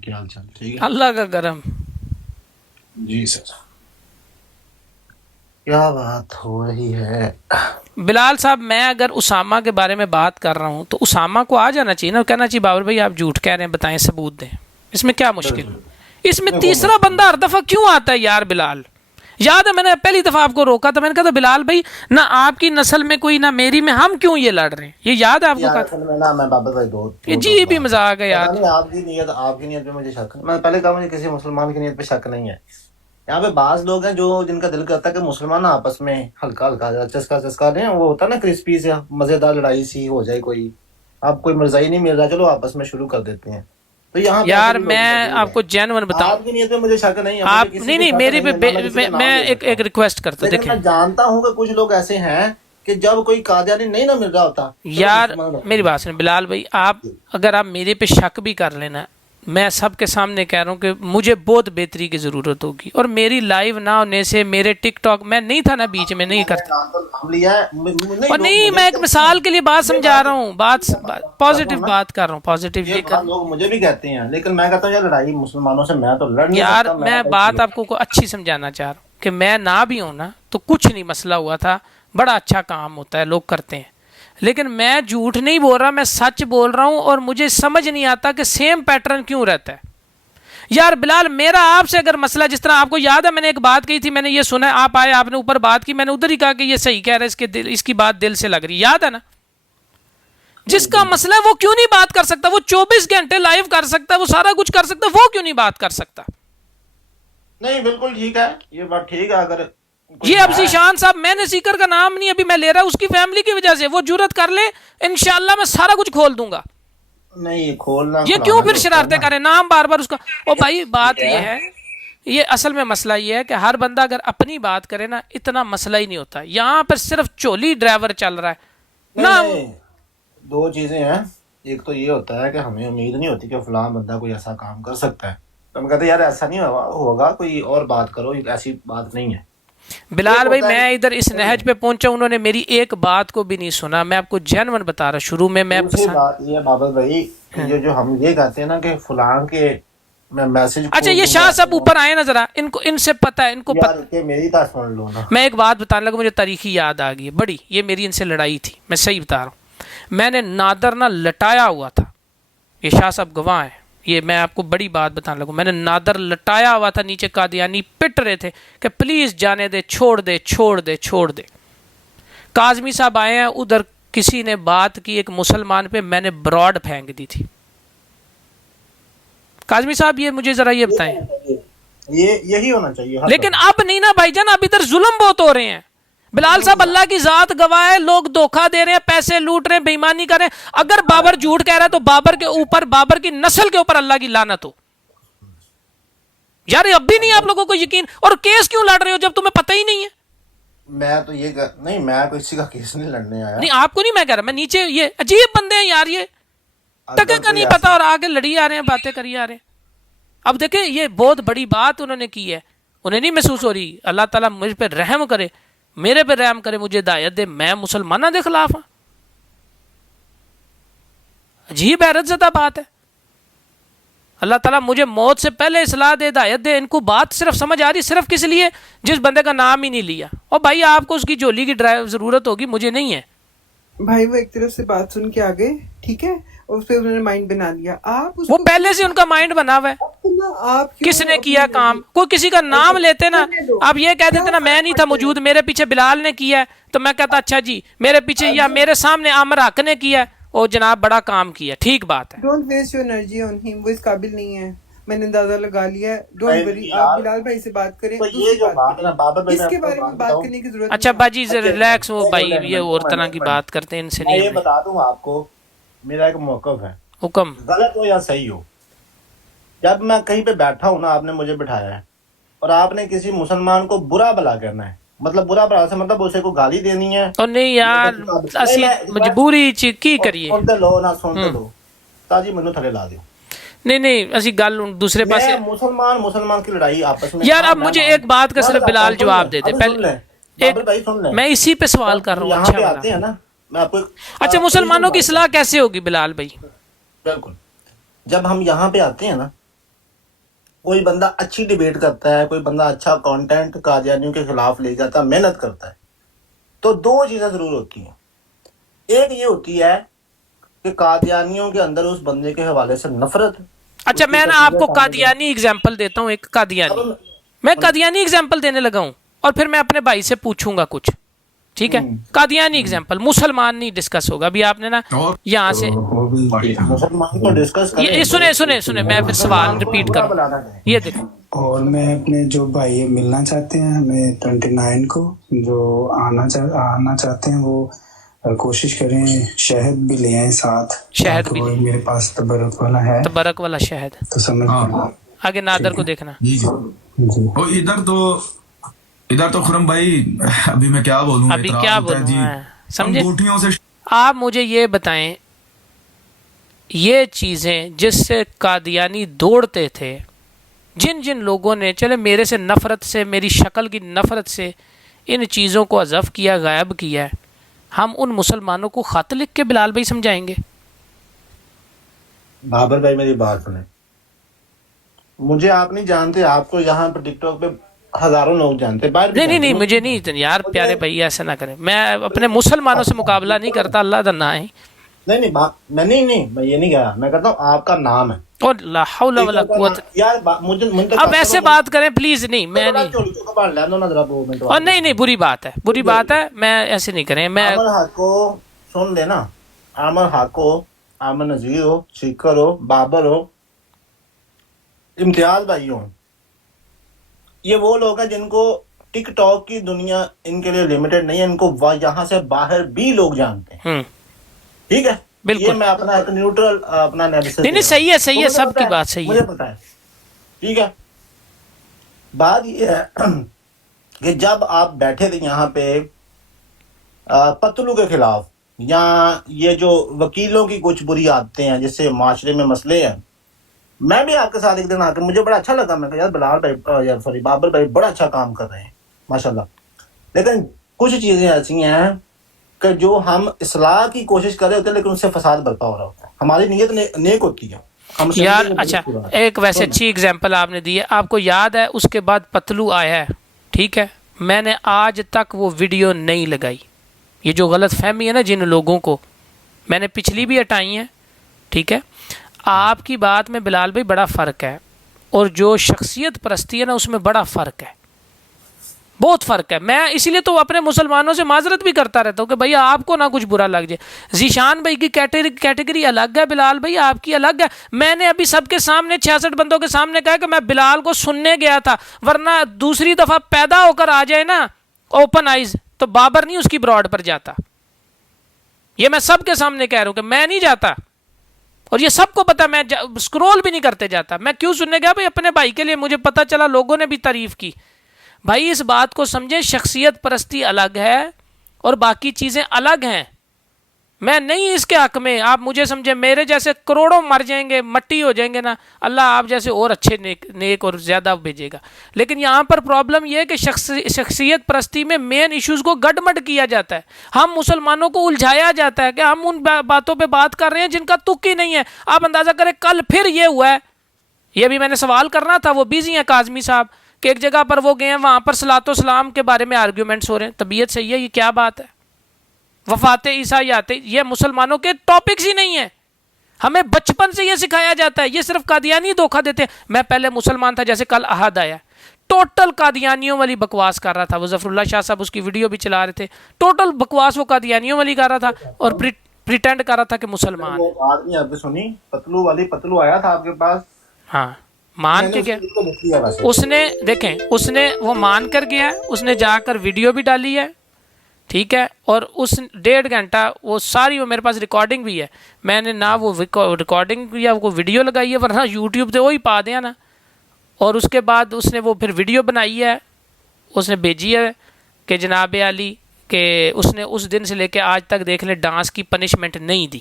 کیا حال چال؟ ٹھیک ہے اللہ کا کرم. جی سر. کیا بات ہو رہی ہے؟ بلال صاحب میں اگر اسامہ کے بارے میں بات کر رہا ہوں تو اسامہ کو آ جانا چاہیے نا, کہنا چاہیے بابر بھائی آپ جھوٹ کہہ رہے ہیں, بتائیں ثبوت دیں. اس میں کیا مشکل؟ اس میں تیسرا بندہ ہر دفعہ کیوں آتا ہے یار بلال؟ یاد ہے میں نے پہلی دفعہ آپ کو روکا تھا, میں نے کہا تھا بلال بھائی نہ آپ کی نسل میں کوئی نہ میری میں, ہم کیوں یہ لڑ رہے ہیں؟ یہ یاد ہے آپ کو؟ میں بابر بھائی جی یہ بھی مذاق ہے یار. پتہ نہیں آپ کی نیت پہ مجھے شک ہے. میں پہلے کہا مجھے کسی مسلمان کی نیت پہ شک نہیں ہے. یہاں پہ بعض لوگ ہیں جو جن کا دل کرتا ہے کہ مسلمان آپس میں ہلکا ہلکا چسکا دیں, وہ ہوتا ہے نا کرسپی سے مزیدار لڑائی سی ہو جائے, کوئی آپ کوئی مرزائی نہیں مل رہا, چلو آپس میں شروع کر دیتے ہیں. تو یہاں یار میں آپ کو جینون بتاؤں, آپ کی نیت پہ مجھے شک نہیں ہے. آپ نہیں میری پہ میں ایک ریکویسٹ کرتا ہوں, لیکن میں جانتا ہوں کہ کچھ لوگ ایسے ہیں کہ جب کوئی قادیانی نہیں نہ مل رہا ہوتا یار میری بات سنیں بلال بھائی, آپ اگر آپ میرے پہ شک بھی کر لینا, میں سب کے سامنے کہہ رہا ہوں کہ مجھے بہت بہتری کی ضرورت ہوگی, اور میری لائیو نہ ہونے سے میرے ٹک ٹاک میں نہیں تھا نا بیچ میں, نہیں کرتا. اور نہیں میں ایک مثال کے لیے بات سمجھا رہا ہوں, بات پازیٹیو بات کر رہا ہوں, پازیٹیو یہ کر. لوگ مجھے بھی کہتے ہیں, لیکن میں کہتا ہوں یار لڑائی مسلمانوں سے میں تو لڑ نہیں سکتا. یار میں بات آپ کو اچھی سمجھانا چاہ رہا ہوں کہ میں نہ بھی ہوں نا تو کچھ نہیں مسئلہ ہوا تھا, بڑا اچھا کام ہوتا ہے, لوگ کرتے ہیں. لیکن میں جھوٹ نہیں بول رہا, میں سچ بول رہا ہوں, اور مجھے سمجھ نہیں آتا کہ سیم پیٹرن کیوں رہتا ہے. یار بلال میرا آپ سے اگر مسئلہ, جس طرح آپ کو یاد ہے میں نے ایک بات کہی تھی, میں نے یہ سنا ہے, آپ آئے آپ نے اوپر بات کی, میں نے ادھر ہی کہا کہ یہ صحیح کہہ رہا ہے, اس کی بات دل سے لگ رہی, یاد ہے نا؟ جس کا مسئلہ ہے وہ کیوں نہیں بات کر سکتا؟ وہ 24 گھنٹے لائیو کر سکتا ہے, وہ سارا کچھ کر سکتا ہے, وہ کیوں نہیں بات کر سکتا؟ نہیں بالکل ٹھیک ہے, یہ بات ٹھیک ہے. اگر یہ اب ذیشان صاحب, میں نے سیکر کا نام نہیں ابھی میں لے رہا, اس کی فیملی کی وجہ سے وہ جرت کر لے, انشاءاللہ میں سارا کچھ کھول دوں گا. نہیں کھولنا, یہ کیوں پھر شرارتیں کرے, نام بار بار اس کا. او بھائی بات یہ ہے, یہ اصل میں مسئلہ یہ ہے کہ ہر بندہ اگر اپنی بات کرے نا, اتنا مسئلہ ہی نہیں ہوتا. یہاں پر صرف چولی ڈرائیور چل رہا ہے نا. دو چیزیں ہیں, ایک تو یہ ہوتا ہے کہ ہمیں امید نہیں ہوتی کہ فلاں بندہ کوئی ایسا کام کر سکتا ہے, تو ہم کہتے ہیں یار ایسا نہیں ہوگا, کوئی اور بات کرو, ایسی بات نہیں ہے. بلال بھائی میں ادھر اس نہج پہ پہنچا, انہوں نے میری ایک بات کو بھی نہیں سنا. میں آپ کو جینون بتا رہا, شروع میں بات یہ بابر بھائی, جو ہم یہ کہتے ہیں نا کہ فلاں کے میں میسج. اچھا یہ شاہ صاحب اوپر آئے نا ذرا, ان سے پتہ ہے, ان کو میری بات سن لو نا. میں ایک بات بتانے لگا, مجھے تاریخی یاد آ گئی ہے بڑی, یہ میری ان سے لڑائی تھی, میں صحیح بتا رہا ہوں. میں نے نادر نہ لٹایا ہوا تھا, یہ شاہ صاحب گواہ ہیں, یہ میں آپ کو بڑی بات بتانے لگوں. میں نے نادر لٹایا ہوا تھا, نیچے قادیانی پٹ رہے تھے کہ پلیز جانے دے, چھوڑ دے چھوڑ دے چھوڑ دے. کاظمی صاحب آئے ہیں, ادھر کسی نے بات کی ایک مسلمان پہ, میں نے براڈ پھینک دی تھی. کاظمی صاحب یہ مجھے ذرا یہ بتائیں, یہی ہونا چاہیے. لیکن اب نہیں نا بھائی جان, اب ادھر ظلم بہت ہو رہے ہیں. بلال صاحب اللہ کی ذات گواہ ہے, لوگ دھوکہ دے رہے ہیں, پیسے لوٹ رہے ہیں, بے ایمانی کر رہے ہیں. اگر بابر جھوٹ کہہ رہا ہے تو بابر کے اوپر, بابر کی نسل کے اوپر اللہ کی لعنت ہو. یار اب بھی نہیں آپ لوگوں کو یقین, اور کیس کیوں لڑ رہے ہو جب تمہیں پتہ ہی نہیں ہے؟ میں تو یہ نہیں, میں کسی کا کیس نہیں لڑنے آیا. نہیں آپ کو نہیں میں کہہ رہا, میں نیچے, یہ عجیب بندے ہیں یار, یہ ٹکے کا نہیں پتا اور آگے لڑی آ رہے ہیں, باتیں کری آ رہے ہیں. اب دیکھیں یہ بہت بڑی بات انہوں نے کی ہے, انہیں نہیں محسوس ہو رہی. اللہ تعالیٰ مجھ پہ رحم کرے, میرے پہ رحم کرے, مجھے ہدایت دے, میں مسلمانوں کے خلاف ہوں. عجیب حیرت زدہ بات ہے. اللہ تعالیٰ مجھے موت سے پہلے اصلاح دے, ہدایت دے. ان کو بات صرف سمجھ آ رہی صرف کس لیے, جس بندے کا نام ہی نہیں لیا. اور بھائی آپ کو اس کی جولی کی ڈرائیو ضرورت ہوگی, مجھے نہیں ہے. بھائی وہ ایک طرف سے بات سن کے آگے, ٹھیک ہے, اور اس پہ انہوں نے مائنڈ بنا لیا. آپ وہ پہلے سے ان کا مائنڈ بنا ہوا ہے, کس نے کیا کام, کوئی کسی کا نام لیتے نا, آپ یہ کہہ دیتے نا میں نہیں تھا موجود, میرے پیچھے بلال نے کیا ہے, تو میں کہتا اچھا جی میرے پیچھے یا میرے سامنے عامر حق نے کیا ہے, او جناب بڑا کام کیا, ٹھیک بات ہے. ڈونٹ ویسٹ یور انرجی آن ہم, وہ اس قابل نہیں ہے, میں نے اندازہ لگا لیا ہے. ڈونٹ وری, آپ بلال بھائی سے بات کریں, اس کے بارے میں بات کرنے کی ضرورت. اچھا باجی ریلیکس ہو بھائی, یہ اور طرح کی بات کرتے ہیں, ان سے نہیں. یہ بتا دوں آپ کو, میرا ایک موقف ہے, حکم غلط ہو یا صحیح ہو. جب میں کہیں پہ بیٹھا ہوں نا, آپ نے مجھے بٹھایا ہے, اور آپ نے کسی مسلمان کو برا بلا کرنا ہے, مطلب برا بلا سے مطلب اسے کو گالی دینی ہے. اور نہیں یار, اسی مجبوری کی کریے, سنتے لو نہ سنتے لو, تاجی منو تھلے لا دیو. نہیں اسی گل دوسرے پاس, مسلمان کی لڑائی آپس میں. یار اب مجھے ایک بات کا صرف بلال جواب دے دے پہلے, میں اسی پہ سوال کر رہا ہوں. آتے ہیں نا, میں آپ کو اچھا مسلمانوں کی اصلاح کیسے ہوگی بلال بھائی؟ بالکل, جب ہم یہاں پہ آتے ہیں نا کوئی بندہ اچھی ڈیبیٹ کرتا ہے, کوئی بندہ اچھا کانٹینٹ قادیانیوں کے خلاف لے جاتا ہے, محنت کرتا ہے, تو دو چیزیں ضرور ہوتی ہیں. ایک یہ ہوتی ہے کہ قادیانیوں کے اندر اس بندے کے حوالے سے نفرت. اچھا میں نا آپ کو قادیانی ایگزامپل دیتا ہوں, ایک قادیانی, میں قادیانی ایگزامپل دینے لگا ہوں اور پھر میں اپنے بھائی سے پوچھوں گا کچھ, ٹھیک ہے؟ قادیانی ایگزامپل, مسلمان نہیں ڈسکس ہوگا ابھی. آپ نے نا یہاں سے مسلمان کو ڈسکس یہ سنیں میں پھر سوال ریپیٹ کروں, یہ دیکھیں. اور میں اپنے جو بھائی ملنا چاہتے ہیں ہمیں 29 کو, جو آنا چاہتے ہیں وہ کوشش کریں شہد بھی لے آئیں ساتھ. شہد بھی میرے پاس تبرک والا ہے, تبرک والا شہد تو سمجھ آگے نادر کو دیکھنا. جی ادھر تو خرم بھائی ابھی میں کیا بولوں, ابھی کیا بولوں جی سمجھے. انگوٹھیوں سے آپ مجھے یہ بتائیں, یہ چیزیں جس سے قادیانی دوڑتے تھے, جن جن لوگوں نے چلے میرے سے نفرت سے, میری شکل کی نفرت سے ان چیزوں کو حذف کیا, غائب کیا ہے, ہم ان مسلمانوں کو خط لکھ کے بلال بھائی سمجھائیں گے؟ بابر بھائی میری بات سنیں, مجھے آپ نہیں جانتے, آپ کو یہاں پر ٹک ٹاک پہ ہزاروں لوگ جانتے ہیں, باہر نہیں مجھے نہیں یار, پیارے بھائی ایسا نہ کریں, میں اپنے مسلمانوں سے مقابلہ نہیں کرتا, اللہ دا نہ ہے. نہیں میں یہ نہیں کہا, میں کہتا ہوں آپ کا نام ہے. اور لا حول ولا قوت, یار اب ایسے بات کریں پلیز. نہیں میں نہیں, اور نہیں بری بات ہے, میں ایسے نہیں کریں. میں عامر حق کو سن لینا, عامر حق ہو, عامر نذیر ہو, سیکر ہو, بابر ہو, امتیاز بھائی ہو, یہ وہ لوگ ہیں جن کو ٹک ٹاک کی دنیا ان کے لیے لمیٹڈ نہیں ہے, ان کو یہاں سے باہر بھی لوگ جانتے ہیں, ٹھیک ہے؟ بالکل, میں اپنا ایک نیوٹرل اپنا نہیں صحیح ہے, سب کی بات صحیح ہے, مجھے پتا ہے, ٹھیک ہے. بات یہ ہے کہ جب آپ بیٹھے تھے یہاں پہ پتلو کے خلاف, یا یہ جو وکیلوں کی کچھ بری عادتیں ہیں جس سے معاشرے میں مسئلے ہیں, میں بھی آپ کے ساتھ ایک دن آ کے مجھے بڑا اچھا لگا, میں کہا یار بلال بھائی بابر بھائی بڑا اچھا کام کر رہے ہیں ماشاءاللہ, لیکن کچھ چیزیں ایسی ہیں کہ جو ہم اصلاح کی کوشش کر رہے ہوتے ہیں لیکن اس سے فساد برپا ہو رہا ہوتا ہے. ہماری نیت نیک ہوتی ہے یار. اچھا ایک ویسے اچھی اگزامپل آپ نے دی ہے, آپ کو یاد ہے اس کے بعد پتلو آیا ہے, ٹھیک ہے, میں نے آج تک وہ ویڈیو نہیں لگائی. یہ جو غلط فہمی ہے نا جن لوگوں کو, میں نے پچھلی بھی ہٹائی ہیں, ٹھیک ہے. آپ کی بات میں بلال بھائی بڑا فرق ہے, اور جو شخصیت پرستی ہے نا اس میں بڑا فرق ہے, بہت فرق ہے. میں اسی لیے تو اپنے مسلمانوں سے معذرت بھی کرتا رہتا ہوں کہ بھائی آپ کو نہ کچھ برا لگ جائے. ذیشان بھائی کی کیٹیگری الگ ہے, بلال بھائی آپ کی الگ ہے. میں نے ابھی سب کے سامنے 66 بندوں کے سامنے کہا کہ میں بلال کو سننے گیا تھا, ورنہ دوسری دفعہ پیدا ہو کر آ جائے نا اوپن آئیز تو بابر نہیں اس کی براڈ پر جاتا. یہ میں سب کے سامنے کہہ رہا ہوں کہ میں نہیں جاتا, اور یہ سب کو پتا, میں سکرول بھی نہیں کرتے جاتا. میں کیوں سننے گیا بھائی؟ اپنے بھائی کے لیے. مجھے پتا چلا لوگوں نے بھی تعریف کی. بھائی اس بات کو سمجھیں, شخصیت پرستی الگ ہے اور باقی چیزیں الگ ہیں. میں نہیں اس کے حق میں, آپ مجھے سمجھیں, میرے جیسے کروڑوں مر جائیں گے, مٹی ہو جائیں گے نا, اللہ آپ جیسے اور اچھے نیک اور زیادہ بھیجے گا. لیکن یہاں پر پرابلم یہ ہے کہ شخصیت پرستی میں مین ایشوز کو گڈ مڈ کیا جاتا ہے. ہم مسلمانوں کو الجھایا جاتا ہے کہ ہم ان باتوں پہ بات کر رہے ہیں جن کا تک ہی نہیں ہے. آپ اندازہ کریں کل پھر یہ ہوا ہے, یہ بھی میں نے سوال کرنا تھا, وہ بیزی ہیں کاظمی صاحب, کہ ایک جگہ پر وہ گئے ہیں, وہاں پر صلاۃ و سلام کے بارے میں آرگیومنٹس ہو رہے ہیں. طبیعت صحیح ہے, یہ کیا بات ہے؟ وفات عیسیٰ یہ مسلمانوں کے ٹاپکس ہی نہیں ہیں. ہمیں بچپن سے یہ سکھایا جاتا ہے. یہ صرف قادیانی دھوکہ دیتے ہیں. میں پہلے مسلمان تھا, جیسے کل احد آیا, ٹوٹل قادیانیوں والی بکواس کر رہا تھا. وہ ظفر اللہ شاہ صاحب اس کی ویڈیو بھی چلا رہے تھے, ٹوٹل بکواس وہ قادیانیوں والی کر رہا تھا, اور پریٹینڈ کر رہا تھا کہ مسلمان ہے. آدمی آپ نے سنی, پتلو آیا تھا آپ کے پاس, ہاں مان کے گیا اس نے, دیکھیں اس نے وہ مان کر گیا, اس نے جا کر ویڈیو بھی ڈالی ہے, ٹھیک ہے, اور اس 1.5 گھنٹہ وہ ساری, وہ میرے پاس ریکارڈنگ بھی ہے, میں نے نہ وہ ریکارڈنگ یا وہ ویڈیو لگائی ہے, ورنہ یوٹیوب سے وہی پا دیا نا. اور اس کے بعد اس نے وہ پھر ویڈیو بنائی ہے, اس نے بھیجی ہے کہ جناب علی کہ اس نے اس دن سے لے کے آج تک دیکھ لیں ڈانس کی پنشمنٹ نہیں دی.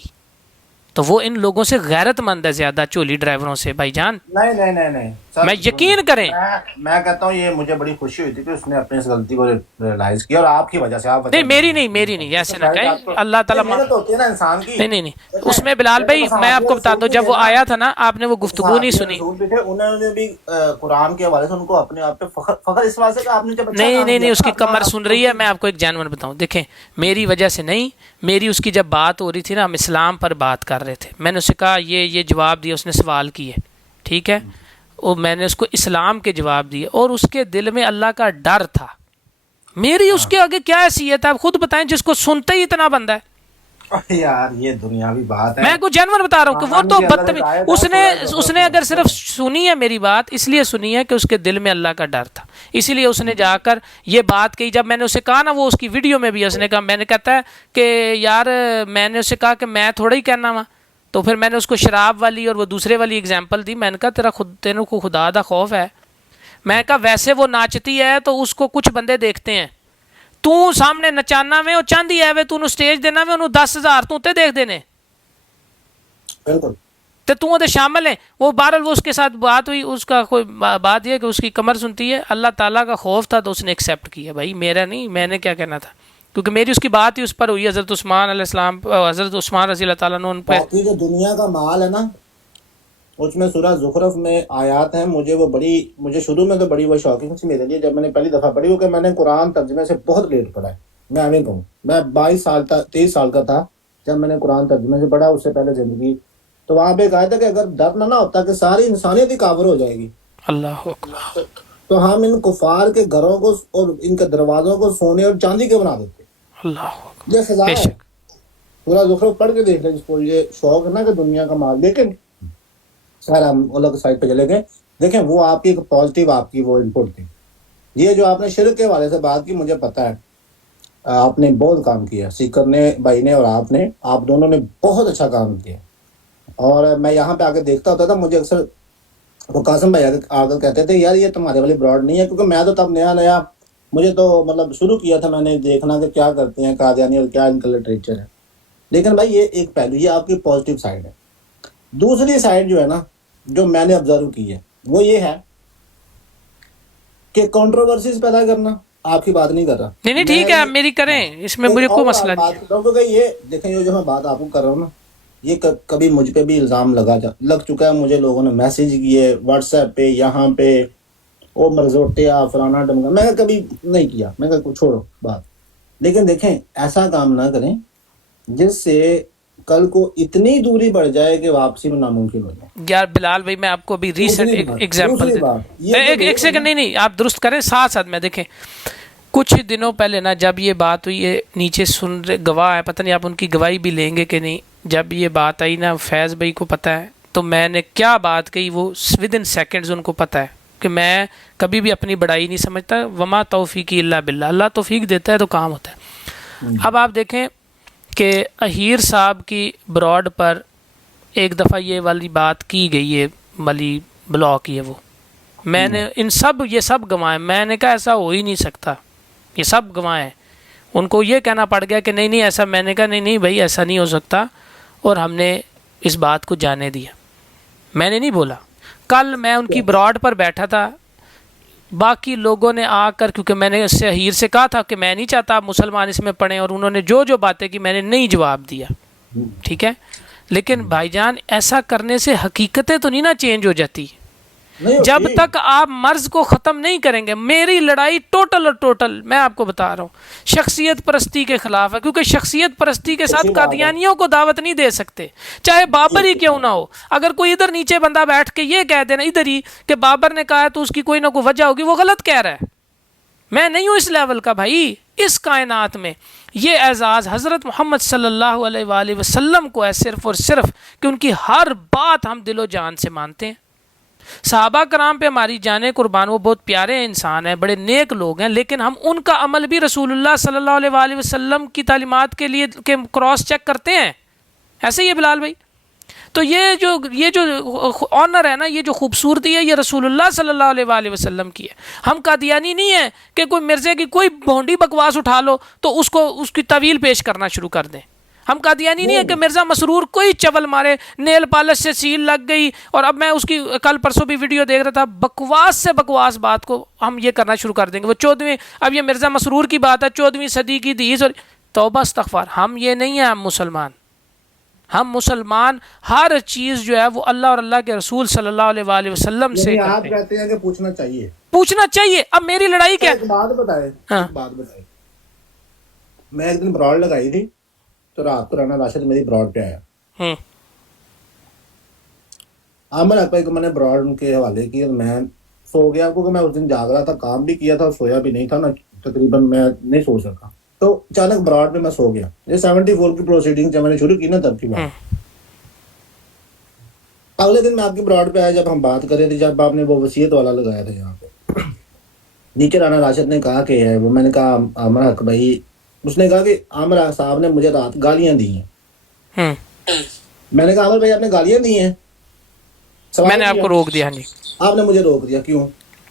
تو وہ ان لوگوں سے غیرت مند ہے زیادہ, چولی ڈرائیوروں سے. بھائی جان نہیں میں یقین کریں. میں کہتا ہوں یہ مجھے بڑی خوشی ہوئی تھی کہ اس نے اپنی اس غلطی کو ریلائز کیا، اور آپ کی وجہ سے. آپ نہیں میری نہیں ایسے نہ کہیں. اللہ تعالیٰ محنت ہوتی ہے نا انسان کی. نہیں اس میں بلال بھائی میں آپ کو بتا دوں، جب وہ آیا تھا نا آپ نے وہ گفتگو نہیں سنی. انہوں نے بھی قرآن کے حوالے سے ان کو اپنے آپ پہ فخر اس واسطے کہ آپ نے جب نہیں اس کی کمر سن رہی ہے. میں آپ کو ایک جانور بتاؤں، دیکھیں میری وجہ سے نہیں، میری اس کی جب بات ہو رہی تھی نا، ہم اسلام پر بات کر رہے تھے، میں نے اسے کہا یہ جواب دیا، اس نے سوال کیے ٹھیک ہے، اور میں نے اس کو اسلام کے جواب دیے، اور اس کے دل میں اللہ کا ڈر تھا. میری اس کے آگے کیا حیثیت ہے آپ خود بتائیں، جس کو سنتے ہی اتنا بندہ ہے. یار یہ دنیاوی بات ہے. میں کوئی جانور بتا رہا ہوں کہ وہ تو بدتمیز. اس نے اگر صرف سنی ہے میری بات، اس لیے سنی ہے کہ اس کے دل میں اللہ کا ڈر تھا، اسی لیے اس نے جا کر یہ بات کہی. جب میں نے اسے کہا نا، وہ اس کی ویڈیو میں بھی اس نے کہا، میں نے کہتا ہے کہ یار میں نے اسے کہا کہ میں تھوڑا ہی کہنا وا، تو پھر میں نے اس کو شراب والی اور وہ دوسرے والی اگزامپل دی. میں نے کہا تیروں کو خدا دا خوف ہے. میں کہا ویسے وہ ناچتی ہے تو اس کو کچھ بندے دیکھتے ہیں، تو سامنے نچانا میں اور چاندی ہے وے تو سٹیج دینا میں انہوں 10,000 تو تے دیکھ دینے بالکل تے تو دے شامل ہیں. وہ بہرحال وہ اس کے ساتھ بات ہوئی، اس کا کوئی بات یہ کہ اس کی کمر سنتی ہے. اللہ تعالیٰ کا خوف تھا تو اس نے ایکسیپٹ کیا. بھائی میرا نہیں، میں نے کیا کہنا تھا، کیونکہ میری اس کی بات ہی اس پر ہوئی. حضرت عثمان علیہ السلام، حضرت عثمان رضی اللہ تعالیٰ عنہ ان پہ جو دنیا کا مال ہے نا، اس میں سورہ زخرف میں آیات ہیں. مجھے شروع میں تو بڑی وہ شاکنگ تھی میرے لیے جب میں نے پہلی دفعہ پڑھی، کہ میں نے قرآن ترجمے سے بہت لیٹ پڑھا ہے. میں ہمیں کہوں میں 23 سال کا تھا جب میں نے قرآن ترجمے سے پڑھا، اس سے پہلے زندگی. تو وہاں پہ کہا تھا کہ اگر ڈر نہ ہوتا کہ ساری انسانیت ہی کافر ہو جائے گی، اللہ اکبر، تو ہم ان کفار کے گھروں کو اور ان کے دروازوں کو سونے اور چاندی کے بنا دیتے. اللہ اکبر، یہ سزا ہے. پورا زخرف پڑھ کے دیکھ لیں جس کو یہ شوق ہے نا کہ دنیا کا مال. لیکن سارا ہم الگ سائڈ پہ چلے گئے. دیکھیں وہ آپ کی ایک پازیٹیو آپ کی وہ انپٹ تھی. یہ جو آپ نے شرک کے حوالے سے بات کی، مجھے پتا ہے آپ نے بہت کام کیا، سیکر نے بھائی نے اور آپ دونوں نے بہت اچھا کام کیا. اور میں یہاں پہ آ کے دیکھتا ہوتا تھا، مجھے اکثر وہ قاسم بھائی آ کر کہتے تھے یار یہ تمہارے والی براڈ نہیں ہے، کیونکہ میں تو تب نیا مجھے تو مطلب شروع کیا تھا میں نے دیکھنا کہ کیا کرتے ہیں قادیانی اور کیا ان کا لٹریچر ہے. لیکن بھائی یہ ایک پہلو، یہ آپ کی پازیٹیو سائڈ ہے. دوسری سائڈ جو ہے نا، جو میں نے آبزرو کی ہے، وہ یہ ہے کہ کنٹروورسیز پیدا کرنا. آپ کی بات نہیں کر رہا، نہیں ٹھیک ہے آپ میری کریں، اس میں مجھے کوئی مسئلہ نہیں. کیونکہ یہ دیکھیں یہ جو میں بات آپ کو کر رہا ہوں نا، یہ کبھی مجھ پہ بھی الزام لگ چکا ہے. مجھے لوگوں نے میسیج کیے واٹس ایپ پہ، یہاں پہ او مرزوٹیا فلانا ڈمکا. میں کبھی نہیں کیا، میں کہا چھوڑو بات. لیکن دیکھیں ایسا کام نہ کریں جس سے کل کو اتنی دوری بڑھ جائے کہ واپسی میں ناممکن ہو جائے. یار بلال بھائی میں آپ کو ابھی ریسنٹ ایگزامپل ایک سیکنڈ نہیں آپ درست کریں ساتھ ساتھ میں. دیکھیں کچھ دنوں پہلے نا جب یہ بات ہوئی، یہ نیچے سن رہے گواہ ہے، پتہ نہیں آپ ان کی گواہی بھی لیں گے کہ نہیں. جب یہ بات آئی نا، فیض بھائی کو پتہ ہے تو میں نے کیا بات کہی، وہ ودن سیکنڈز ان کو پتہ ہے کہ میں کبھی بھی اپنی بڑائی نہیں سمجھتا. وما توفیقی الا باللہ، اللہ توفیق دیتا ہے تو کام ہوتا ہے. اب آپ دیکھیں کہ اہیر صاحب کی براڈ پر ایک دفعہ یہ والی بات کی گئی ہے، ملی بلاک یہ وہ، میں نے یہ سب گنوائے. میں نے کہا ایسا ہو ہی نہیں سکتا، یہ سب گنوائے. ان کو یہ کہنا پڑ گیا کہ نہیں ایسا. میں نے کہا نہیں بھائی ایسا نہیں ہو سکتا، اور ہم نے اس بات کو جانے دیا. میں نے نہیں بولا. کل میں ان کی براڈ پر بیٹھا تھا، باقی لوگوں نے آ کر، کیونکہ میں نے اس سے اہیر سے کہا تھا کہ میں نہیں چاہتا آپ مسلمان اس میں پڑھیں، اور انہوں نے جو باتیں کی میں نے نہیں جواب دیا، ٹھیک ہے. لیکن بھائی جان ایسا کرنے سے حقیقتیں تو نہیں نا چینج ہو جاتی. جب تک آپ مرض کو ختم نہیں کریں گے. میری لڑائی ٹوٹل اور ٹوٹل میں آپ کو بتا رہا ہوں شخصیت پرستی کے خلاف ہے، کیونکہ شخصیت پرستی کے ساتھ قادیانیوں کو دعوت نہیں دے سکتے، چاہے بابر ہی کیوں نہ ہو. اگر کوئی ادھر نیچے بندہ بیٹھ کے یہ کہہ دینا ادھر ہی کہ بابر نے کہا ہے تو اس کی کوئی نہ کوئی وجہ ہوگی، وہ غلط کہہ رہا ہے. میں نہیں ہوں اس لیول کا بھائی. اس کائنات میں یہ اعزاز حضرت محمد صلی اللہ علیہ وآلہ وسلم کو ہے صرف اور صرف کہ ان کی ہر بات ہم دل و جان سے مانتے ہیں. صحابہ کرام پہ ہماری جانیں قربان، وہ بہت پیارے انسان ہیں، بڑے نیک لوگ ہیں، لیکن ہم ان کا عمل بھی رسول اللہ صلی اللہ علیہ وآلہ وسلم کی تعلیمات کے لیے کراس چیک کرتے ہیں. ایسے ہی ہے بلال بھائی. تو یہ جو آنر ہے نا، یہ جو خوبصورتی ہے، یہ رسول اللہ صلی اللہ علیہ وآلہ وسلم کی ہے. ہم قادیانی نہیں ہیں کہ کوئی مرزے کی کوئی بھونڈی بکواس اٹھا لو تو اس کی طویل پیش کرنا شروع کر دیں. ہم قادیانی نہیں ہے کہ مرزا مسرور کوئی چول مارے، نیل پالش سے سیل لگ گئی، اور اب میں اس کی کل پرسوں بھی ویڈیو دیکھ رہا تھا، بکواس سے بکواس بات کو ہم یہ کرنا شروع کر دیں گے، وہ 14ویں، اب یہ مرزا مسرور کی بات ہے 14ویں صدی کی حدیث، اور توبہ استغفار، ہم یہ نہیں ہیں، ہم مسلمان ہر چیز جو ہے وہ اللہ اور اللہ کے رسول صلی اللہ علیہ وآلہ وسلم سے آپ کہتے ہیں کہ پوچھنا چاہیے. اب میری لڑائی کیا ایک بات بتائے، میں ایک دن براڈ لگائی تھی تو رات کو رانا راشد میری براڈ پہ آیا، عامر اکبر کو میں نے براڈ ان کے حوالے کی، اور میں سو گیا کیونکہ میں اس دن جاگ رہا تھا، کام بھی کیا تھا اور سویا بھی نہیں تھا نا، تقریباً میں نہیں سو سکا، تو اچانک براڈ پہ میں سو گیا. یہ 74 کی پروسیڈنگ جب میں نے شروع کی نا تب کی بات. اگلے دن میں آپ کی براڈ پہ آیا جب ہم بات کر رہے تھے، جب آپ نے وہ وصیت والا لگایا تھا یہاں پہ، نیچے رانا راشد نے کہا کہ ہے وہ، میں نے کہا عامر حق بھائی، اس نے کہا کہ عامر صاحب نے مجھے رات گالیاں دی ہیں. میں نے کہا عامر بھائی آپ نے گالیاں دی ہیں؟ میں نے آپ کو روک دیا. جی آپ نے مجھے روک دیا، کیوں؟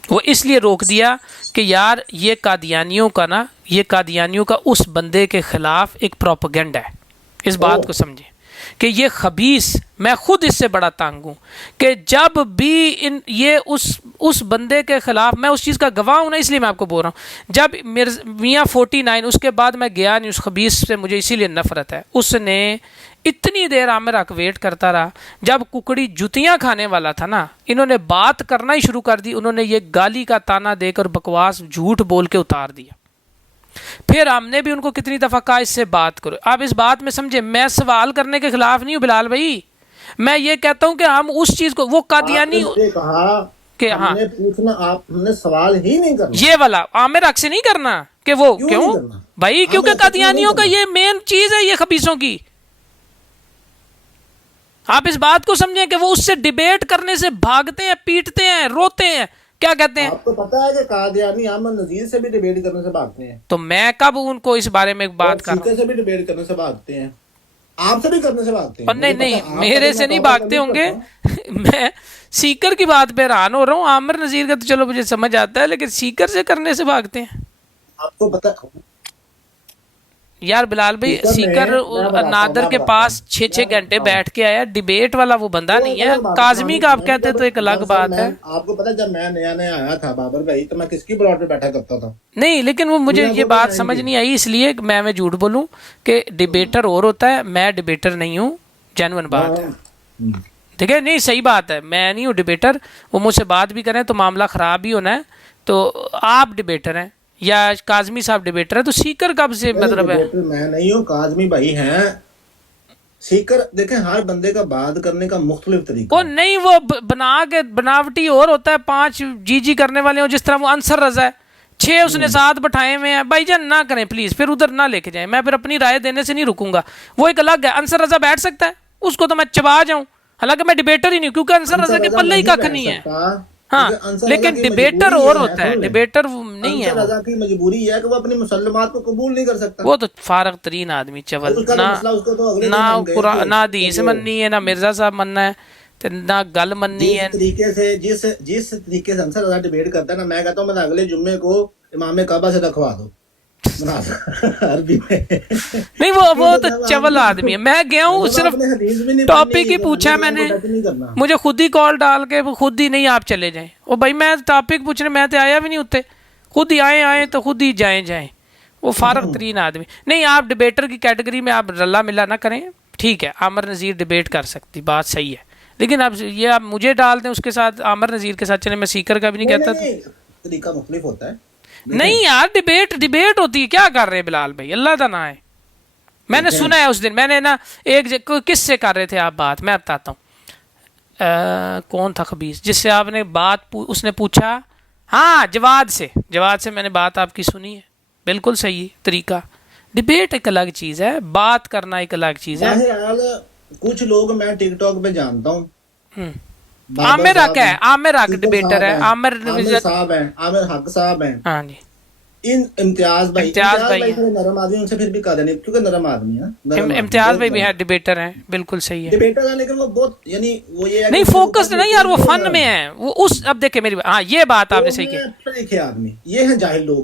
وہ اس لیے روک دیا کہ یار یہ قادیانیوں کا نا، یہ قادیانیوں کا اس بندے کے خلاف ایک پروپیگنڈا ہے. اس بات کو سمجھیں کہ یہ خبیث، میں خود اس سے بڑا تنگ ہوں کہ جب بھی یہ اس بندے کے خلاف، میں اس چیز کا گواہ ہوں نا، اس لیے میں آپ کو بول رہا ہوں، جب میاں 49 اس کے بعد میں گیا نہیں اس خبیث سے، مجھے اسی لیے نفرت ہے. اس نے اتنی دیر عامر حق ویٹ کرتا رہا، جب ککڑی جوتیاں کھانے والا تھا نا، انہوں نے بات کرنا ہی شروع کر دی، انہوں نے یہ گالی کا تانا دے کر بکواس جھوٹ بول کے اتار دیا. پھر ہم نے بھی ان کو کتنی دفعہ کہا اس سے بات کرو. آپ اس بات میں سمجھے، میں سوال کرنے کے خلاف نہیں ہوں بلال بھائی، میں یہ کہتا ہوں کہ ہم اس چیز کو، وہ قادیانی کہا کہ ہاں پوچھنا، آپ نے سوال ہی نہیں کرنا، یہ والا عامر حق سے نہیں کرنا کہ وہ کیوں بھائی، کیونکہ قادیانیوں کا یہ مین چیز ہے، یہ خبیثوں کی. آپ اس بات کو سمجھیں کہ وہ اس سے ڈیبیٹ کرنے سے بھاگتے ہیں، پیٹتے ہیں، روتے ہیں. کیا کہتے ہیں؟ آپ کو پتا ہے کہ قادیانی احمد نذیر سے بھی ڈیبیٹ کرنے سے بھاگتے ہیں. تو میں کب ان کو اس بارے میں بات کر رہا ہوں؟ سے بھی ڈیبیٹ کرنے سے بھاگتے ہیں، آپ سے بھی کرنے سے بھاگتے ہیں. اور نہیں میرے سے نہیں بھاگتے ہوں گے. میں سیکر کی بات پہ حیران ہو رہا ہوں. عامر نذیر کا تو چلو مجھے سمجھ آتا ہے، لیکن سیکر سے کرنے سے بھاگتے ہیں. آپ کو پتا یار بلال بھائی، سیکر نادر کے پاس 6 گھنٹے بیٹھ کے آیا، ڈیبیٹ والا وہ بندہ نہیں ہے. کاظمی کا آپ کہتے تو ایک الگ بات ہے. آپ کو پتا جب میں نیا آیا تھا بابر بھائی، تو میں کس کی براڈ پہ بیٹھا کرتا تھا؟ نہیں، لیکن وہ مجھے یہ بات سمجھ نہیں آئی، اس لیے میں جھوٹ بولوں کہ ڈیبیٹر اور ہوتا ہے، میں ڈیبیٹر نہیں ہوں. جینوئن بات ہے، ٹھیک ہے؟ نہیں صحیح بات ہے، میں نہیں ہوں ڈیبیٹر. وہ مجھ سے بات بھی کریں تو معاملہ خراب ہی ہونا ہے. تو آپ ڈیبیٹر ہیں یا کاظمی صاحب ڈیبیٹر ہے، تو سیکر کب سے مطلب ہے؟ میں نہیں ہوں، کاظمی بھائی ہیں. سیکر دیکھیں، ہر بندے کا بات کرنے کا مختلف طریقہ. وہ نہیں، وہ بنا کے بناوٹی اور ہوتا ہے، 5 جی کرنے والے ہوں، جس طرح وہ انصر رضا ہے، 6 اس نے 7 بٹھائے ہوئے ہیں. بھائی جان نہ کریں پلیز، پھر ادھر نہ لے کے جائیں، میں پھر اپنی رائے دینے سے نہیں رکوں گا. وہ ایک الگ ہے. انصر رضا بیٹھ سکتا ہے، اس کو تو میں چبا جاؤں، حالانکہ میں ڈیبیٹر ہی نہیں، کیونکہ انصر رضا کے پلے ہی ککھ نہیں ہے. ہاں لیکن ڈیبیٹر اور ہوتا ہے، ڈیبیٹر نہیں ہے. رضا کی مجبوری ہے کہ وہ اپنی مسلمات کو قبول نہیں کر سکتا. وہ تو فارغ ترین آدمی، چول نہ حدیث مننی ہے، نہ مرزا صاحب مننا ہے، نہ گل مننی ہے. جس طریقے سے انصر رضا ڈیبیٹ کرتا ہے نا، میں کہتا ہوں میں اگلے جمعے کو امام کعبہ سے رکھوا دو عربی میں. نہیں وہ تو چول آدمی ہے. میں گیا ہوں صرف ٹاپک ہی پوچھا میں نے، مجھے خود ہی کال ڈال کے خود ہی نہیں آپ چلے جائیں. وہ بھائی میں ٹاپک پوچھنے، میں تو آیا بھی نہیں ہوتے، خود ہی آئے تو خود ہی جائیں. وہ فارغ ترین آدمی. نہیں، آپ ڈیبیٹر کی کیٹیگری میں آپ رلا ملا نہ کریں. ٹھیک ہے، عامر نذیر ڈیبیٹ کر سکتی، بات صحیح ہے، لیکن اب یہ آپ مجھے ڈال دیں اس کے ساتھ، عامر نذیر کے ساتھ چلیں. میں سیکر کا بھی نہیں کہتا. طریقہ مختلف ہوتا ہے. نہیں یار، ڈیبیٹ ہوتی ہے. کیا کر رہے بلال بھائی، اللہ کا نام ہے. میں نے سنا ہے اس دن، میں نے نا کس سے کر رہے تھے آپ بات، میں بتاتا ہوں. کون تھا خبیث جس سے آپ نے بات اس نے پوچھا؟ ہاں، جواد سے میں نے بات آپ کی سنی ہے. بالکل صحیح طریقہ. ڈیبیٹ ایک الگ چیز ہے، بات کرنا ایک الگ چیز ہے. کچھ لوگ میں ٹک ٹاک پہ جانتا ہوں. عامر حق ہے، عامر حق ڈیبیٹر ہے، عامر صاحب ہیں، عامر حق صاحب ہیں. ہاں جی. ان امتیاز بھائی نرم آدمی، ان سے پھر بھی کہا نہیں کیونکہ نرم آدمی ہے. امتیاز بھائی بھی ہے، ڈیبیٹر ہیں، بالکل صحیح ہے، ڈیبیٹر ہے، لیکن وہ بہت یعنی وہ یہ نہیں فوکس نہیں یار، وہ فن میں ہے وہ. اس اب دیکھیں میری، ہاں یہ بات آپ نے صحیح کی. آدمی یہ ہیں جاہل لوگ.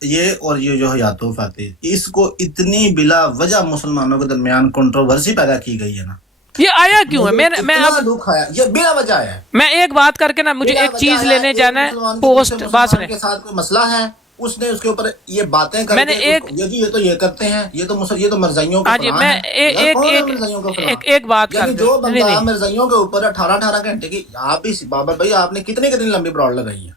یہ اور یہ جو حیات فاتح، اس کو اتنی بلا وجہ مسلمانوں کے درمیان کنٹروورسی پیدا کی گئی ہے نا، یہ آیا کیوں ہے؟ میں اب دکھ آیا، یہ بلا وجہ آیا ہے، میں ایک بات کر کے نا مجھے ایک چیز لینے جانا ہے پوسٹ بات سنیں. کے ساتھ کوئی مسئلہ ہے، اس نے اس کے اوپر یہ باتیں کر میں نے کے یہ تو یہ کرتے ہیں، یہ تو مرزائیوں کا ہاں جی، میں ایک بات کر جو بندہ مرزائیوں کے اوپر 18 گھنٹے کی، آپ بھی بابر بھائی آپ نے کتنی لمبی براڈ لگائی ہے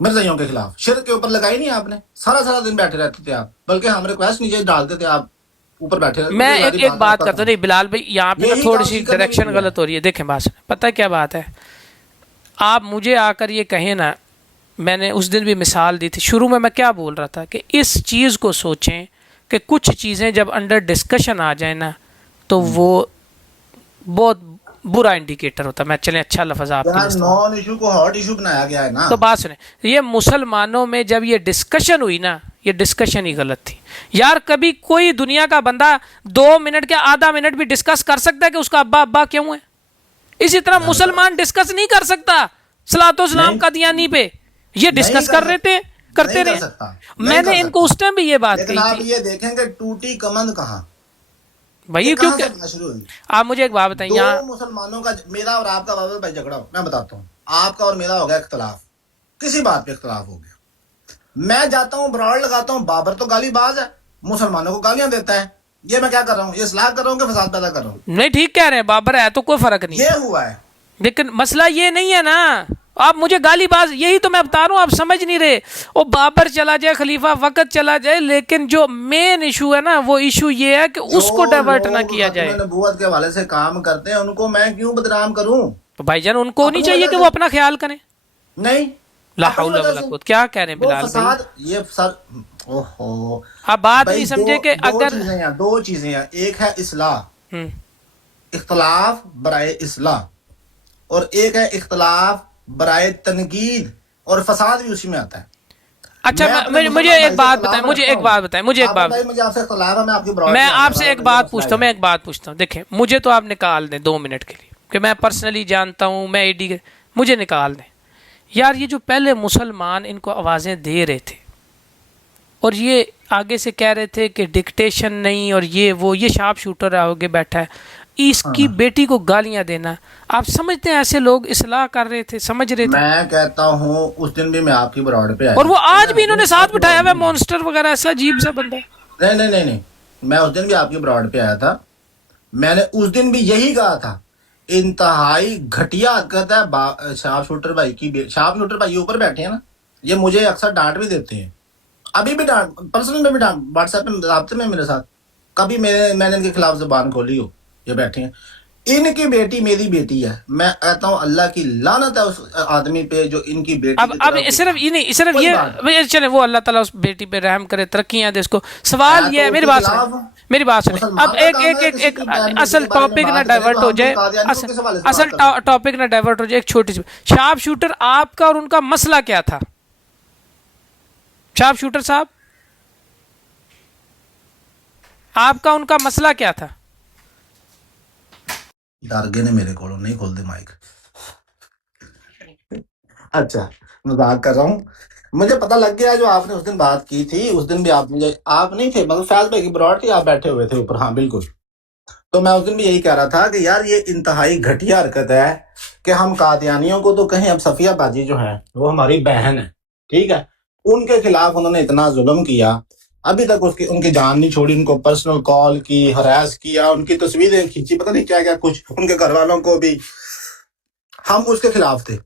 مرزائیوں کے خلاف، شرک کے اوپر لگائی نہیں آپ نے، سارا دن بیٹھے رہتے تھے آپ، بلکہ ہم ریکویسٹ نیچے ڈالتے تھے، آپ اوپر بیٹھے رہتے. میں ایک بات کرتا ہوں. نہیں بلال بھائی یہاں پہ تھوڑی سی ڈائریکشن غلط ہو رہی ہے. دیکھیں بات پتہ کیا بات ہے، آپ مجھے آ کر یہ کہیں نا، میں نے اس دن بھی مثال دی تھی شروع میں کیا بول رہا تھا کہ اس چیز کو سوچیں کہ کچھ چیزیں جب انڈر ڈسکشن آ جائیں نا تو وہ بہت برا انڈیکیٹر ہوتا ہے. میں چلیں اچھا لفظ آپ کے لیے، نان ایشو کو ہاٹ ایشو بنایا گیا ہے نا. تو بات سنیں، یہ مسلمانوں میں جب یہ ڈسکشن ہوئی نا، یہ ڈسکشن ہی غلط تھی یار. کبھی کوئی دنیا کا بندہ 2 منٹ کے آدھا منٹ بھی ڈسکس کر سکتا ہے کہ اس کا ابا کیوں ہے؟ اسی طرح مسلمان ڈسکس نہیں کر سکتا صلاۃ و سلام قادیانی پہ، یہ ڈسکس کر رہے تھے، کرتے رہے. میں نے ان کو اس ٹائم بھی یہ بات کہی آپ تھی. یہ دیکھیں کہ ٹوٹی کمند کہاں بھائی کیونکہ شروع ہوئی. آپ مجھے ایک بات بتائیں، یہاں مسلمانوں کا، میرا اور آپ کا بابر بھائی جھگڑا ہو، میں بتاتا ہوں، آپ کا اور میرا ہو گیا اختلاف، کسی بات پہ اختلاف ہو گیا، میں جاتا ہوں براڈ لگاتا ہوں، بابر تو گالی باز ہے، مسلمانوں کو گالیاں دیتا ہے، یہ میں کیا کر رہا ہوں؟ یہ اصلاح کر رہا ہوں کہ فساد پیدا کر رہا ہوں؟ نہیں ٹھیک کہہ رہے ہیں، بابر ہے تو کوئی فرق نہیں، یہ ہوا ہے. لیکن مسئلہ یہ نہیں ہے نا. آپ مجھے گالی باز، یہی تو میں بتا رہا ہوں، آپ سمجھ نہیں رہے. وہ بابر چلا جائے، خلیفہ وقت چلا جائے، لیکن جو مین ایشو ہے نا، وہ ایشو یہ ہے کہ اس کو ڈائیورٹ نہ کیا جائے. جو نبوت کے حوالے سے کام کرتے ہیں ان کو میں کیوں بدنام کروں؟ تو بھائی جان ان کو نہیں چاہیے کہ وہ اپنا خیال کریں. نہیں، لا حول ولا قوت. کیا کہہ رہے ہیں بلال بھائی؟ یہ سر اوہو، آپ بات نہیں سمجھے کہ اگر 2 چیزیں ہیں، ایک ہے اصلاح، اختلاف برائے اصلاح، اور ایک ہے اختلاف برائے تنقید، اور فساد بھی اسی میں آتا ہے. اچھا مجھے ایک بات بتائیں، مجھے ایک بات بتائیں، میں آپ سے ایک بات پوچھتا ہوں. دیکھیں مجھے تو آپ نکال دیں 2 منٹ کے لیے کہ میں پرسنلی جانتا ہوں، میں ایڈی، مجھے نکال دیں یار. یہ جو پہلے مسلمان ان کو آوازیں دے رہے تھے اور یہ آگے سے کہہ رہے تھے کہ ڈکٹیشن نہیں، اور یہ شارپ شوٹر آگے بیٹھا ہے، اس کی بیٹی کو گالیاں دینا، آپ سمجھتے ہیں ایسے لوگ اصلاح کر رہے تھے، سمجھ رہے تھے؟ میں کہتا ہوں اس دن بھی میں آپ کی براڈ پہ آیا، اور وہ آج بھی انہوں نے ساتھ بٹھایا ہوا مونسٹر وغیرہ، ایسا عجیب سا بندہ. نہیں، میں اس دن بھی آپ کی براڈ پہ آیا تھا، میں نے اس دن بھی یہی کہا تھا، انتہائی گھٹیا حرکت ہے شارپ شوٹر بھائی کی. شارپ شوٹر بھائی اوپر بیٹھے ہیں نا، یہ مجھے اکثر ڈانٹ بھی دیتے ہیں، ابھی بھی ڈانٹ، پرسنل میں بھی ڈانٹ، واٹس ایپ میں رابطے میں میرے ساتھ، کبھی میں نے ان کے خلاف زبان کھولی ہو، یہ بیٹھے ہیں. ان کی بیٹی میری بیٹی ہے، میں کہتا ہوں اللہ کی لعنت ہے اس آدمی پہ جو ان کی بیٹی. اب صرف یہ نہیں، صرف یہ چلے، وہ اللہ تعالیٰ اس بیٹی پہ رحم کرے، ترقیاں دے اس کو. سوال یہ ہے، میری بات سنیں. اب ایک اصل ٹاپک نہ ڈائیورٹ ہو جائے، اصل ٹاپک نہ ڈائیورٹ ہو جائے. ایک چھوٹی سی شارپ شوٹر آپ کا اور ان کا مسئلہ کیا تھا؟ شارپ شوٹر صاحب آپ کا ان کا مسئلہ کیا تھا؟ ڈر نے میرے کو نہیں کھول دے مائک. اچھا مذاق کر رہا ہوں، مجھے پتہ لگ گیا جو آپ نے اس دن بات کی تھی. اس دن بھی آپ نہیں تھے، مطلب فیض بھائی کی براڈ تھی، آپ بیٹھے ہوئے تھے اوپر. ہاں بالکل. تو میں اس دن بھی یہی کہہ رہا تھا کہ یار یہ انتہائی گھٹیا حرکت ہے کہ ہم قادیانیوں کو تو کہیں، اب صفیہ باجی جو ہے وہ ہماری بہن ہے، ٹھیک ہے، ان کے خلاف انہوں نے اتنا ظلم کیا، ابھی تک ان کی جان نہیں چھوڑی، ان کو پرسنل کال کی، ہراس کیا، ان کی تصویریں کھینچی، پتہ نہیں کیا کیا کچھ، ان کے گھر والوں کو بھی. ہم اس کے خلاف تھے.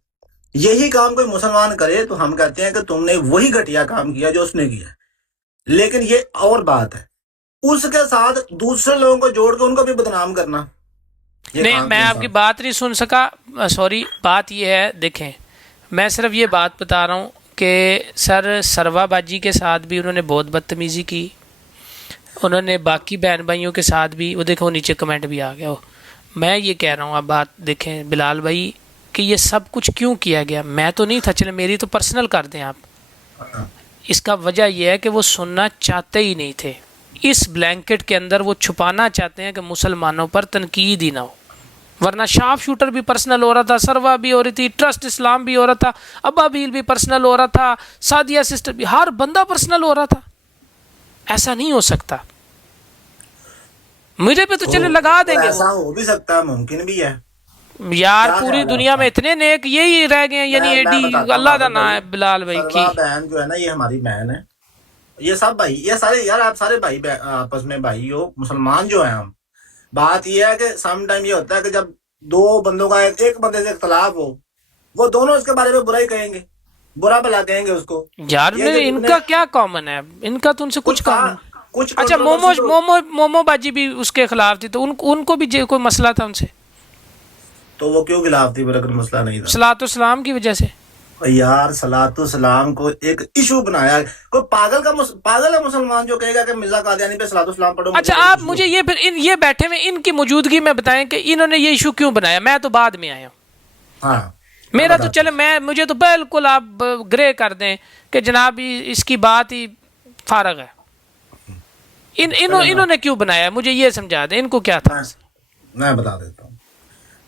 یہی کام کوئی مسلمان کرے تو ہم کہتے ہیں کہ تم نے وہی گھٹیا کام کیا جو اس نے کیا. لیکن یہ اور بات ہے، اس کے ساتھ دوسرے لوگوں کو جوڑ کے ان کو بھی بدنام کرنا. نہیں میں آپ کی بات نہیں سن سکا، سوری. بات یہ ہے، دیکھیں میں صرف یہ بات بتا رہا ہوں کہ سر سروا باجی کے ساتھ بھی انہوں نے بہت بدتمیزی کی، انہوں نے باقی بہن بھائیوں کے ساتھ بھی، وہ دیکھو نیچے کمنٹ بھی آ گیا. میں یہ کہہ رہا ہوں، اب بات دیکھیں بلال بھائی کہ یہ سب کچھ کیوں کیا گیا. میں تو نہیں تھا، چلے میری تو پرسنل کر دیں آپ. اس کا وجہ یہ ہے کہ وہ سننا چاہتے ہی نہیں تھے. اس بلینکٹ کے اندر وہ چھپانا چاہتے ہیں کہ مسلمانوں پر تنقید ہی نہ ہو. ورنہ شارپ شوٹر بھی پرسنل ہو رہا تھا, سروا بھی ہو رہی تھی, ٹرسٹ اسلام بھی ہو رہا تھا, ابابیل بھی پرسنل ہو رہا تھا, سعدیہ سسٹر بھی, ہر بندہ پرسنل ہو رہا تھا. ایسا نہیں ہو سکتا. مجھے پہ تو چلے لگا دیں گے, ایسا ہو بھی سکتا ہے, ممکن بھی ہے یار پوری دنیا میں اتنے نیک یہی رہ گئے ہیں, یعنی ایڈی اللہ کا نام ہے بلال بھائی کی. بہن جو ہے نا, یہ ہماری بہن ہے, یہ سب بھائی, یہ سارے یار آپ سارے بھائی آپس میں بھائی ہو, مسلمان جو ہیں ہم. بات یہ ہے کہ سم ٹائم یہ ہوتا ہے کہ جب دو بندوں کا ایک بندے سے اختلاف ہو, وہ دونوں اس کے بارے میں برا ہی کہیں گے, برا بھلا کہیں گے اس کو. یار ان کا کیا کامن ہے, ان کا تو ان سے کچھ کامن. کچھ اچھا مومو باجی بھی اس کے خلاف تھی, تو ان کو بھی کوئی مسئلہ تھا ان سے, تو وہ کیوں خلاف تھی؟ اگر مسئلہ نہیں تھا, صلاۃ والسلام کی وجہ سے. یار صلاۃ والسلام کو ایک ایشو بنایا. کوئی پاگل ہے مسلمان جو کہے گا کہ مرزا قادیانی پہ صلاۃ والسلام پڑھو. اچھا آپ مجھے یہ پھر یہ بیٹھے ہوئے ان کی موجودگی میں بتائیں کہ انہوں نے یہ ایشو کیوں بنایا. میں تو بعد میں آیا ہوں. ہاں میرا تو چلے, مجھے تو بالکل آپ گرے کر دیں کہ جناب اس کی بات ہی فارغ ہے. انہوں نے کیوں بنایا, مجھے یہ سمجھا دیں, ان کو کیا تھا. میں بتا دیتا ہوں,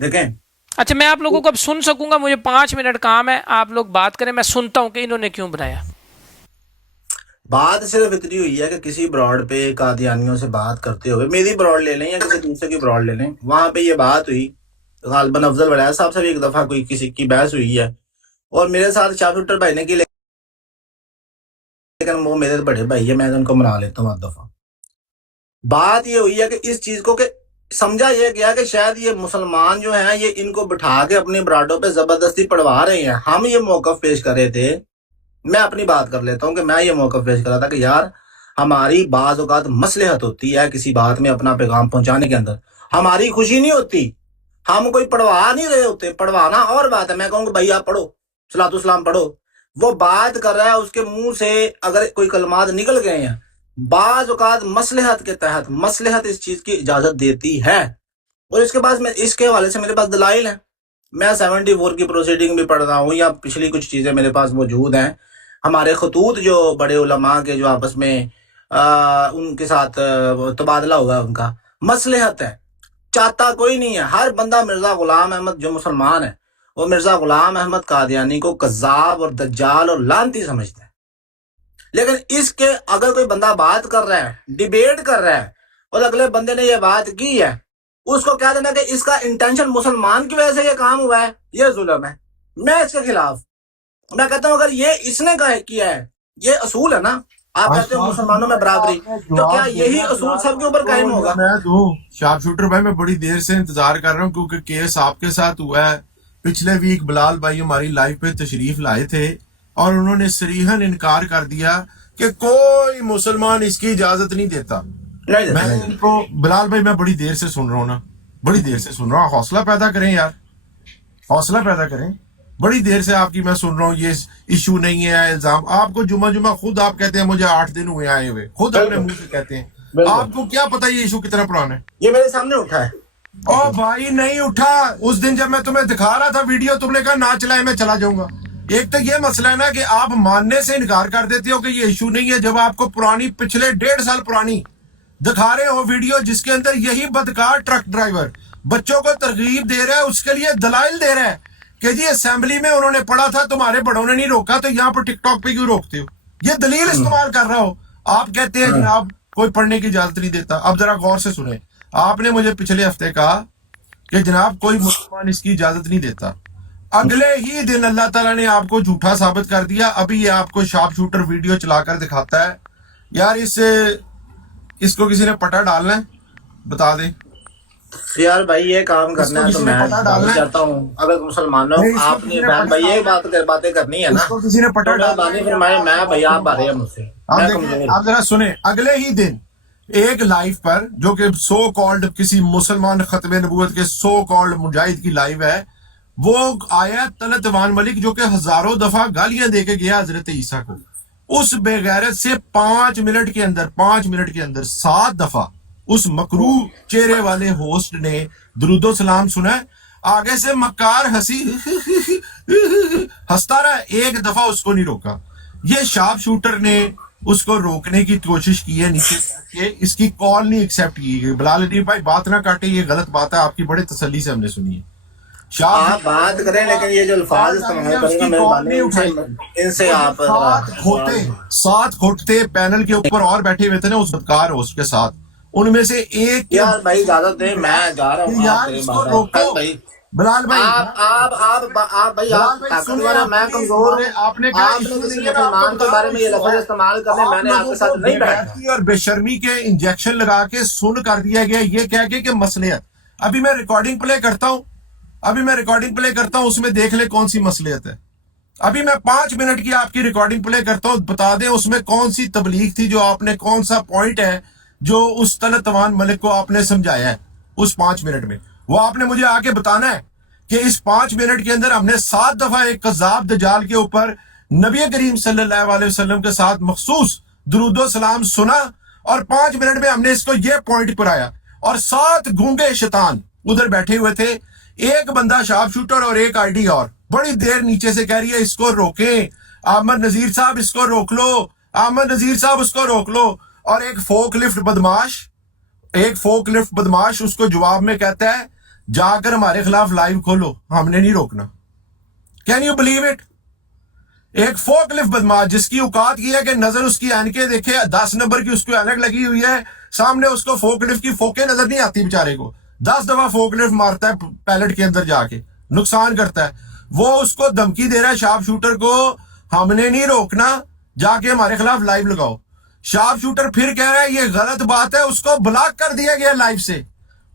دیکھیں. اچھا میں آپ لوگوں کو اب سن سکوں گا, مجھے 5 منٹ کام ہے, آپ لوگ بات کریں, میں سنتا ہوں کہ انہوں نے کیوں بنایا. بات صرف اتنی ہوئی ہے کہ کسی براڈ پہ قادیانیوں سے بات کرتے ہوئے, میری براڈ لے لیں یا کسی دوسرے کی براڈ لے لیں, وہاں پہ یہ بات ہوئی. غالباً افضل وڑیع صاحب سے بھی ایک دفعہ کوئی کسی کی بحث ہوئی ہے, اور میرے ساتھ شاہ شوٹر بھائی نے کی, لیکن وہ میرے بڑے بھائی ہے, میں ان کو منا لیتا ہوں ہر دفعہ. بات یہ ہوئی ہے کہ اس چیز کو کہ سمجھا یہ گیا کہ شاید یہ مسلمان جو ہیں یہ ان کو بٹھا کے اپنی براڈوں پہ زبردستی پڑھوا رہے ہیں. ہم یہ موقف پیش کر رہے تھے, میں اپنی بات کر لیتا ہوں کہ میں یہ موقف پیش کر رہا تھا کہ یار ہماری بعض اوقات مصلحت ہوتی ہے کسی بات میں اپنا پیغام پہنچانے کے اندر, ہماری خوشی نہیں ہوتی, ہم کوئی پڑھوا نہیں رہے ہوتے. پڑھوانا اور بات ہے, میں کہوں کہ بھائی آپ پڑھو, صلاۃ والسلام پڑھو, وہ بات کر رہا ہے, اس کے منہ سے اگر کوئی کلمات نکل گئے ہیں, بعض اوقات مصلحت کے تحت, مصلحت اس چیز کی اجازت دیتی ہے. اور اس کے بعد میں اس کے حوالے سے میرے پاس دلائل ہیں, میں 74 کی پروسیڈنگ بھی پڑھ رہا ہوں, یا پچھلی کچھ چیزیں میرے پاس موجود ہیں. ہمارے خطوط جو بڑے علماء کے جو آپس میں ان کے ساتھ تبادلہ ہوا ان کا, مصلحت ہے, چاہتا کوئی نہیں ہے. ہر بندہ مرزا غلام احمد جو مسلمان ہے وہ مرزا غلام احمد قادیانی کو کذاب اور دجال اور لعنتی سمجھتا ہے. لیکن اس کے اگر کوئی بندہ بات کر رہا ہے, ڈیبیٹ کر رہا ہے, اور اگلے بندے نے یہ بات کی ہے, اس کو کہہ دینا کہ اس کا انٹینشن مسلمان کی وجہ سے یہ کام ہوا ہے, یہ ظلم ہے. میں اس کے خلاف, میں کہتا ہوں اگر یہ اس نے کیا ہے, یہ اصول ہے نا, آپ کہتے ہیں مسلمانوں میں برابری, تو کیا یہی اصول سب کے اوپر قائم ہوگا؟ میں دوں شارپ شوٹر بھائی, میں بڑی دیر سے انتظار کر رہا ہوں کیونکہ کیس آپ کے ساتھ ہوا ہے. پچھلے ویک بلال بھائی ہماری لائف پہ تشریف لائے تھے اور انہوں نے صریحاً انکار کر دیا کہ کوئی مسلمان اس کی اجازت نہیں دیتا. میں ان کو, بلال بھائی میں بڑی دیر سے سن رہا ہوں نا, بڑی دیر سے سن رہا ہوں, حوصلہ پیدا کریں یار, حوصلہ پیدا کریں. بڑی دیر سے آپ کی میں سن رہا ہوں, یہ ایشو نہیں ہے, الزام. آپ کو جمعہ خود آپ کہتے ہیں مجھے 8 دن ہوئے آئے ہوئے, خود اپنے منہ سے کہتے ہیں. آپ کو کیا پتا یہ ایشو کتنا پرانا ہے؟ یہ میرے سامنے اٹھا ہے. او بھائی نہیں اٹھا, اس دن جب میں تمہیں دکھا رہا تھا ویڈیو, تم نے کہا نہ چلائے, میں چلا جاؤں گا. ایک تو یہ مسئلہ ہے نا کہ آپ ماننے سے انکار کر دیتے ہو کہ یہ ایشو نہیں ہے, جب آپ کو پرانی پچھلے 1.5 سال پرانی دکھا رہے ہو ویڈیو جس کے اندر یہی بدکار ٹرک ڈرائیور بچوں کو ترغیب دے رہا ہے, اس کے لیے دلائل دے رہا ہے کہ جی اسمبلی میں انہوں نے پڑھا تھا, تمہارے بڑوں نے نہیں روکا, تو یہاں پر ٹک ٹاک پہ کیوں روکتے ہو؟ یہ دلیل استعمال کر رہا ہو. آپ کہتے ہیں جناب کوئی پڑھنے کی اجازت نہیں دیتا. اب ذرا غور سے سنیں, آپ نے مجھے پچھلے ہفتے کہا کہ جناب کوئی مسلمان اس کی اجازت نہیں دیتا, اگلے ہی دن اللہ تعالیٰ نے آپ کو جھوٹا ثابت کر دیا. ابھی یہ آپ کو شارپ شوٹر ویڈیو چلا کر دکھاتا ہے. یار اس کو کسی نے پٹا ڈالنا ہے, بتا دیں یار بھائی, یہ کام کرنا ہے تو میں چاہتا ہوں اگر مسلمانوں آپ نے بہن بھائی یہ باتیں کرنی ہے نا, کسی نے پٹا ڈالنا ہے. میں بھائی آپ بارے ہیں مجھ سے, آپ ذرا سنیں, اگلے ہی دن ایک لائیو پر جو کہ سو کالڈ کسی مسلمان ختم نبوت کے سو کالڈ مجاہد کی لائیو ہے, وہ آیا طلعت وان ملک جو کہ ہزاروں دفعہ گالیاں دے کے گیا حضرت عیسیٰ کو. اس بے غیرت سے 5 منٹ کے اندر 7 دفعہ اس مکروہ چہرے والے ہوسٹ نے درود و سلام سنا. آگے سے مکار ہنسی ہنستا رہا, ایک دفعہ اس کو نہیں روکا. یہ شارپ شوٹر نے اس کو روکنے کی کوشش کی ہے نیچے کہ اس کی کال نہیں ایکسیپٹ کی گئی. بلال الدین بھائی بات نہ کاٹے, یہ غلط بات ہے, آپ کی بڑے تسلی سے ہم نے سنی ہے. آپ بات کریں لیکن یہ جو الفاظ استعمال کریں گے مہربانی ان سے آپ ساتھ کھوٹتے پینل کے اوپر اور بیٹھے ہوئے تھے نا اس بدکار ہوسٹ کے ساتھ, ان میں سے ایک یار بھائی اجازت دیں میں جا رہا ہوں یار اس کو روکو بلال بھائی. آپ بھائی طاقتور ہیں, میں کمزور ہوں. آپ نے کہا کسی مسلمان کے بارے میں یہ لفظ استعمال کرنے میں نے آپ کے ساتھ نہیں بیٹھا اور بے شرمی کے انجیکشن لگا کے سن کر دیا گیا یہ کہہ کے کہ مصلحت. ابھی میں ریکارڈنگ پلے کرتا ہوں, اس میں دیکھ لے کون سی مصلحت ہے. ابھی میں 5 منٹ کی آپ کی ریکارڈنگ پلے کرتا ہوں, بتا دیں اس میں کون سی تبلیغ تھی جو آپ نے, کون سا پوائنٹ ہے جو اس طلعت توان ملک کو آپ نے سمجھایا ہے اس 5 منٹ میں. وہ آپ نے مجھے آگے بتانا ہے کہ اس 5 منٹ کے اندر ہم نے 7 دفعہ ایک قذاب دجال کے اوپر نبی کریم صلی اللہ علیہ وسلم کے ساتھ مخصوص درود و سلام سنا, اور 5 منٹ میں ہم نے اس کو یہ پوائنٹ پر آیا, اور 7 گونگے شیطان ادھر بیٹھے ہوئے تھے, ایک بندہ شارپ شوٹر اور ایک آئی ڈی اور بڑی دیر نیچے سے کہہ رہی ہے اس کو روکیں, احمد نذیر صاحب اس کو روک لو, احمد نذیر صاحب اس کو روک لو. اور ایک فوک لفٹ بدماش اس کو جواب میں کہتا ہے جا کر ہمارے خلاف لائیو کھولو, ہم نے نہیں روکنا. Can you believe it? ایک فوک لفٹ بدماش جس کی اوقات کی ہے کہ نظر اس کی اینکیں دیکھے, 10 نمبر کی اس کو اینک لگی ہوئی ہے, سامنے اس کو فوک لفٹ کی فوکیں نظر نہیں آتی بیچارے کو, 10 دفعہ فوک لفٹ مارتا ہے پیلٹ کے اندر جا کے, نقصان کرتا ہے. وہ اس کو دھمکی دے رہا ہے شارپ شوٹر کو, ہم نے نہیں روکنا, جا کے ہمارے خلاف لائیو لگاؤ. شارپ شوٹر پھر کہہ رہا ہے یہ غلط بات ہے, اس کو بلاک کر دیا گیا لائیو سے.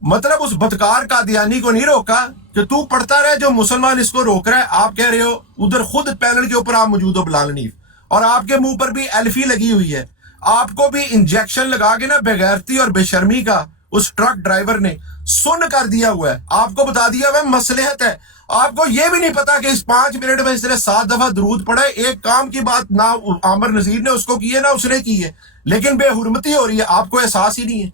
مطلب اس بدکار قادیانی کو نہیں روکا کہ تو پڑھتا رہے جو مسلمان اس کو روک رہا ہے. آپ کہہ رہے ہو ادھر خود پینل کے اوپر آپ موجود ہو بلال حنیف, اور آپ کے منہ پر بھی ایلفی لگی ہوئی ہے, آپ کو بھی انجیکشن لگا کے نا بغیرتی اور بے شرمی کا اس ٹرک ڈرائیور نے سن کر دیا ہوا ہے. آپ کو بتا دیا ہوا مصلحت ہے, آپ کو یہ بھی نہیں پتا کہ اس 5 منٹ میں اس طرح 7 دفعہ درود پڑھا ہے. ایک کام کی بات نہ عامر نذیر نے اس کو کی ہے نہ اس نے کی ہے, لیکن بے حرمتی ہو رہی ہے, آپ کو احساس ہی نہیں ہے.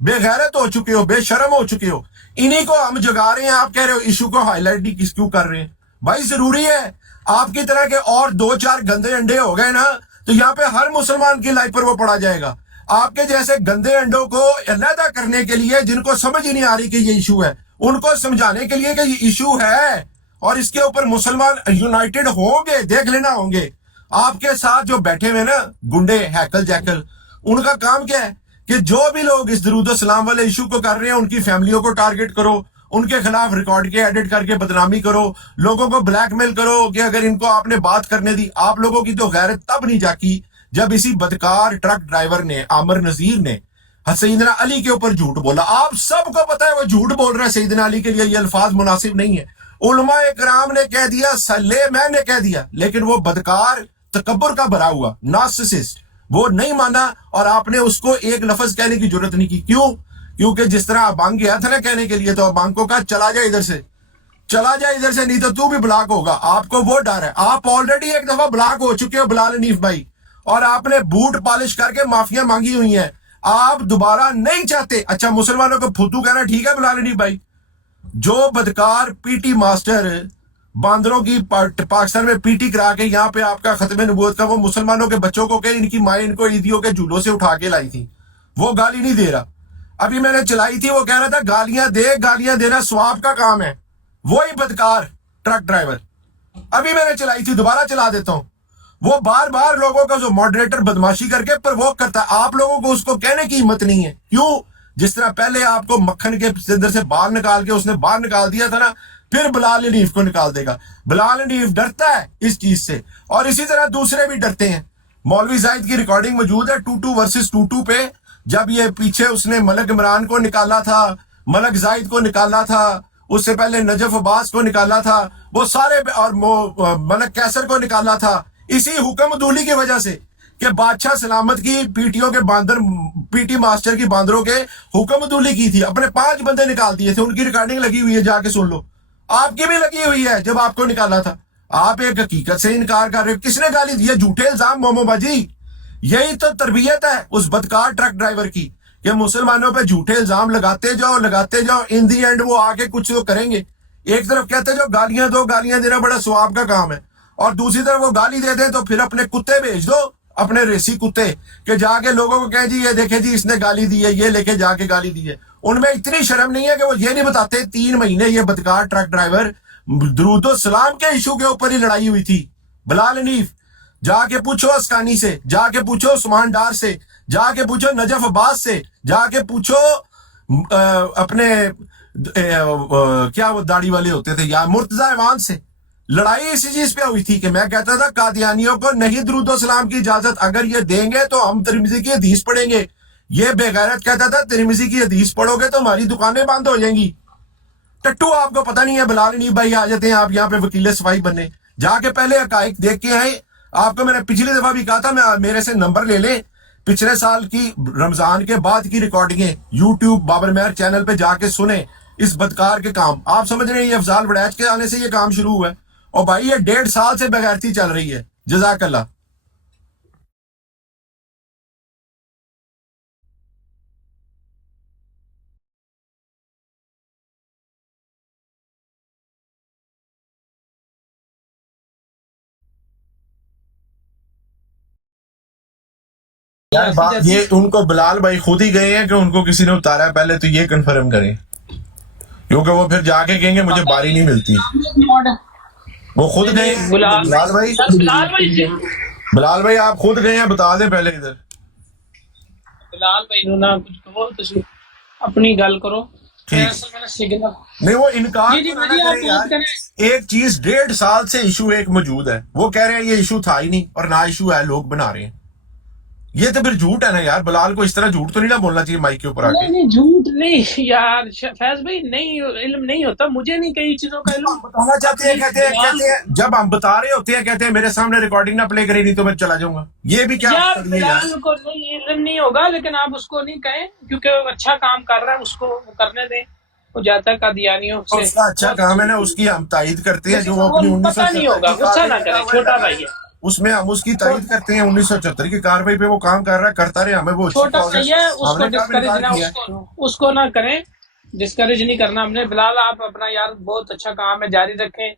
بے غیرت ہو چکے ہو, بے شرم ہو چکے ہو, انہی کو ہم جگا رہے ہیں. آپ کہہ رہے ہو ایشو کو ہائی لائٹ کس کیوں کر رہے ہیں؟ بھائی ضروری ہے, آپ کی طرح کے اور 2-4 گندے انڈے ہو گئے نا تو یہاں پہ ہر مسلمان کی لائف پر وہ پڑا جائے گا. آپ کے جیسے گندے انڈوں کو علیحدہ کرنے کے لیے, جن کو سمجھ ہی نہیں آ رہی کہ یہ ایشو ہے, ان کو سمجھانے کے لیے کہ یہ ایشو ہے اور اس کے اوپر مسلمان یونائٹڈ ہوں گے, دیکھ لینا ہوں گے. آپ کے ساتھ جو بیٹھے ہوئے نا گنڈے ہیکل جیکل, ان کا کام کیا ہے کہ جو بھی لوگ اس درود و سلام والے ایشو کو کر رہے ہیں ان کی فیملیوں کو ٹارگٹ کرو, ان کے خلاف ریکارڈ کے ایڈٹ کر کے بدنامی کرو, لوگوں کو بلیک میل کرو کہ اگر ان کو آپ نے بات کرنے دی. آپ لوگوں کی تو غیرت تب نہیں جاگی جب اسی بدکار ٹرک ڈرائیور نے, عامر نذیر نے سیدنا علی کے اوپر جھوٹ بولا. آپ سب کو پتا ہے وہ جھوٹ بول رہا ہے سیدنا علی کے لیے, یہ الفاظ مناسب نہیں ہے. علماء کرام نے کہہ دیا, میں نے کہہ دیا, لیکن وہ بدکار تکبر کا بھرا ہوا نارسسسٹ وہ نہیں مانا, اور آپ نے اس کو ایک لفظ کہنے کی ضرورت نہیں کی. کیوں؟ کیونکہ جس طرح ابانگ گیا تھا نا کہنے کے لیے, تو ابانگ کو کہا چلا جائے ادھر سے, نہیں تو بھی بلاک ہوگا. آپ کو وہ ڈر ہے, آپ آلریڈی ایک دفعہ بلاک ہو چکے ہو بلال حنیف بھائی, اور آپ نے بوٹ پالش کر کے معافیاں مانگی ہوئی ہیں, آپ دوبارہ نہیں چاہتے. اچھا مسلمانوں کو پھتو کہنا ٹھیک ہے بلال حنیف بھائی, جو بدکار پی ٹی ماسٹر باندروں کی پاکستان میں پی ٹی کرا کے یہاں پہ آپ کا ختم نبوت کا وہ مسلمانوں کے بچوں کو کہ ان کی مائیں ان کو عیدیوں کے جھولوں سے اٹھا کے لائی تھی, وہ گالی نہیں دے رہا. ابھی میں نے چلائی تھی, وہ کہہ رہا تھا گالیاں دینا ثواب کا کام ہے. وہی بدکار ٹرک ڈرائیور ابھی میں نے چلائی تھی, دوبارہ چلا دیتا ہوں. وہ بار بار لوگوں کا جو ماڈریٹر بدماشی کر کے پرووک کرتا ہے, آپ لوگوں کو اس کو کہنے کی ہمت نہیں ہے. کیوں؟ جس طرح پہلے آپ کو مکھن کے اندر سے باہر نکال کے اس نے باہر نکال دیا تھا نا, پھر بلال حنیف کو نکال دے گا. بلال حنیف ڈرتا ہے اس چیز سے, اور اسی طرح دوسرے بھی ڈرتے ہیں. مولوی زاہد کی ریکارڈنگ موجود ہے 22 ورسز 22 پہ, جب یہ پیچھے اس نے ملک عمران کو نکالا تھا, ملک زاہد کو نکالا تھا, اس سے پہلے نجف عباس کو نکالا تھا, وہ سارے, اور ملک کیسر کو نکالا تھا اسی حکم عدولی کی وجہ سے کہ بادشاہ سلامت کی پی ٹی ماسٹر کی باندروں کے حکم عدولی کی تھی. اپنے 5 بندے نکال دیے تھے, ان کی ریکارڈنگ لگی ہوئی ہے, جا کے سن لو. آپ کی بھی لگی ہوئی ہے جب آپ کو نکالا تھا. آپ ایک حقیقت سے انکار کر رہے ہو. کس نے گالی دی ہے؟ جھوٹے الزام مومو باجی. یہی تو تربیت ہے اس بدکار ٹرک ڈرائیور کی کہ مسلمانوں پہ جھوٹے الزام لگاتے جاؤ, ان دی اینڈ وہ آگے کچھ تو کریں گے. ایک طرف کہتے جو گالیاں دینا بڑا ثواب کا کام ہے, اور دوسری طرف وہ گالی دے دیں تو پھر اپنے کتے بھیج دو, اپنے ریسی کتے کہ جا کے لوگوں کو کہیں جی یہ دیکھیں جی اس نے گالی دی ہے، یہ لے کے جا کے گالی دی ہے. ان میں اتنی شرم نہیں ہے کہ وہ یہ نہیں بتاتے 3 مہینے یہ بدکار ٹرک ڈرائیور درود و سلام کے ایشو کے اوپر ہی لڑائی ہوئی تھی. بلال حنیف جا کے پوچھو اسکانی سے، جا کے پوچھو عثمان ڈار سے، جا کے پوچھو نجف عباس سے، جا کے پوچھو اپنے کیا وہ داڑھی والے ہوتے تھے یا مرتضی ایوان سے. لڑائی اسی چیز پہ ہوئی تھی کہ میں کہتا تھا قادیانیوں کو نہیں درود و سلام کی اجازت، اگر یہ دیں گے تو ہم ترمذی کی حدیث پڑھیں گے. یہ بے غیرت کہتا تھا ترمذی کی حدیث پڑھو گے تو ہماری دکانیں بند ہو جائیں گی. ٹٹو آپ کو پتہ نہیں ہے، بلال حنیف بھائی آ جاتے ہیں آپ یہاں پہ وکیل صفائی بننے. جا کے پہلے حقائق دیکھ کے آئے. آپ کو میں نے پچھلی دفعہ بھی کہا تھا میرے سے نمبر لے لیں، پچھلے سال کی رمضان کے بعد کی ریکارڈنگیں یوٹیوب بابر مہر چینل پہ جا کے سنیں اس بدکار کے کام. آپ سمجھ رہے ہیں یہ افضال وڑیچ کے آنے سے یہ کام شروع ہوا ہے، اور بھائی یہ 1.5 سال سے بغیرتی چل رہی ہے. جزاک اللہ. یار بات یہ ان کو بلال بھائی خود ہی گئے ہیں کہ ان کو کسی نے اتارا ہے، پہلے تو یہ کنفرم کریں، کیونکہ وہ پھر جا کے کہیں گے مجھے باری نہیں ملتی. وہ خود گئے بلال بھائی آپ خود گئے ہیں، بتا دیں پہلے ادھر. بلال بھائی نو نہ کچھ کہو تو اپنی گل کرو. نہیں وہ انکار ایک چیز 1.5 سال سے ایشو ایک موجود ہے، وہ کہہ رہے ہیں یہ ایشو تھا ہی نہیں اور نہ ایشو ہے، لوگ بنا رہے ہیں. یہ تو پھر جھوٹ ہے نا یار. بلال کو اس طرح جھوٹ تو نہیں نہ بولنا چاہیے مائک کے اوپر آ کے. نہیں جھوٹ نہیں یار فیض بھائی، نہیں علم نہیں ہوتا، مجھے نہیں کئی چیزوں کا علم. بتانا چاہتے ہیں، کہتے ہیں جب ہم بتا رہے ہوتے ہیں کہتے ہیں میرے سامنے ریکارڈنگ نہ پلے کرے نہیں تو میں چلا جاؤں گا. یہ بھی کیا یار بلال کو نہیں علم نہیں ہوگا، لیکن آپ اس کو نہیں کہیں کیونکہ وہ اچھا کام کر رہا ہے، اس کو کرنے دیں. وہ جاتا ہے قادیانیوں سے، اس کا اچھا کام ہے نا، اس کی ہم تائید کرتے ہیں. جو وہ اپنی پتہ نہیں ہوگا، غصہ نہ کرے، چھوٹا بھائی ہے اس میں ہم اس کی تائید کرتے ہیں. 1974 کی کاروائی پہ وہ کام کر رہا ہے، کرتا رہے. ہمیں وہ چھوٹا بھائی ہے، اس کو ڈسکریج نہ اس کو نہ کریں، ڈسکریج نہیں کرنا ہم نے. بلال آپ اپنا یار بہت اچھا کام ہے، جاری رکھیں،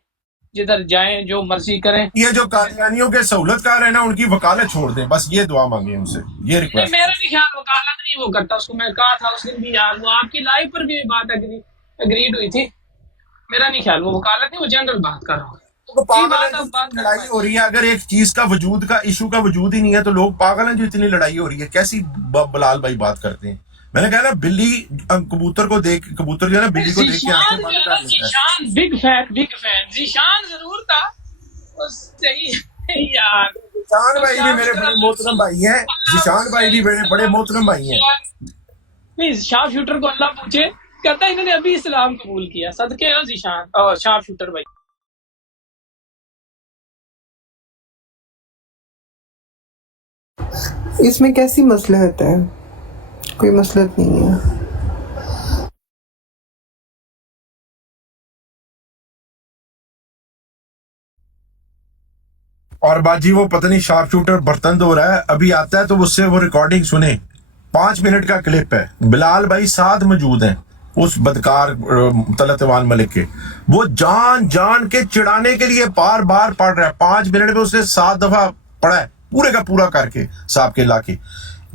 جدھر جائیں جو مرضی کریں. یہ جو قادیانیوں کے سہولت کار ہے نا ان کی وکالت چھوڑ دیں، بس یہ دعا مانگیں ان سے، یہ ریکویسٹ. میرا بھی خیال وکالت نہیں وہ کرتا، اس کو میں کہا تھا اس دن بھی یار، وہ آپ کی لائیو پر بھی بات اگریڈ ہوئی تھی. میرا نہیں خیال وہ وکالت نہیں، وہ جنرل بات کر رہا ہوں. لڑائی ہو رہی ہے، اگر ایک چیز کا وجود کا ایشو کا وجود ہی نہیں ہے تو لوگ پاگل ہیں جو اتنی لڑائی ہو رہی ہے. کیسی بلال بھائی بات کرتے ہیں. میں نے کہا نا بلی کبوتر کو دیکھ، کبوتر جو ہے نا بلی کو دیکھ کے آنکھیں بند کر لیتا ہے. بگ فین ذیشان ضرور تھا صحیح یار. ذیشان بھائی بھی میرے بڑے محترم بھائی ہیں، ذیشان بھائی بھی میرے بڑے محترم بھائی ہیں. نہیں شارپ شوٹر کو اللہ پوچھے، کہتا ہے انہوں نے ابھی اسلام قبول کیا، صدقے ہو ذیشان اور شارپ شوٹر بھائی. اس میں کیسی مصلحت ہے؟ کوئی مصلحت نہیں ہے. اور باجی وہ پتہ نہیں شارپ شوٹر برتن دھو رہا ہے، ابھی آتا ہے تو اس سے وہ ریکارڈنگ سنیں. 5 منٹ کا کلپ ہے، بلال بھائی ساتھ موجود ہیں اس بدکار طلعت عثمان ملک کے. وہ جان کے چڑھانے کے لیے بار بار پڑھ رہا ہے. 5 منٹ میں اس نے 7 دفعہ پڑھا ہے، پورے کا پورا کر کے صاحب کے علاقے.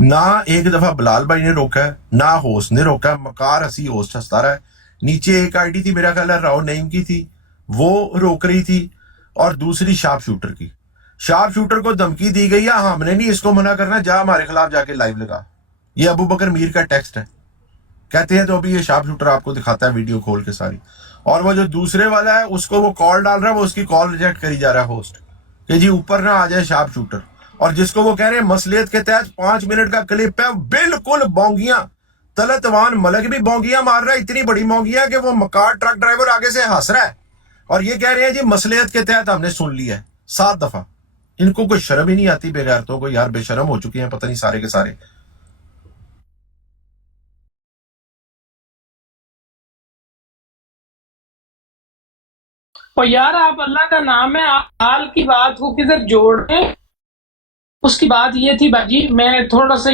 نہ ایک دفعہ بلال بھائی نے روکا ہے، نہ ہوسٹ نے روکا ہے. مکار ہنسی ہوسٹ ہنستا رہا ہے. نیچے ایک آئی ڈی تھی میرا خیال ہے راؤ نعیم کی تھی، وہ روک رہی تھی، اور دوسری شارپ شوٹر کی. شارپ شوٹر کو دھمکی دی گئی ہے، ہم نے نہیں اس کو منع کرنا، جا ہمارے خلاف جا کے لائیو لگا. یہ ابو بکر میر کا ٹیکسٹ ہے. کہتے ہیں تو ابھی یہ شارپ شوٹر آپ کو دکھاتا ہے ویڈیو کھول کے ساری. اور وہ جو دوسرے والا ہے اس کو وہ کال ڈال رہا ہے، وہ اس کی کال ریجیکٹ کری جا رہا ہے ہوسٹ کہ جی اوپر نہ آ جائے شارپ شوٹر. اور جس کو وہ کہہ رہے ہیں مصلیت کے تحت 5 منٹ کا کلپ ہے، بالکل بونگیاں. طلعت عثمان ملک بھی بونگیاں مار رہا ہے، اتنی بڑی بونگیاں کہ وہ مکار ٹرک ڈرائیور آگے سے ہنس رہا ہے، اور یہ کہہ رہے ہیں جی مصلیت کے تحت ہم نے سن لیا ہے 7 دفعہ. ان کو کوئی شرم ہی نہیں آتی بے غیرتوں کو یار. بے شرم ہو چکے ہیں پتہ نہیں سارے کے سارے. اور یار آپ اللہ کا نام ہے، حال کی بات کو کدھر جوڑ رہے ہیں. اس کی بات یہ تھی باجی، میں تھوڑا سا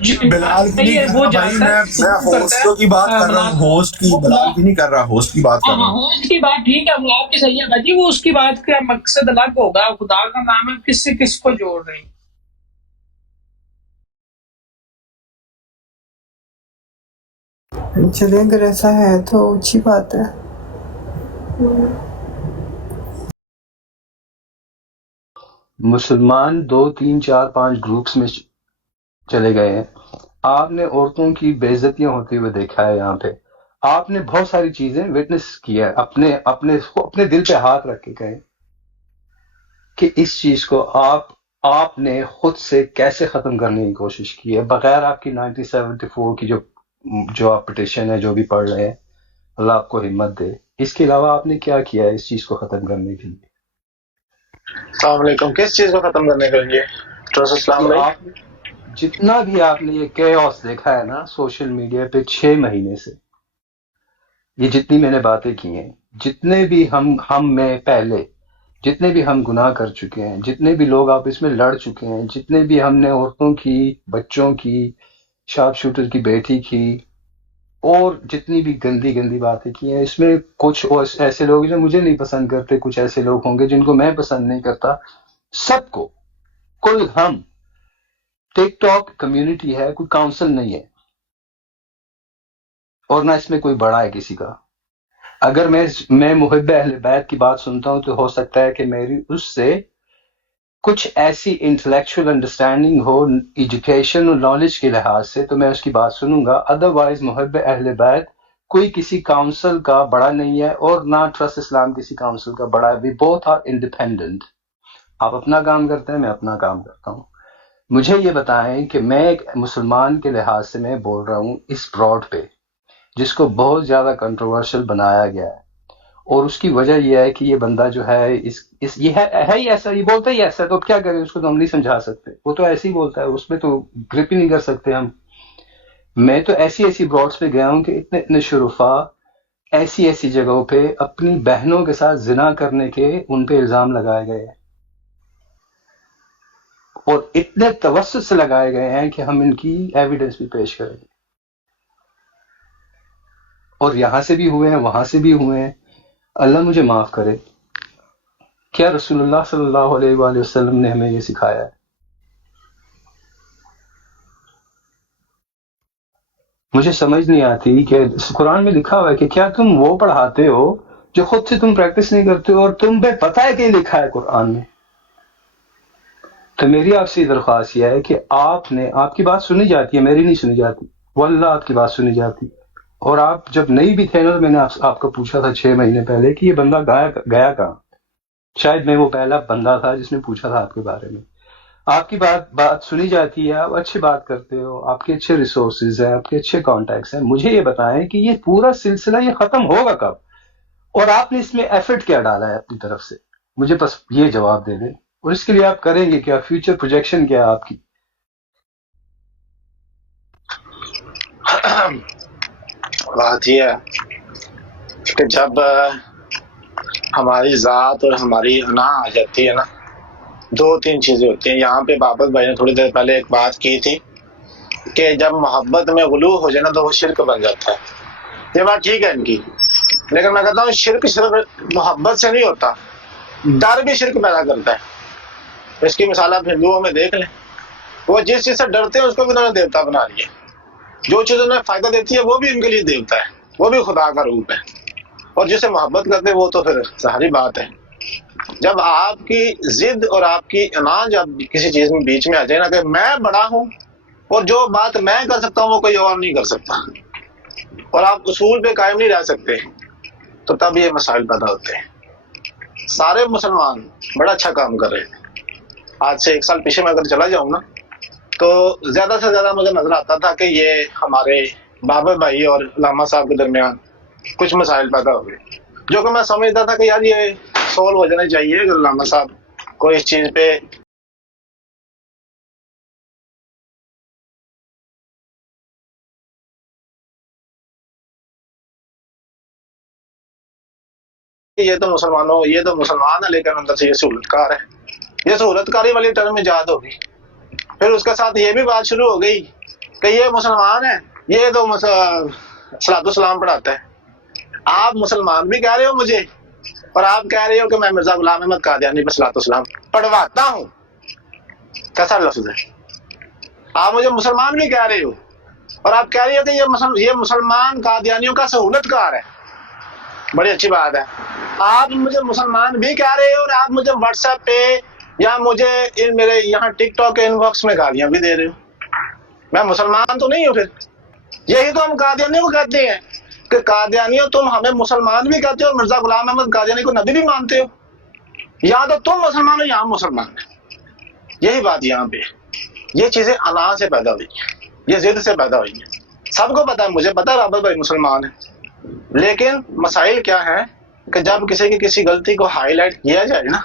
بلال کی نہیں وہ کر رہا بھائی، جانتا ہے میں ہوسٹوں کی بات کر رہا ہوں، ہوسٹ کی، بلال کی نہیں کر رہا، ہوسٹ کی بات کر رہا ہوں۔ ہوسٹ کی بات ٹھیک ہے، وہ آپ کی صحیح ہے بھائی، وہ اس کی بات کا مقصد الگ ہوگا، خدا کا نام ہے، کس سے کس کو جوڑ رہے ہیں۔ چلیں اگر ایسا ہے تو اچھی بات ہے۔ مسلمان 2 3 4 5 گروپس میں چلے گئے ہیں۔ آپ نے عورتوں کی بے عزتیاں ہوتے ہوئے دیکھا ہے، یہاں پہ آپ نے بہت ساری چیزیں وٹنس کی ہے، اپنے دل پہ ہاتھ رکھ کے گئے کہ اس چیز کو آپ نے خود سے کیسے ختم کرنے کی کوشش کی ہے، بغیر آپ کی 1974 کی جو آپ پٹیشن ہے جو بھی پڑھ رہے ہیں، اللہ آپ کو ہمت دے۔ اس کے علاوہ آپ نے کیا کیا ہے اس چیز کو ختم کرنے کے لیے؟ السلام علیکم۔ کس چیز کو ختم کرنے کے لیے؟ السلام کہ علیکم۔ آپ جتنا بھی آپ نے یہ کیوس دیکھا ہے نا سوشل میڈیا پہ 6 مہینے سے، یہ جتنی میں نے باتیں کی ہیں، جتنے بھی ہم میں پہلے جتنے بھی ہم گناہ کر چکے ہیں، جتنے بھی لوگ آپس میں لڑ چکے ہیں، جتنے بھی ہم نے عورتوں کی، بچوں کی، شارپ شوٹر کی بیٹی کی، اور جتنی بھی گندی گندی باتیں کی ہیں، اس میں کچھ ایسے لوگ جو مجھے نہیں پسند کرتے، کچھ ایسے لوگ ہوں گے جن کو میں پسند نہیں کرتا، سب کو کل ہم ٹک ٹاک کمیونٹی ہے، کوئی کاؤنسل نہیں ہے، اور نہ اس میں کوئی بڑا ہے کسی کا۔ اگر میں محب اہل بیت کی بات سنتا ہوں تو ہو سکتا ہے کہ میری اس سے کچھ ایسی انٹلیکچوئل انڈرسٹینڈنگ ہو ایجوکیشن اور نالج کے لحاظ سے، تو میں اس کی بات سنوں گا۔ ادروائز محب اہل بیت کوئی کسی کاؤنسل کا بڑا نہیں ہے، اور نہ ٹرسٹ اسلام کسی کاؤنسل کا بڑا ہے۔ We both are independent. آپ اپنا کام کرتے ہیں، میں اپنا کام کرتا ہوں۔ مجھے یہ بتائیں کہ میں ایک مسلمان کے لحاظ سے میں بول رہا ہوں اس براڈ پہ، جس کو بہت زیادہ کنٹروورشل بنایا گیا ہے، اور اس کی وجہ یہ ہے کہ یہ بندہ جو ہے یہ ہے ہی ایسا، یہ بولتا ہی ایسا، تو اب کیا کریں، اس کو تو ہم نہیں سمجھا سکتے، وہ تو ایسے ہی بولتا ہے، اس میں تو گرپ ہی نہیں کر سکتے ہم۔ میں تو ایسی براڈس پہ گیا ہوں کہ اتنے شرفاء ایسی جگہوں پہ اپنی بہنوں کے ساتھ زنا کرنے کے ان پہ الزام لگائے گئے ہیں، اور اتنے توسط سے لگائے گئے ہیں کہ ہم ان کی ایویڈنس بھی پیش کریں گے، اور یہاں سے بھی ہوئے ہیں، وہاں سے بھی ہوئے ہیں۔ اللہ مجھے معاف کرے، کیا رسول اللہ صلی اللہ علیہ وآلہ وسلم نے ہمیں یہ سکھایا ہے؟ مجھے سمجھ نہیں آتی کہ قرآن میں لکھا ہوا ہے کہ کیا تم وہ پڑھاتے ہو جو خود سے تم پریکٹس نہیں کرتے ہو، اور تم پہ پتہ ہے کہ لکھا ہے قرآن میں۔ تو میری آپ سے درخواست یہ ہے کہ آپ کی بات سنی جاتی ہے، میری نہیں سنی جاتی، واللہ آپ کی بات سنی جاتی۔ اور آپ جب نہیں بھی تھے نا، تو میں نے آپ کو پوچھا تھا 6 مہینے پہلے کہ یہ بندہ گیا کہاں، شاید میں وہ پہلا بندہ تھا جس نے پوچھا تھا آپ کے بارے میں۔ آپ کی بات سنی جاتی ہے، آپ اچھی بات کرتے ہو، آپ کے اچھے ریسورسز ہیں، آپ کے اچھے کانٹیکٹس ہیں۔ مجھے یہ بتائیں کہ یہ پورا سلسلہ یہ ختم ہوگا کب، اور آپ نے اس میں ایفرٹ کیا ڈالا ہے اپنی طرف سے؟ مجھے بس یہ جواب دے دیں، اور اس کے لیے آپ کریں گے کیا، فیوچر پروجیکشن کیا ہے آپ کی؟ بات یہ ہے کہ جب ہماری ذات اور ہماری انا آ جاتی ہے نا، 2 3 چیزیں ہوتی ہیں۔ یہاں پہ بابت بھائی نے تھوڑی دیر پہلے ایک بات کی تھی کہ جب محبت میں غلو ہو جائے نا تو وہ شرک بن جاتا ہے۔ یہ بات ٹھیک ہے ان کی، لیکن میں کہتا ہوں شرک صرف محبت سے نہیں ہوتا، ڈر بھی شرک پیدا کرتا ہے۔ اس کی مثال آپ ہندوؤں میں دیکھ لیں، وہ جس چیز سے ڈرتے ہیں اس کو بھی انہوں نے دیوتا بنا لیا، جو چیز انہیں فائدہ دیتی ہے وہ بھی ان کے لیے دیوتا ہے، وہ بھی خدا کا روپ ہے، اور جسے محبت کرتے ہیں وہ تو پھر ظاہری بات ہے۔ جب آپ کی ضد اور آپ کی انا جب کسی چیز میں بیچ میں آ جائے نا کہ میں بڑا ہوں اور جو بات میں کر سکتا ہوں وہ کوئی اور نہیں کر سکتا، اور آپ اصول پہ قائم نہیں رہ سکتے، تو تب یہ مسائل پیدا ہوتے ہیں۔ سارے مسلمان بڑا اچھا کام کر رہے ہیں۔ آج سے 1 سال پیچھے میں اگر چلا جاؤں نا تو زیادہ سے زیادہ مجھے نظر آتا تھا کہ یہ ہمارے بابر بھائی اور علامہ صاحب کے درمیان کچھ مسائل پیدا ہوئے، جو کہ میں سمجھتا تھا کہ یار یہ سولو ہو جانا چاہیے کہ علامہ صاحب کو اس چیز پہ یہ تو مسلمان ہے لیکن اندر سے یہ سہولت کار ہے، یہ سہولت کاری والی ٹرم ایجاد ہوگی۔ پھر اس کے ساتھ یہ بھی بات شروع ہو گئی کہ یہ مسلمان ہے، یہ تو صلاۃ السلام پڑھاتا ہے. آپ مسلمان بھی کہہ رہے ہو مجھے، اور آپ کہہ رہے ہو کہ میں مرزا غلام احمد قادیانی پہ صلاۃ السلام پڑھواتا ہوں. کیسا لفظ ہے؟ آپ مجھے مسلمان بھی کہہ رہے ہو، اور آپ کہہ رہے ہو کہ یہ مسلمان قادیانیوں کا سہولت کار ہے. بڑی اچھی بات ہے. آپ مجھے مسلمان بھی کہہ رہے ہو، اور آپ مجھے واٹس ایپ پہ یا مجھے میرے یہاں ٹک ٹاک کے ان باکس میں گالیاں بھی دے رہے ہو. میں مسلمان تو نہیں ہوں. پھر یہی تو ہم قادیانیوں کو کہتے ہیں کہ قادیانیوں تم ہمیں مسلمان بھی کہتے ہو اور مرزا غلام احمد قادیانی کو نبی بھی مانتے ہو. یا تو تم مسلمان ہو یا ہم مسلمان ہیں. یہی بات یہاں پہ. یہ چیزیں انا سے پیدا ہوئی ہیں، یہ ضد سے پیدا ہوئی ہیں. سب کو پتا ہے، مجھے پتا ہے رابط بھائی مسلمان ہے، لیکن مسائل کیا ہے کہ جب کسی کی کسی غلطی کو ہائی لائٹ کیا جائے نا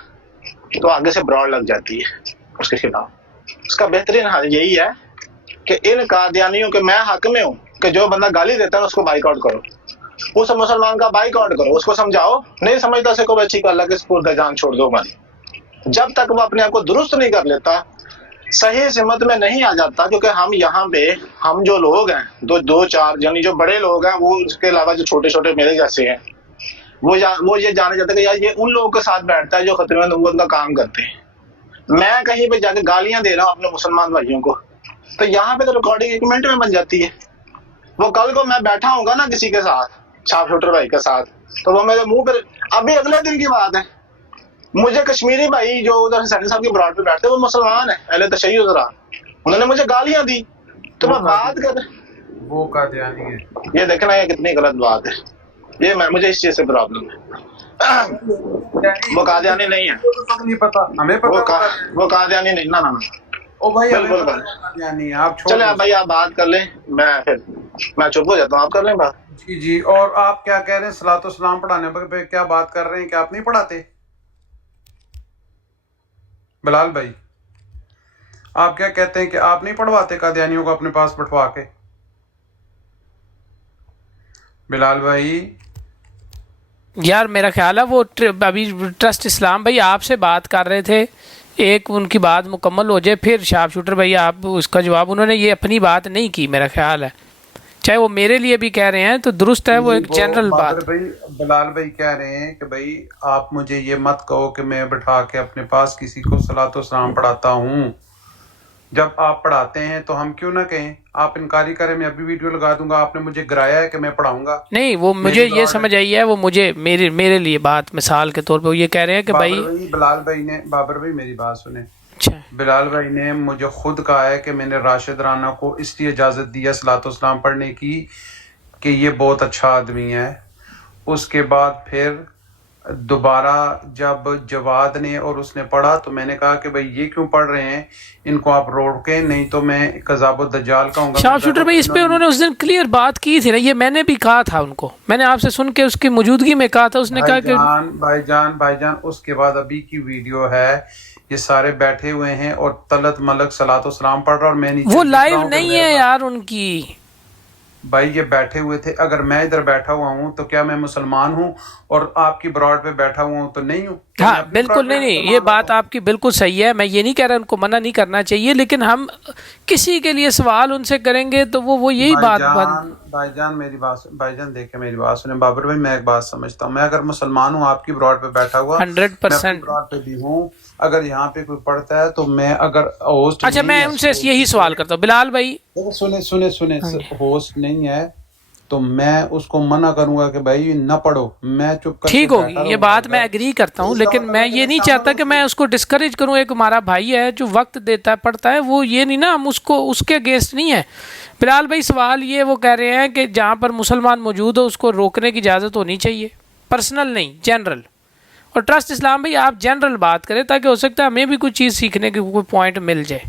تو آگے سے براڈ لگ جاتی ہے اس کے خلاف. اس کا بہترین حل یہی ہے کہ ان قادیانیوں کے میں حق میں ہوں کہ جو بندہ گالی دیتا ہے اس کو بائیک آؤٹ کرو، اس مسلمان کا بائیک آؤٹ کرو، اس کو سمجھاؤ. نہیں سمجھتا سے کو اچھی اللہ کے سپرد جان چھوڑ دو ہماری. جب تک وہ اپنے آپ کو درست نہیں کر لیتا، صحیح سمت میں نہیں آ جاتا. کیونکہ ہم یہاں پہ ہم جو لوگ ہیں دو چار یعنی جو بڑے لوگ ہیں، وہ اس کے علاوہ جو چھوٹے چھوٹے میرے جیسے ہیں، وہ یہ جانے جاتے کہ یار یہ ان لوگوں کے ساتھ بیٹھتا ہے جو خطرے نبوت کا کام کرتے ہیں. میں کہیں پہ جا کے گالیاں دے رہا ہوں اپنے مسلمان بھائیوں کو، تو یہاں پہ تو ریکارڈنگ 1 منٹ میں بن جاتی ہے. وہ کل کو میں بیٹھا ہوں گا نا کسی کے ساتھ، چھاپ شوٹر بھائی کے ساتھ، تو وہ میرے منہ پہ ابھی اگلے دن کی بات ہے، مجھے کشمیری بھائی جو ادھر حسین صاحب کی براڈ پہ بیٹھتے وہ مسلمان ہیں اہل تشیع ذرا، انہوں نے مجھے گالیاں دی. تو میں بات کر وہ قادیانی ہے. یہ دیکھنا یہ کتنی غلط بات ہے. یہ مجھے اس چیز سے پرابلم ہے. وہ قادیانی نہیں ہے، نہیں پتا ہمیں پتا وہ قادیانی نہیں. نہ او بھائی بالکل قادیانی آپ چلے آپ بھائی آپ بات کر لیں، میں چپ ہو جاتا ہوں، آپ کر لیں بات. جی جی. اور آپ کیا کہہ رہے ہیں صلاۃ السلام پڑھانے پہ کیا بات کر رہے ہیں کہ آپ نہیں پڑھاتے؟ بلال بھائی آپ کیا کہتے ہیں کہ آپ نہیں پڑھواتے قادیانیوں کو اپنے پاس بٹھوا کے؟ بلال بھائی یار میرا خیال ہے وہ ابھی ٹرسٹ اسلام بھائی آپ سے بات کر رہے تھے، ایک ان کی بات مکمل ہو جائے پھر شارپ شوٹر بھائی آپ اس کا جواب. انہوں نے یہ اپنی بات نہیں کی میرا خیال ہے، چاہے وہ میرے لیے بھی کہہ رہے ہیں تو درست ہے، وہ ایک جنرل بات. بلال بھائی کہہ رہے ہیں کہ بھائی آپ مجھے یہ مت کہو کہ میں بٹھا کے اپنے پاس کسی کو صلاۃ السلام پڑھاتا ہوں. جب آپ پڑھاتے ہیں تو ہم کیوں نہ کہیں؟ آپ انکاری کریں، میں ابھی ویڈیو لگا دوں گا، آپ نے مجھے گرایا ہے کہ میں پڑھاؤں گا. نہیں وہ مجھے یہ سمجھ آئی ہے، وہ مجھے میرے لیے بات مثال کے طور پہ وہ یہ کہہ رہے ہیں کہ بھائی بلال بھائی نے بابر بھائی میری بات سنیں. بلال بھائی نے مجھے خود کہا ہے کہ میں نے راشد رانا کو اس لیے اجازت دی ہے صلاۃ السلام پڑھنے کی کہ یہ بہت اچھا آدمی ہے. اس کے بعد پھر دوبارہ جب جواد نے اور اس نے پڑھا تو میں نے کہا کہ بھائی یہ کیوں پڑھ رہے ہیں، ان کو آپ روکیں نہیں تو میں کذاب الدجال کہوں گا. شارپ شوٹر بھائی اس پہ انہوں نے اس دن کلیئر بات کی تھی نا، یہ میں نے بھی کہا تھا ان کو، میں نے آپ سے سن کے اس کی موجودگی میں کہا تھا. اس نے کہا کہ بھائی جان اس کے بعد ابھی کی ویڈیو ہے، یہ سارے بیٹھے ہوئے ہیں اور طلعت ملک صلاۃ السلام پڑھ رہا اور میں وہ لائیو نہیں ہے یار ان کی. بھائی یہ بیٹھے ہوئے تھے، اگر میں ادھر بیٹھا ہوا ہوں تو کیا میں مسلمان ہوں اور آپ کی براڈ پہ بیٹھا ہوا ہوں تو نہیں ہوں؟ ہاں بالکل نہیں، یہ بات آپ کی بالکل صحیح ہے. میں یہ نہیں کہہ رہا ان کو منع نہیں کرنا چاہیے، لیکن ہم کسی کے لیے سوال ان سے کریں گے تو وہ یہی بات بھائی جان میری بات بھائی جان دیکھیں میری بات سنیں. بابر بھائی میں ایک بات سمجھتا ہوں، میں اگر مسلمان ہوں آپ کی براڈ پہ بیٹھا ہوا 100% براڈ پہ بھی ہوں، اگر یہاں پہ کوئی پڑھتا ہے تو میں اگر ہوسٹ اچھا میں ان سے یہی سوال کرتا ہوں بلال بھائی سنیں ہوسٹ نہیں ہے تو میں اس کو منع کروں گا کہ بھائی نہ پڑھو، میں چپ کر ٹھیک ہوگی، یہ بات میں ایگری کرتا ہوں، لیکن میں یہ نہیں چاہتا کہ میں اس کو ڈسکریج کروں. ایک ہمارا بھائی ہے جو وقت دیتا ہے پڑھتا ہے، وہ یہ نہیں نا ہم اس کے اگینسٹ نہیں ہے. بلال بھائی سوال یہ وہ کہہ رہے ہیں کہ جہاں پر مسلمان موجود ہو اس کو روکنے کی اجازت ہونی چاہیے، پرسنل نہیں جنرل. اور ٹرسٹ اسلام بھائی آپ جنرل بات کریں تاکہ ہو سکتا ہے ہمیں بھی کوئی چیز سیکھنے کی کوئی پوائنٹ مل جائے.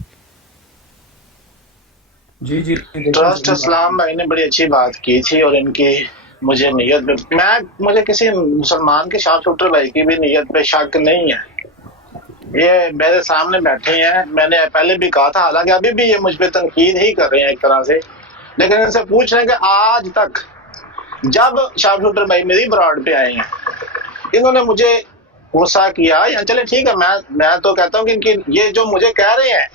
جی ٹرسٹ اسلام بھائی نے بڑی اچھی بات کی تھی، اور ان کی مجھے نیت مجھے کسی مسلمان کے شارپ شوٹر بھائی کی بھی نیت پہ شک نہیں ہے. یہ میرے سامنے بیٹھے ہیں، میں نے پہلے بھی کہا تھا، حالانکہ ابھی بھی یہ مجھ پہ تنقید ہی کر رہے ہیں ایک طرح سے، لیکن ان سے پوچھ رہے ہیں کہ آج تک جب شارپ شوٹر بھائی میری براڈ پہ آئے ہیں انہوں نے مجھے غصہ کیا، یا چلے ٹھیک ہے میں تو کہتا ہوں کہ ان کی یہ جو مجھے کہہ رہے ہیں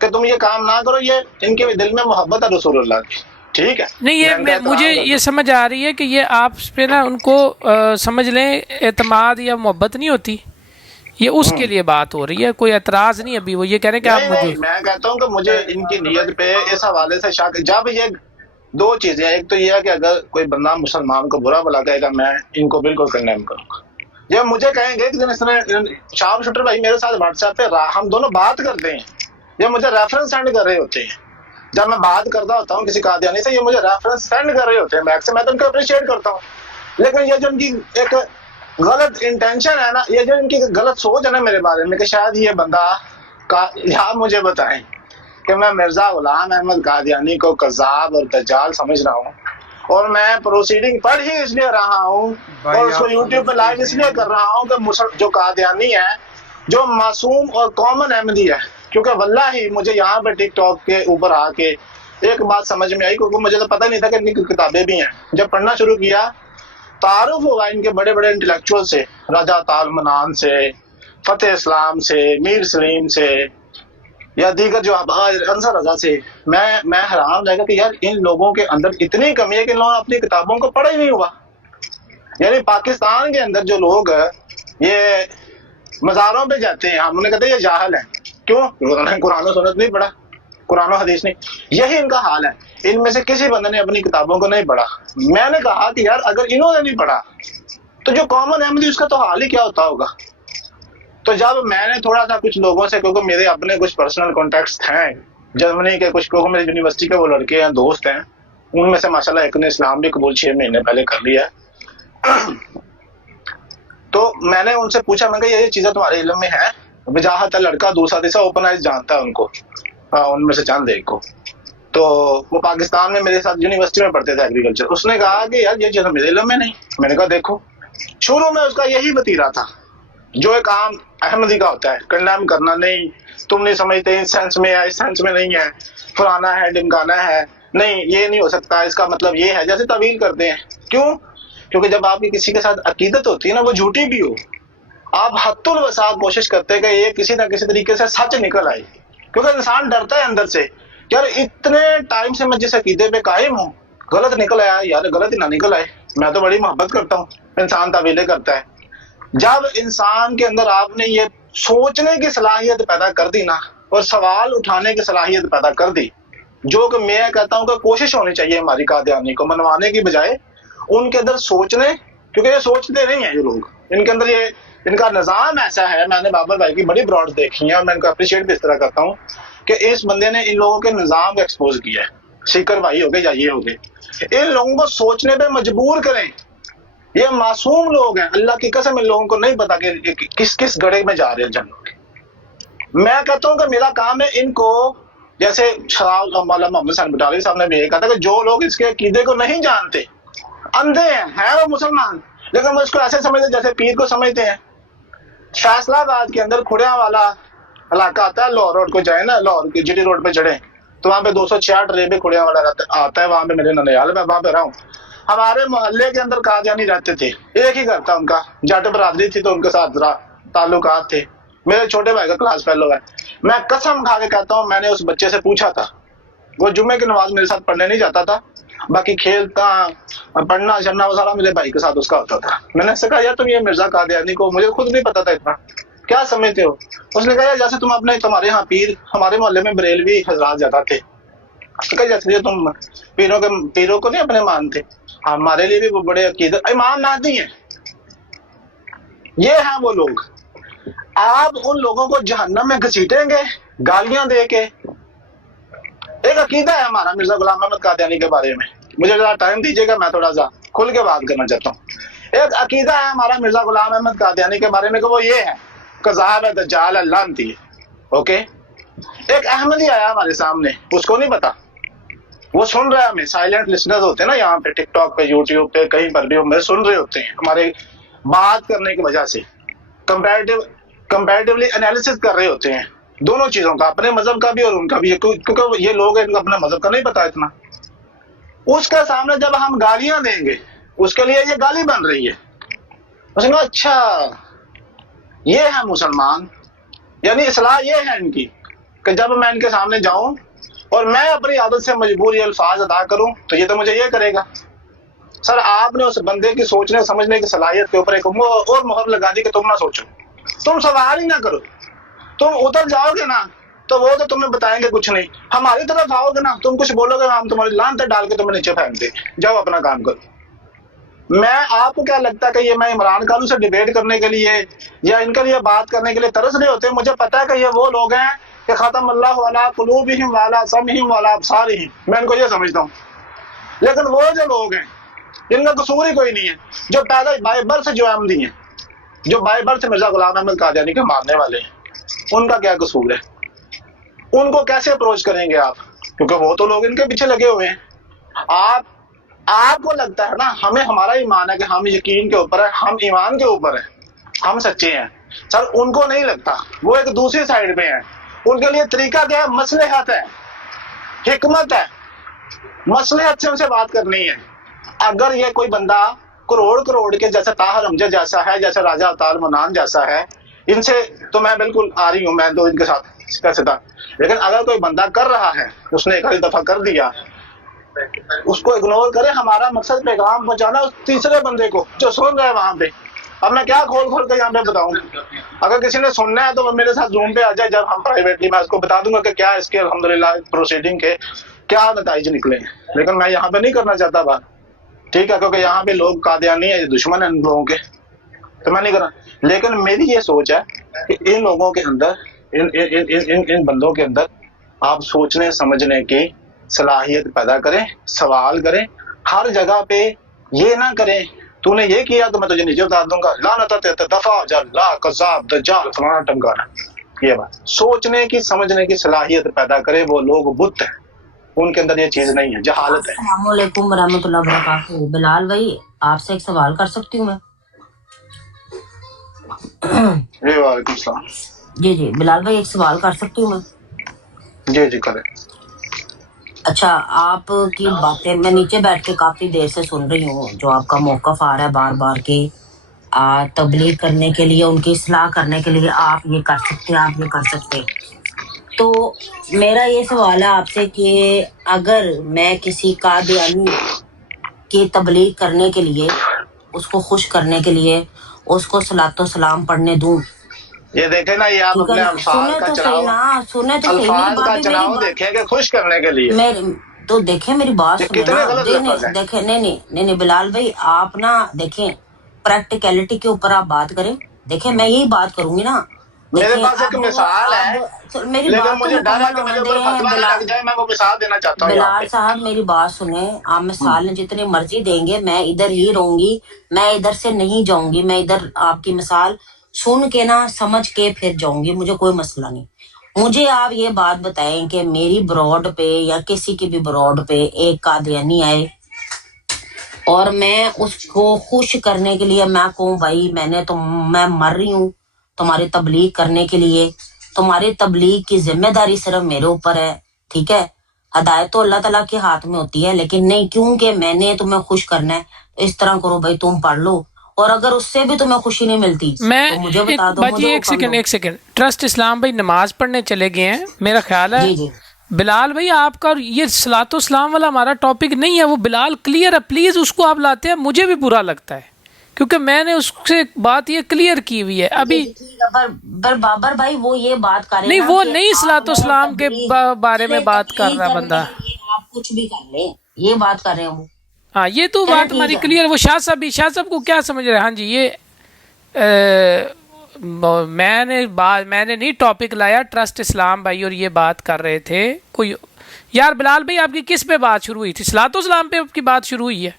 کہ تم یہ کام نہ کرو، یہ ان کے دل میں محبت ہے رسول اللہ کی، ٹھیک ہے؟ نہیں یہ مجھے یہ سمجھ آ رہی ہے کہ یہ آپ پہ نا ان کو سمجھ لیں اعتماد یا محبت نہیں ہوتی، یہ اس کے لیے بات ہو رہی ہے، کوئی اعتراض نہیں ابھی، وہ یہ کہہ رہے ہیں کہ آپ مجھے، میں کہتا ہوں کہ مجھے ان کی نیت پہ اس حوالے سے شک، جب یہ دو چیزیں، ایک تو یہ ہے کہ اگر کوئی بندہ مسلمان کو برا بلا کہے گا میں ان کو بالکل کنڈیم کروں گا، یہ مجھے کہیں گے کہ اس نے شام شوٹر بھائی میرے ساتھ واٹس ایپ پہ ہم دونوں بات کرتے ہیں، یہ مجھے ریفرنس سینڈ کر رہے ہوتے ہیں، جب میں بات کرتا ہوتا ہوں کسی قادیانی سے یہ مجھے ریفرنس سینڈ کر رہے ہوتے ہیں، میں تو ان کو اپریشیٹ کرتا ہوں، لیکن یہ جو ان کی ایک غلط انٹینشن ہے نا، یہ جو ان کی غلط سوچ ہے نا میرے بارے میں کہ شاید یہ بندہ آپ مجھے بتائیں کہ میں مرزا غلام احمد قادیانی کو کذاب اور دجال سمجھ رہا ہوں، اور میں پروسیڈنگ پڑھ ہی اس لیے رہا ہوں اور اس کو یوٹیوب پہ لائیو اس لیے کر رہا ہوں کہ جو قادیانی ہے، جو معصوم اور کامن احمدی ہے، کیونکہ واللہ مجھے یہاں پہ ٹک ٹاک کے اوپر آ کے ایک بات سمجھ میں آئی، کیونکہ مجھے تو پتہ نہیں تھا کہ ان کی کتابیں بھی ہیں، جب پڑھنا شروع کیا تعارف ہوا ان کے بڑے بڑے انٹلیکچوئل سے، رجا تالمنان سے، فتح اسلام سے، میر سلیم سے، یا دیگر جو انصر رضا سے، میں حیران رہ گیا کہ یار ان لوگوں کے اندر اتنی کمی ہے کہ ان لوگوں نے اپنی کتابوں کو پڑھا ہی نہیں ہوا، یعنی پاکستان کے اندر جو لوگ یہ مزاروں پہ جاتے ہیں، ہم انہیں کہتے ہیں یہ جاہل ہیں، کیوں؟ انہوں نے قرآن و سنت نہیں پڑھا، قرآن و حدیث نہیں، یہی ان کا حال ہے، ان میں سے کسی بندے نے اپنی کتابوں کو نہیں پڑھا۔ میں نے کہا کہ یار اگر انہوں نے نہیں پڑھا تو جو کامن احمدی اس کا تو حال ہی کیا ہوتا ہوگا۔ تو جب میں نے تھوڑا سا کچھ لوگوں سے، کیونکہ میرے اپنے کچھ پرسنل کانٹیکٹس ہیں جرمنی کے، کچھ کیونکہ میری یونیورسٹی کے وہ لڑکے ہیں، دوست ہیں، ان میں سے ماشاءاللہ ایک نے اسلام بھی قبول 6 مہینے پہلے کر لیا ہے، تو میں نے ان سے پوچھا، میں کہ یہ چیزیں تمہارے علم میں ہیں؟ وجاہت ہے لڑکا، دوسرا تیسرا اوپن آئز جانتا ہے ان کو، ان میں سے چند ایک کو، تو وہ پاکستان میں میرے ساتھ یونیورسٹی میں پڑھتے تھے ایگریکلچر، اس نے کہا کہ یار یہ چیزیں میرے علم میں نہیں۔ میں نے کہا دیکھو، شروع میں اس کا یہی وتیرہ تھا جو ایک عام احمدی کا ہوتا ہے، کنڈیم کرنا، نہیں تم نہیں سمجھتے، اس سینس میں ہے، اس سینس میں نہیں ہے، فلانا ہے، ڈمکانا ہے، نہیں یہ نہیں ہو سکتا، اس کا مطلب یہ ہے، جیسے تعویل کرتے ہیں۔ کیوں؟ کیونکہ جب آپ کی کسی کے ساتھ عقیدت ہوتی ہے نا، وہ جھوٹی بھی ہو، آپ حد الوسع کوشش کرتے ہیں کہ یہ کسی نہ کسی طریقے سے سچ نکل آئے، کیونکہ انسان ڈرتا ہے اندر سے، یار اتنے ٹائم سے میں جس عقیدے پہ قائم ہوں، غلط نکل آیا، یار غلط ہی نہ نکل آئے، میں تو بڑی محبت کرتا ہوں، انسان تعویلیں کرتا ہے۔ جب انسان کے اندر آپ نے یہ سوچنے کی صلاحیت پیدا کر دی نا، اور سوال اٹھانے کی صلاحیت پیدا کر دی، جو کہ میں کہتا ہوں کہ کوشش ہونی چاہیے ہماری قادیانی کو منوانے کی بجائے ان کے اندر سوچنے، کیونکہ یہ سوچتے نہیں ہیں یہ لوگ، ان کے اندر یہ ان کا نظام ایسا ہے۔ میں نے بابر بھائی کی بڑی براڈ دیکھی ہیں اور میں ان کو اپریشیٹ بھی اس طرح کرتا ہوں کہ اس بندے نے ان لوگوں کے نظام کو ایکسپوز کیا ہے، سیکر بھائی ہو گئے یا یہ ہو گئے، ان لوگوں کو سوچنے پہ مجبور کریں۔ یہ معصوم لوگ ہیں، اللہ کی قسم ان لوگوں کو نہیں پتا کہ کس کس گڑھے میں جا رہے ہیں جنگ۔ میں کہتا ہوں کہ میرا کام ہے ان کو، جیسے مولانا محمد حسین بٹالوی صاحب نے بھی یہ کہا تھا کہ جو لوگ اس کے عقیدے کو نہیں جانتے، اندھے ہیں وہ مسلمان، لیکن وہ اس کو ایسے سمجھتے جیسے پیر کو سمجھتے ہیں۔ فیصلہ آباد کے اندر کھڑیاں والا علاقہ آتا ہے، لاہور روڈ کو جائیں نا، لاہور کی جی روڈ پہ چڑھیں تو وہاں پہ 266 ریبے کھڑیاں والا آتا ہے، وہاں پہ میرے ننیال میں وہاں پہ رہا ہوں۔ ہمارے محلے کے اندر قادیانی رہتے تھے، ایک ہی گھر تھا ان کا، جٹ برادری تھی تو ان کے ساتھ ذرا تعلقات تھے۔ میرے چھوٹے بھائی کا کلاس فیلو ہے، میں قسم کھا کے کہتا ہوں میں نے اس بچے سے پوچھا تھا، وہ جمعے کی نماز میرے ساتھ پڑھنے نہیں جاتا تھا، باقی کھیلتا پڑھنا شرنا وہ سارا میرے بھائی کے ساتھ اس کا ہوتا تھا۔ میں نے اس سے کہا یار تم یہ مرزا قادیانی کو، مجھے خود نہیں پتا تھا اتنا، کیا سمجھتے ہو؟ اس نے کہا یار جیسے تم اپنے، تمہارے یہاں پیر، ہمارے محلے میں بریلوی حضرات زیادہ تھے، کہ جیسے تم پیروں کو نہیں اپنے مانتے، ہمارے لیے بھی وہ بڑے عقیدت امام مہدی ہیں۔ یہ ہیں وہ لوگ، آپ ان لوگوں کو جہنم میں گھسیٹیں گے گالیاں دے کے۔ ایک عقیدہ ہے ہمارا مرزا غلام احمد قادیانی کے بارے میں، مجھے ذرا ٹائم دیجیے گا، میں تھوڑا سا کھل کے بات کرنا چاہتا ہوں۔ ایک عقیدہ ہے ہمارا مرزا غلام احمد قادیانی کے بارے میں کہ وہ یہ ہے کذاب ہے، دجال ہے، لعنتی ہے، اوکے۔ ایک احمدی آیا ہمارے سامنے، اس کو نہیں پتا، وہ سن رہا ہے ہمیں، سائلنٹ لسنرز ہوتے ہیں نا یہاں پہ، ٹک ٹاک پہ، یوٹیوب پہ، کہیں پر بھی ہمیں سن رہے ہوتے ہیں، ہمارے بات کرنے کی وجہ سے کمپیریٹیولی انالیسس کر رہے ہوتے ہیں دونوں چیزوں کا، اپنے مذہب کا بھی اور ان کا بھی، کیونکہ یہ لوگ ان کو اپنے مذہب کا نہیں پتا اتنا۔ اس کے سامنے جب ہم گالیاں دیں گے، اس کے لیے یہ گالی بن رہی ہے، اس نے کہا اچھا یہ ہے مسلمان، یعنی اصلاح یہ ہے ان کی کہ جب میں ان کے سامنے جاؤں اور میں اپنی عادت سے مجبور یہ الفاظ ادا کروں تو یہ تو مجھے یہ کرے گا. سر آپ نے اس بندے کی سوچنے سمجھنے کی صلاحیت کے اوپر ایک اور مہر لگا دی کہ تم نہ سوچو, تم سوال ہی نہ کرو. تم اتر جاؤ گے نا تو وہ تو تمہیں بتائیں گے کچھ نہیں, ہماری طرف آؤ گے نا تم کچھ بولو گے ہم تمہاری لان تک ڈال کے تمہیں نیچے پھینک دیں, جاؤ اپنا کام کرو. میں آپ کو کیا لگتا ہے کہ یہ میں عمران خان سے ڈیبیٹ کرنے کے لیے یا ان کے لیے بات کرنے کے لیے ترس رہے ہوتے ہیں؟ مجھے پتا ہے کہ یہ وہ لوگ ہیں کہ ختم اللہ علی قلوبہم وعلی سمعہم وعلی ابصارہم, میں ان کو یہ سمجھتا ہوں. لیکن وہ جو لوگ ہیں ان کا قصور ہی کوئی نہیں ہے, جو پیدا بائی برتھ جو احمدی ہیں, جو بائی برتھ مرزا غلام احمد قادیانی کے ماننے والے ہیں, ان کا کیا قصور ہے؟ ان کو کیسے اپروچ کریں گے آپ؟ کیونکہ وہ تو لوگ ان کے پیچھے لگے ہوئے ہیں. آپ کو لگتا ہے نا ہمیں ہمارا ایمان ہے کہ ہم یقین کے اوپر ہیں, ہم ایمان کے اوپر ہیں, ہم سچے ہیں. سر ان کو نہیں لگتا, وہ ایک دوسری سائڈ پہ ہیں. ان کے لیے طریقہ کیا ہے؟ مصلحت ہے, حکمت ہے, مصلحت سے ان سے بات کرنی ہے. اگر یہ کوئی بندہ کروڑ کے جیسے طاہر امجد جیسا ہے, جیسے راجہ اوتار منان جیسا ہے, ان سے تو میں بالکل آ رہی ہوں, میں تو ان کے ساتھ کیسے تھا. لیکن اگر کوئی بندہ کر رہا ہے, اس نے ایک آدھی دفعہ کر دیا, اس کو اگنور کرے. ہمارا مقصد پیغام پہنچانا اس تیسرے بندے کو جو سن رہا ہے وہاں پہ. اب میں کیا کھول کے یہاں پہ بتاؤں؟ اگر کسی نے سننا ہے تو وہ میرے ساتھ زوم پہ آ جائے, جب ہم پرائیویٹلی میں اس کو بتا دوں گا کہ کیا اس کے الحمدللہ پروسیڈنگ کے کیا نتائج نکلے ہیں. لیکن میں یہاں پہ نہیں کرنا چاہتا بات, ٹھیک ہے, کیونکہ یہاں پہ لوگ قادیانی ہیں, دشمن ہیں ان لوگوں کے, تو میں نہیں کرنا. لیکن میری یہ سوچ ہے کہ ان لوگوں کے اندر ان بندوں کے اندر آپ سوچنے سمجھنے کی صلاحیت پیدا کریں, سوال کریں. ہر جگہ پہ یہ نہ کریں تو نے یہ کیا تو میں تجھے نیچے اتار دوں گا, لعنت دفع جلا قذاب دجال فلانا ٹمکانا. یہ بات سوچنے کی سمجھنے کی صلاحیت پیدا کرے. وہ لوگ بت ہیں, ان کے اندر یہ چیز نہیں ہے, جہالت ہے. السلام علیکم ورحمۃ اللہ وبرکاتہ. بلال بھائی آپ سے ایک سوال کر سکتی ہوں میں؟ جی وعلیکم السلام. جی بلال بھائی ایک سوال کر سکتی ہوں میں؟ جی کریں. اچھا آپ کی باتیں میں نیچے بیٹھ کے کافی دیر سے سن رہی ہوں, جو آپ کا موقف آ رہا ہے بار بار کے تبلیغ کرنے کے لیے, ان کی اصلاح کرنے کے لیے آپ یہ کر سکتے ہیں, آپ یہ کر سکتے ہیں. تو میرا یہ سوال ہے آپ سے کہ اگر میں کسی قادیانی کی تبلیغ کرنے کے لیے, اس کو خوش کرنے کے لیے اس کو صلاۃ و سلام پڑھنے دوں, یہ دیکھیں نا, یہ آپ اپنے الفاظ کا چناؤ, سنیں تو صحیح, الفاظ کا چناؤ دیکھیں کہ خوش کرنے کے لیے. تو دیکھیں میری بات سنیں, دیکھیں نہیں بلال بھائی آپ نا دیکھیں پریکٹیکلٹی کے اوپر آپ بات کریں. دیکھیں میں یہی بات کروں گی نا, میرے پاس ایک مثال ہے, لیکن مجھے ڈر ہے کہ میرے اوپر فتویٰ نہ لگ جائے. میں وہ مثال دینا چاہتا ہوں. بلال صاحب میری بات سنیں, آپ مثال جتنی مرضی دیں گے, میں ادھر ہی رہوں گی, میں ادھر سے نہیں جاؤں گی. میں ادھر آپ کی مثال سن کے نا سمجھ کے پھر جاؤں گی, مجھے کوئی مسئلہ نہیں. مجھے آپ یہ بات بتائیں کہ میری براڈ پہ یا کسی کی بھی براڈ پہ ایک قادیانی آئے اور میں اس کو خوش کرنے کے لیے میں کہوں بھائی میں مر رہی ہوں تمہاری تبلیغ کرنے کے لیے, تمہاری تبلیغ کی ذمہ داری صرف میرے اوپر ہے, ٹھیک ہے, ہدایت تو اللہ تعالیٰ کے ہاتھ میں ہوتی ہے, لیکن نہیں کیونکہ میں نے تمہیں خوش کرنا ہے اس طرح کرو بھائی تم پڑھ لو, اور اگر اس سے بھی تمہیں خوشی نہیں ملتی تو مجھے بتا دو. ایک سیکنڈ ٹرسٹ اسلام بھائی نماز پڑھنے چلے گئے ہیں, میرا خیال ہے بلال بھائی آپ کا یہ صلاۃ و سلام والا ہمارا ٹاپک نہیں ہے, وہ بلال کلیئر ہے, پلیز اس کو آپ لاتے ہیں. مجھے بھی برا لگتا ہے کیونکہ میں نے اس سے بات یہ کلیئر کی ہوئی ہے ابھی. بابر بھائی وہ یہ بات کر رہے ہیں, نہیں وہ نہیں صلاۃ و سلام کے بارے میں بات کر رہا بندہ, آپ کچھ بھی کر لیں, یہ بات کر رہے ہیں وہ. ہاں یہ تو بات ہماری کلیئر. وہ شاہ صاحب کو کیا سمجھ رہے ہیں؟ ہاں جی یہ میں نے نہیں ٹاپک لایا, ٹرسٹ اسلام بھائی اور یہ بات کر رہے تھے. کوئی یار بلال بھائی آپ کی کس پہ بات شروع ہوئی تھی؟ صلاۃ و سلام پہ آپ کی بات شروع ہوئی ہے؟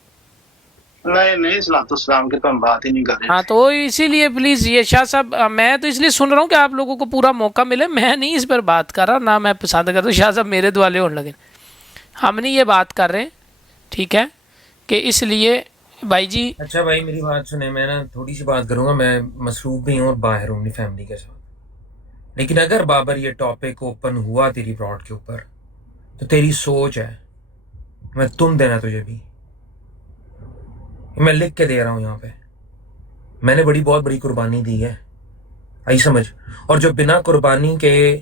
نہیں صلاۃ و سلام کی تو ہم بات ہی نہیں کر رہے. ہاں تو اسی لیے پلیز یہ شاہ صاحب, میں تو اس لیے سن رہا ہوں کہ آپ لوگوں کو پورا موقع ملے. میں نہیں اس پر بات کر رہا, نہ میں پسند کرتا ہوں. شاہ صاحب میرے دوالے ہونے لگے, ہم نہیں یہ بات کر رہے, ٹھیک ہے, کہ اس لیے بھائی جی. اچھا بھائی میری بات سنیں, میں نا تھوڑی سی بات کروں گا, میں مصروف بھی ہوں اور باہر ہوں اپنی فیملی کے ساتھ. لیکن اگر بابر یہ ٹاپک اوپن ہوا تیری براڈ کے اوپر تو تیری سوچ ہے, میں تم دینا تجھے بھی, میں لکھ کے دے رہا ہوں یہاں پہ, میں نے بہت بڑی قربانی دی ہے, آئی سمجھ. اور جو بنا قربانی کے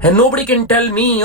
and nobody can tell me,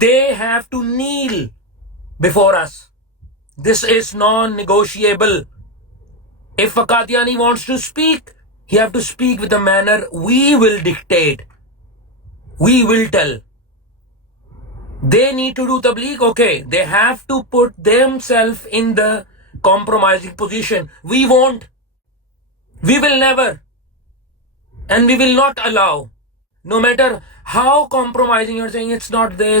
They have to kneel before us. This is non-negotiable. If a Qadiani wants to speak, he have to speak with a manner we will dictate. We will tell. They need to do tabligh, okay. They have to put themselves in the compromising position. We won't. We will never. And we will not allow, no matter how compromising you're saying it's not there,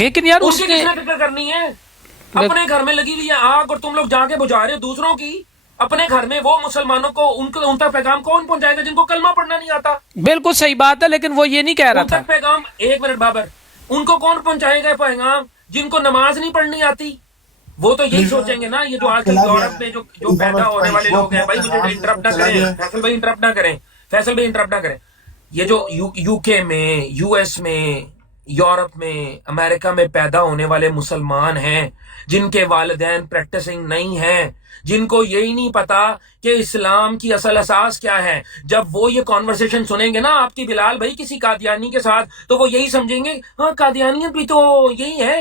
لیکن یار اس کی کس نے فکر کرنی ہے؟ اپنے گھر میں لگی ہوئی ہے آگ اور تم لوگ جا کے بجھا رہے ہو دوسروں کی. اپنے گھر میں وہ مسلمانوں کو ان تک پیغام کون پہنچائے گا جن کو کلمہ پڑھنا نہیں آتا؟ بالکل صحیح بات ہے، لیکن وہ یہ نہیں کہہ رہا ان تھا. تک پیغام، ایک منٹ بابر، ان کو کون پہنچائے گا پیغام جن کو نماز نہیں پڑھنی آتی؟ وہ تو یہی سوچیں گے نا. یہ جو آج کل یورپ میں جو پیدا ہونے والے لوگ ہیں، بھائی مجھے انٹرپٹ نہ کریں فیصل بھائی، انٹرپٹ نہ کریں فیصل بھائی، انٹرپٹ نہ کریں. یہ جو یو کے میں، یو ایس میں، یورپ میں، امریکہ میں پیدا ہونے والے مسلمان ہیں جن کے والدین پریکٹسنگ نہیں ہیں، جن کو یہی نہیں پتا کہ اسلام کی اصل اساس کیا ہے، جب وہ یہ کانورسیشن سنیں گے نا آپ کی بلال بھائی کسی قادیانی کے ساتھ، تو وہ یہی سمجھیں گے ہاں قادیانیت بھی تو یہی ہے،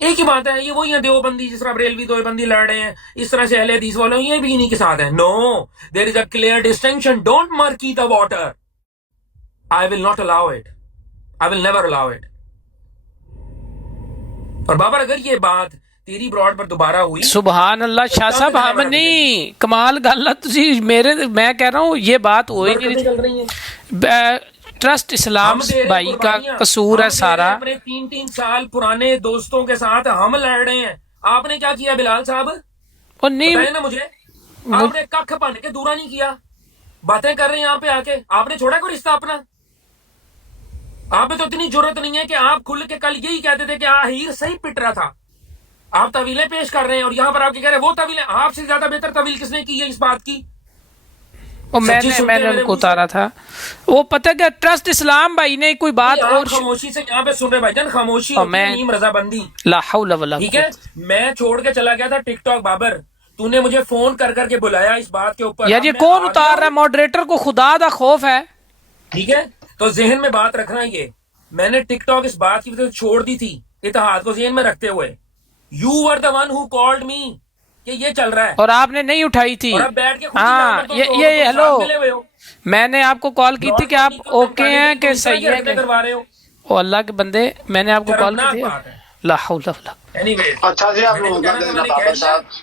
ایک ہی بات ہے، یہ وہی ہیں دیوبندی، جس طرح بریلوی دیوبندی لڑ رہے ہیں، اس طرح سے اہل حدیث والے یہ بھی انہی کے ساتھ ہیں. No, there is a clear distinction. Don't murky the water. I will not allow it. I will never allow it. اور بابر اگر یہ بات تیری براڈ پر دوبارہ ہوئی، سبحان اللہ شاہ صاحب، ہم نہیں کمال گل تسی میرے، میں کہہ رہا ہوں یہ بات ہوئی نہیں. ٹرسٹ اسلام بھائی کا قصور ہے سارا. اپنے 3 سال پرانے دوستوں کے ساتھ ہم لڑ رہے ہیں. آپ نے کیا کیا بلال صاحب؟ اور نہیں بتائیں نا مجھے. آپ نے ککھ بن کے دورہ نہیں کیا. باتیں کر رہے ہیں یہاں پہ آ کے. آپ نے چھوڑا کوئی رشتہ اپنا؟ آپ میں تو اتنی ضرورت نہیں ہے کہ آپ کھل کے کل یہی کہتے تھے کہ آہیر صحیح پٹ رہا تھا. آپ طویلیں پیش کر رہے ہیں اور یہاں پر آپ کے کہہ رہے ہیں وہ طویلیں. آپ سے زیادہ بہتر طویل کس نے کی ہے اس بات کی؟ میں نے ان کو اتارا تھا. وہ پتہ کہ ٹرسٹ اسلام بھائی نے کوئی بات اور خاموشی سے یہاں پہ سن رہے بھائی جان، خاموشی نیم رضا بندی. لا حول ولا ٹھیک ہے، میں چھوڑ کے چلا گیا تھا ٹک ٹاک. بابر تو نے مجھے فون کر کے بلایا اس بات کے اوپر. یار یہ کون اتار رہا ہے؟ ماڈریٹر کو خدا دا خوف ہے. ٹھیک ہے، تو ذہن میں بات رکھنا، یہ میں نے ٹک ٹاک اس بات کی وجہ سے چھوڑ دی تھی، اتحاد کو ذہن میں رکھتے ہوئے. You were the one who called me کہ یہ چل رہا ہے، اور آپ نے نہیں اٹھائی تھی. ہاں یہ ہیلو، میں نے آپ کو کال کی تھی کہ آپ اوکے ہیں کہ صحیح ہے کہ او اللہ کے بندے، میں نے آپ کو کال کی تھی. لا حول ولا. اچھا جی آپ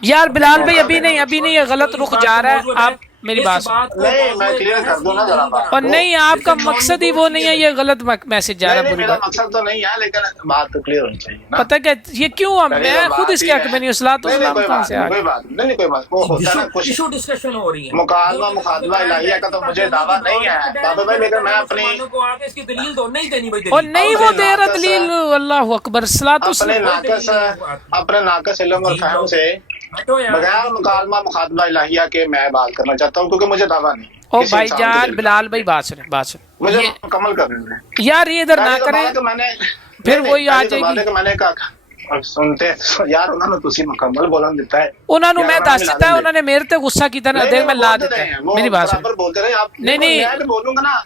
یار بلال بھائی ابھی نہیں، یہ غلط رخ جا رہا ہے. آپ میری بات نہیں، میں کلیئر کر دوں نا ذرا بات. اور نہیں، آپ کا مقصد ہی وہ نہیں ہے، یہ غلط میسج جا رہا ہے. میرا مقصد تو نہیں ہے، لیکن بات تو کلیئر ہونی چاہیے نا. پتہ کہ یہ کیوں میں خود اس کے حق میں نہیں. اصلاۃ والسلام کہاں سے آ گئی؟ کوئی بات نہیں، کوئی بات وہ ہوتا ہے نا کچھ ایشو ڈسکشن ہو رہی ہے. مکالمہ مخاطبہ الہیہ کا تو مجھے دعویٰ نہیں ہے بابا بھائی، لیکن میں اپنی اس کی دلیل تو نہیں دینی بھائی، اور نہیں وہ دے رہا دلیل. اللہ اکبر. صلاۃ اپنے ناقص علم اور فہم سے بغیر مکالمہ مخاطبہ الہیہ کے میں بات کرنا چاہتا ہوں، کیونکہ مجھے دعویٰ نہیں. او بھائی جان بلال بھائی بات سنیں مجھے مکمل کرنے دیں یار. یہ ادھر نہ کریں پھر وہی آ جائے گی. میں نے کہا سنتے یار انہوں نے تسی مکمل بولن دیتا ہے، انہوں نے میں دس دیتا ہے، انہوں نے میرے تے غصہ کیتا نا، دیکھ میں لا دیتا ہے. میری بات سنیں. بولتے رہے آپ. نہیں میں بولوں گا نا،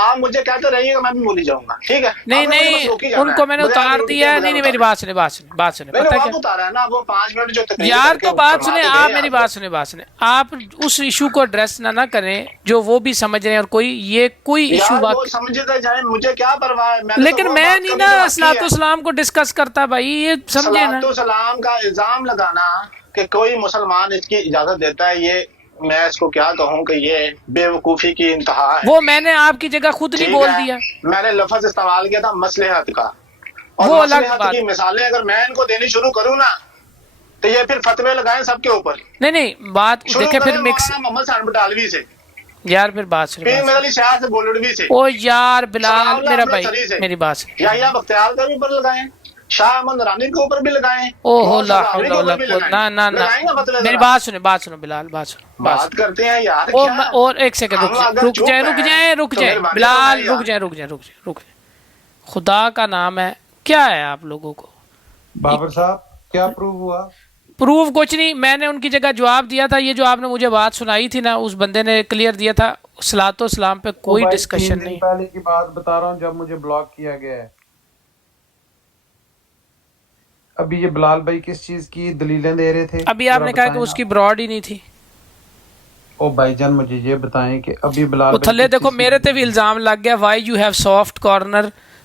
آپ مجھے کہتے رہیے گا، میں بھی بولی جاؤں گا. ٹھیک ہے، نہیں ان کو میں نے اتار دیا. نہیں میری بات سنیں پتہ کیا اتارا ہے نا وہ 5 منٹ جو یار. تو بات سنیں آپ، میری بات سنیں. آپ اس ایشو کو ایڈریس نہ کریں جو وہ بھی سمجھ رہے ہیں، اور کوئی ایشو بات سمجھتے جائیں، مجھے کیا پرواہ ہے. لیکن میں نہیں نا اصلاۃ والسلام کو ڈسکس کرتا بھائی، یہ سمجھے نا. اصلاۃ والسلام کا الزام لگانا کہ کوئی مسلمان اس کی اجازت دیتا ہے، یہ میں اس کو کیا کہوں کہ یہ بے وقوفی کی انتہا ہے. وہ میں نے آپ کی جگہ خود نہیں بول دیا. میں نے لفظ استعمال کیا تھا مصلحت کا، اور وہ الگ مصلحت بات کی مثالیں اگر میں ان کو دینی شروع کروں نا تو یہ پھر فتوے لگائیں سب کے اوپر. نہیں بات دیکھیں پھر مکس. محمد صاحب بٹالوی سے یار پھر بات سنیں. پیر مدنی شاہ سے بولڑوی سے. او یار بلال میرا بھائی میری بات سن. یا بختیار کا بھی اوپر لگائیں، شاہ احمد رانی کے اوپر بھی لگائیں. اوہ لا حول ولا قوت. نہ میری بات سنو بلال، بات کرتے ہیں یار. اور ایک سیکنڈ رک جائیں بلال، رک جائیں. خدا کا نام ہے، کیا ہے آپ لوگوں کو؟ بابر صاحب کیا پروف ہوا؟ پروف کچھ نہیں. میں نے ان کی جگہ جواب دیا تھا. یہ جو آپ نے مجھے بات سنائی تھی نا، اس بندے نے کلیئر دیا تھا. صلاۃ والسلام پہ کوئی ڈسکشن نہیں. پہلے کی بات بتا رہا ہوں جب مجھے بلاک کیا گیا ہے. ابھی یہ بلال بھائی کس چیز کی دلیلیں دے رہے تھے؟ ابھی آپ نے کہا کہ اس کی براڈ ہی نہیں تھی. او بھائی جان مجھے یہ بتائیں کہ ابھی بلال تھلے دیکھو میرے تے بھی الزام لگ گیا. Why you have soft corner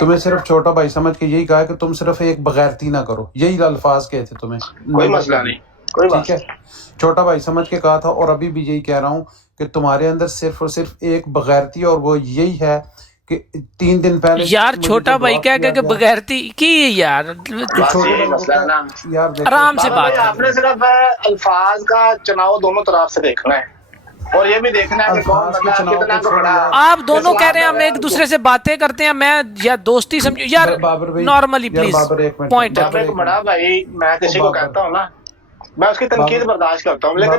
تمہیں صرف چھوٹا بھائی سمجھ کے یہی کہا ہے کہ تم صرف ایک بغیرتی نہ کرو، یہی الفاظ کہے تھے تمہیں، کوئی مسئلہ نہیں، کوئی بات ٹھیک ہے، چھوٹا بھائی سمجھ کے کہا تھا، اور ابھی بھی یہی کہہ رہا ہوں کہ تمہارے اندر صرف اور صرف ایک بغیرتی، اور وہ یہی ہے کہ 3 دن پہلے یار چھوٹا بھائی کیا کہ بغیرتی کی یار آرام سے بات آپ نے صرف الفاظ کا چناؤ دونوں طرف سے دیکھنا ہے، اور یہ بھی دیکھنا ہے کہ کون بندہ کتنا کو بڑا۔ آپ دونوں کہہ رہے ہیں ہم ایک دوسرے سے باتیں کرتے ہیں، میں یا دوستی سمجھو یار، نارملی پلیز پوائنٹ بڑا بھائی میں کسی کو کہتا ہوں نا، میں اس کی تنقید برداشت کرتا ہوں، لیکن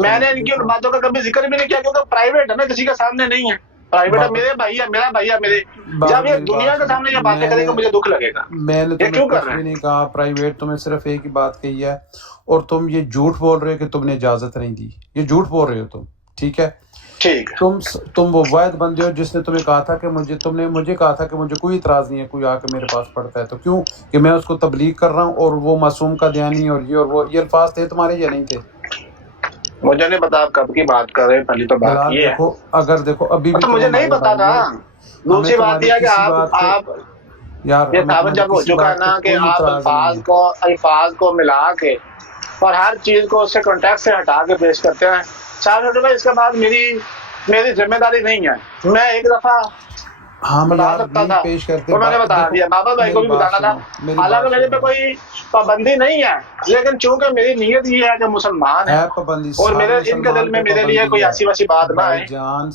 میں نے ان کی ان باتوں کا کبھی ذکر بھی نہیں کیا کیونکہ پرائیویٹ ہے نا، کسی کے سامنے نہیں ہے، پرائیویٹ ہے، میرے بھائی ہے، میرا بھائی ہے، میرے جب یہ دنیا کے سامنے یہ باتیں کرے گا مجھے دکھ لگے گا۔ میں نے تمہیں کچھ بھی نہیں کہا پرائیویٹ، تمہیں صرف ایک ہی بات کہی ہے، اور تم یہ جھوٹ بول رہے ہو کہ تم نے اجازت نہیں دی، یہ جھوٹ بول رہے ہو تم، ٹھیک ہے؟ تم وہ واحد بندے ہو جس نے تمہیں کہا تھا کہ تم نے مجھے کہا تھا کہ مجھے کوئی اعتراض نہیں ہے کوئی آ کے میرے پاس پڑھتا ہے تو، کیوں کہ میں اس کو تبلیغ کر رہا ہوں، اور وہ معصوم کا دھیانی اور وہ یہ الفاظ تھے تمہارے یا نہیں تھے؟ مجھے نہیں پتا آپ کب کی بات کر رہے ہیں، پہلی تو بات یہ ہے، اگر دیکھو ابھی بھی مجھے نہیں پتا تھا، دوسری بات یہ ہے کہ آپ یہ ثابت جب ہو چکا ہے نا کہ آپ الفاظ کو ملا کے اور ہر چیز کو اس سے کانٹیکٹ سے ہٹا کے پیش کرتے ہیں، صاحب اس کے بعد میری ذمہ داری نہیں ہے، میں ایک دفعہ بتا سکتا تھا تو میں نے بتا دیا، بابا بھائی کو بھی بتانا تھا، حالانکہ میرے پہ کوئی پابندی نہیں ہے، لیکن چونکہ میری نیت یہ ہے کہ مسلمان ہے اور میرے ان کے دل میں میرے لیے کوئی ایسی ویسی بات نہ آئے۔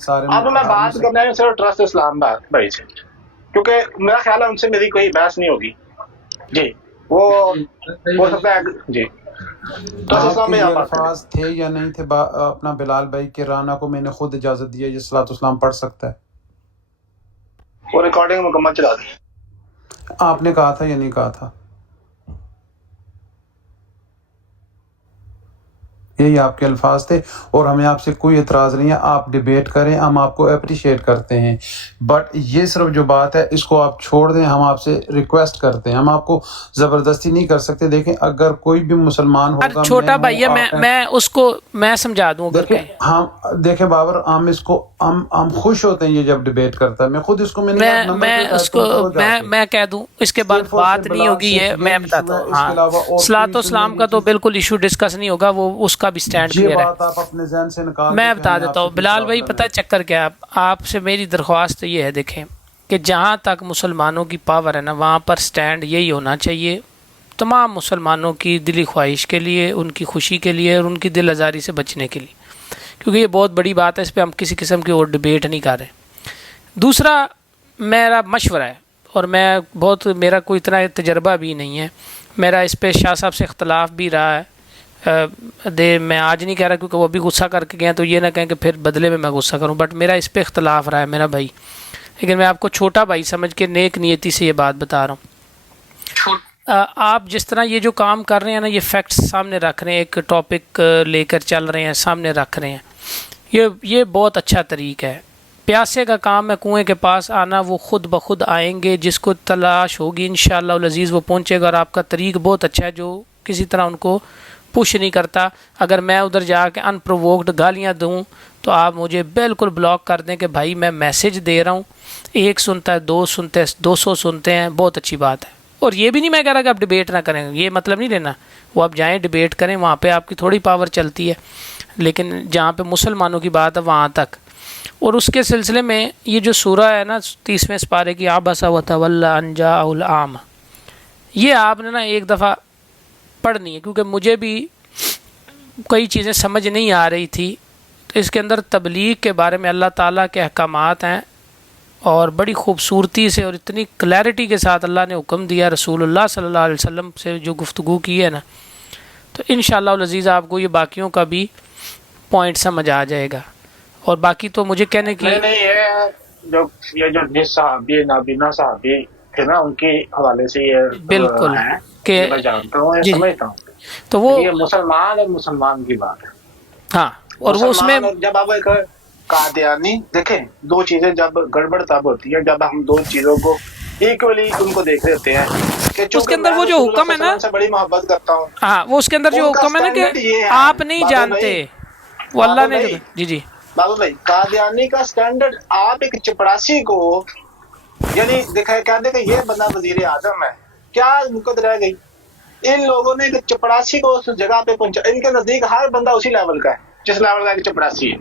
اب میں بات کرنا ہے صرف ٹرسٹ اسلام بھائی سے، کیونکہ میرا خیال ہے ان سے میری کوئی بحث نہیں ہوگی جی، وہ ہو سکتا ہے جی الفاظ تھے یا نہیں تھے اپنا بلال بھائی کہ رانا کو میں نے خود اجازت دی ہے یہ صلاۃ السلام پڑھ سکتا ہے؟ وہ ریکارڈنگ مکمل چلا دی، آپ نے کہا تھا یا نہیں کہا تھا؟ یہی آپ کے الفاظ تھے، اور ہمیں آپ سے کوئی اعتراض نہیں ہے، آپ ڈیبیٹ کریں، ہم آپ کو اپریشیٹ کرتے ہیں، بٹ یہ صرف جو بات ہے اس کو آپ چھوڑ دیں، ہم آپ سے ریکویسٹ کرتے ہیں، ہم آپ کو زبردستی نہیں کر سکتے۔ دیکھیں اگر کوئی بھی مسلمان ہوگا، چھوٹا بھائی میں اس کو میں سمجھا دوں، دیکھیں بابر، ہم اس کو ہم خوش ہوتے ہیں یہ جب ڈیبیٹ کرتا ہے، میں خود اس کو میں کہہ دوں، اس کے بعد بات نہیں ہوگی، یہ میں بتاتا ہوں، صلاۃ السلام کا تو بالکل ایشو ڈسکس نہیں ہوگا، وہ اس کا بھی سٹینڈ کلیئر ہے۔ میں بتا دیتا ہوں بلال بھائی، پتہ چکر کیا، آپ سے میری درخواست یہ ہے، دیکھیں کہ جہاں تک مسلمانوں کی پاور ہے نا، وہاں پر سٹینڈ یہی ہونا چاہیے تمام مسلمانوں کی دلی خواہش کے لیے، ان کی خوشی کے لیے اور ان کی دل آزاری سے بچنے کے لیے، کیونکہ یہ بہت بڑی بات ہے، اس پہ ہم کسی قسم کی اور ڈیبیٹ نہیں کر رہے۔ دوسرا میرا مشورہ ہے، اور میرا کوئی اتنا تجربہ بھی نہیں ہے، میرا اس پہ شاہ صاحب سے اختلاف بھی رہا ہے، میں آج نہیں کہہ رہا کیونکہ وہ بھی غصہ کر کے گئے تو یہ نہ کہیں کہ پھر بدلے میں غصہ کروں، بٹ میرا اس پہ اختلاف رہا ہے میرا بھائی، لیکن میں آپ کو چھوٹا بھائی سمجھ کے نیک نیتی سے یہ بات بتا رہا ہوں۔ آپ جس طرح یہ جو کام کر رہے ہیں نا، یہ فیکٹس سامنے رکھ رہے ہیں، ایک ٹاپک لے کر چل رہے ہیں، سامنے رکھ رہے ہیں، یہ بہت اچھا طریقہ ہے۔ پیاسے کا کام ہے کنویں کے پاس آنا، وہ خود بخود آئیں گے، جس کو تلاش ہوگی انشاءاللہ العزیز وہ پہنچے گا، اور آپ کا طریق بہت اچھا ہے جو کسی طرح ان کو پش نہیں کرتا۔ اگر میں ادھر جا کے ان پرووکڈ گالیاں دوں تو آپ مجھے بالکل بلاک کر دیں کہ بھائی میں میسج دے رہا ہوں، 1 سنتا ہے، 2 سنتے ہیں، 200 سنتے ہیں، بہت اچھی بات ہے۔ اور یہ بھی نہیں میں کہہ رہا کہ آپ ڈیبیٹ نہ کریں، یہ مطلب نہیں لینا، وہ آپ جائیں ڈیبیٹ کریں، وہاں پہ آپ کی تھوڑی پاور چلتی ہے، لیکن جہاں پہ مسلمانوں کی بات ہے وہاں تک۔ اور اس کے سلسلے میں یہ جو سورہ ہے نا 30ویں سپارے کی، عبس وتولی ان جاءہ الاعمی، یہ آپ نے نا ایک دفعہ پڑھنی ہے، کیونکہ مجھے بھی کئی چیزیں سمجھ نہیں آ رہی تھی، تو اس کے اندر تبلیغ کے بارے میں اللہ تعالیٰ کے احکامات ہیں، اور بڑی خوبصورتی سے اور اتنی کلیئرٹی کے ساتھ اللہ نے حکم دیا، رسول اللہ صلی اللہ علیہ وسلم سے جو گفتگو کی ہے نا، تو انشاءاللہ العزیز آپ کو یہ باقیوں کا بھی پوائنٹ سمجھ آ جائے گا۔ اور باقی تو مجھے کہنے کی یہ جو جس صحابی نابینا صحابی تھے نا، ان کے حوالے سے یہ بالکل کہ میں جانتا ہوں، سمجھتا ہوں، تو وہ یہ مسلمان اور مسلمان کی بات ہے۔ ہاں، اور وہ اس میں جب آپ ایک قادیانی دیکھیں، 2 چیزیں جب گڑبڑ تب ہوتی ہے جب ہم 2 چیزوں کو ایکولی ان کو دیکھ لیتے ہیں، کہ اس کے اندر وہ جو حکم ہے نا، بڑی محبت کرتا ہوں، ہاں وہ اس کے اندر جو حکم ہے نا کہ آپ نہیں جانتے، وہ اللہ نے جی بابو بھائی، قادیانی کا سٹینڈرڈ، آپ ایک چپڑاسی کو یعنی کہتے کہ یہ بندہ وزیر اعظم ہے، کیا مقد رہ گئی؟ ان لوگوں نے چپڑاسی کو اس جگہ پہ پہنچا. ان کے نزدیک ہر بندہ اسی لیول کا ہے جس لیول کا چپڑاسی ہے.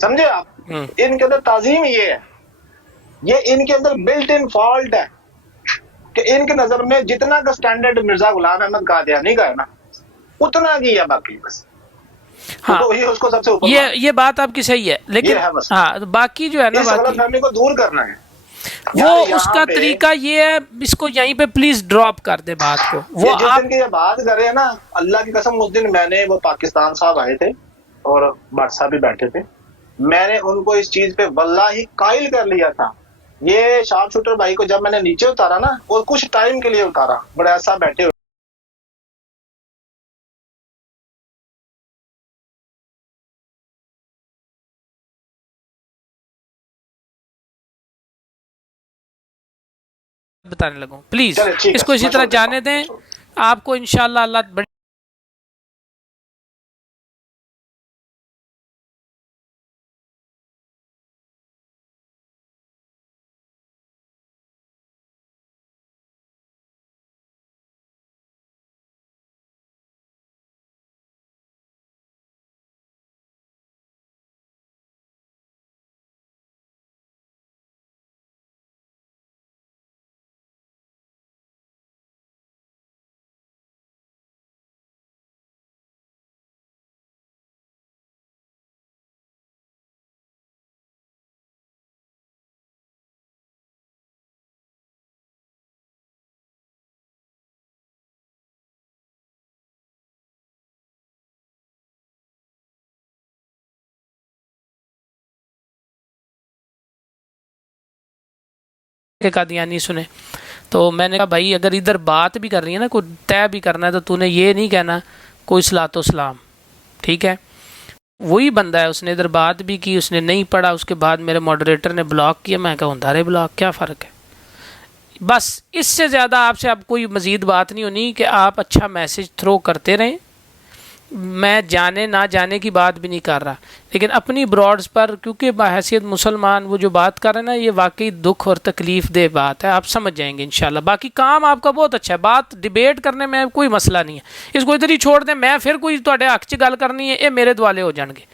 سمجھے آپ؟ ان کے اندر تعظیم یہ ہے، یہ ان کے اندر بلٹ ان فالٹ ہے کہ ان کے نظر میں جتنا کا سٹینڈرڈ مرزا غلام احمد قادیانی کا ہے نا اتنا کی ہے باقی بس. ہاں وہی اس کو سب سے اوپر یہ بات آپ کی صحیح ہے، لیکن ہاں باقی جو ہے نا اس غلط فہمی کو دور کرنا ہے. وہ اس کا طریقہ یہ ہے، اس کو یہیں پہ پلیز ڈراپ کر دے بات کو. وہ جس دن کی یہ بات کر رہے ہیں نا، اللہ کی قسم اس دن میں نے، وہ پاکستان صاحب آئے تھے اور بٹ صاحب بھی بیٹھے تھے، میں نے ان کو اس چیز پہ واللہ قائل کر لیا تھا. یہ شارپ شوٹر بھائی کو جب میں نے نیچے اتارا نا، اور کچھ ٹائم کے لیے اتارا، بڑے ایسا بیٹھے ہوئے بتانے لگوں. پلیز اس کو اسی طرح جانے دیں. آپ کو انشاءاللہ اللہ بڑی قادیانی سنے. تو میں نے کہا بھائی اگر ادھر بات بھی کر رہی ہے نا، کوئی طے بھی کرنا ہے، تو نے یہ نہیں کہنا کوئی صلاۃ و سلام. ٹھیک ہے، وہی بندہ ہے، اس نے ادھر بات بھی کی، اس نے نہیں پڑھا، اس کے بعد میرے ماڈریٹر نے بلاک کیا. میں کہا ہوں رے بلاک، کیا فرق ہے؟ بس اس سے زیادہ آپ سے اب کوئی مزید بات نہیں ہونی کہ آپ اچھا میسج تھرو کرتے رہیں. میں جانے نہ جانے کی بات بھی نہیں کر رہا، لیکن اپنی براڈز پر، کیونکہ بحیثیت مسلمان وہ جو بات کر رہے ہیں نا، یہ واقعی دکھ اور تکلیف دہ بات ہے. آپ سمجھ جائیں گے انشاءاللہ. باقی کام آپ کا بہت اچھا ہے، بات ڈیبیٹ کرنے میں کوئی مسئلہ نہیں ہے. اس کو ادھر ہی چھوڑ دیں. میں پھر کوئی تواڈے حق چ گل کرنی ہے، یہ میرے دوالے ہو جان گے.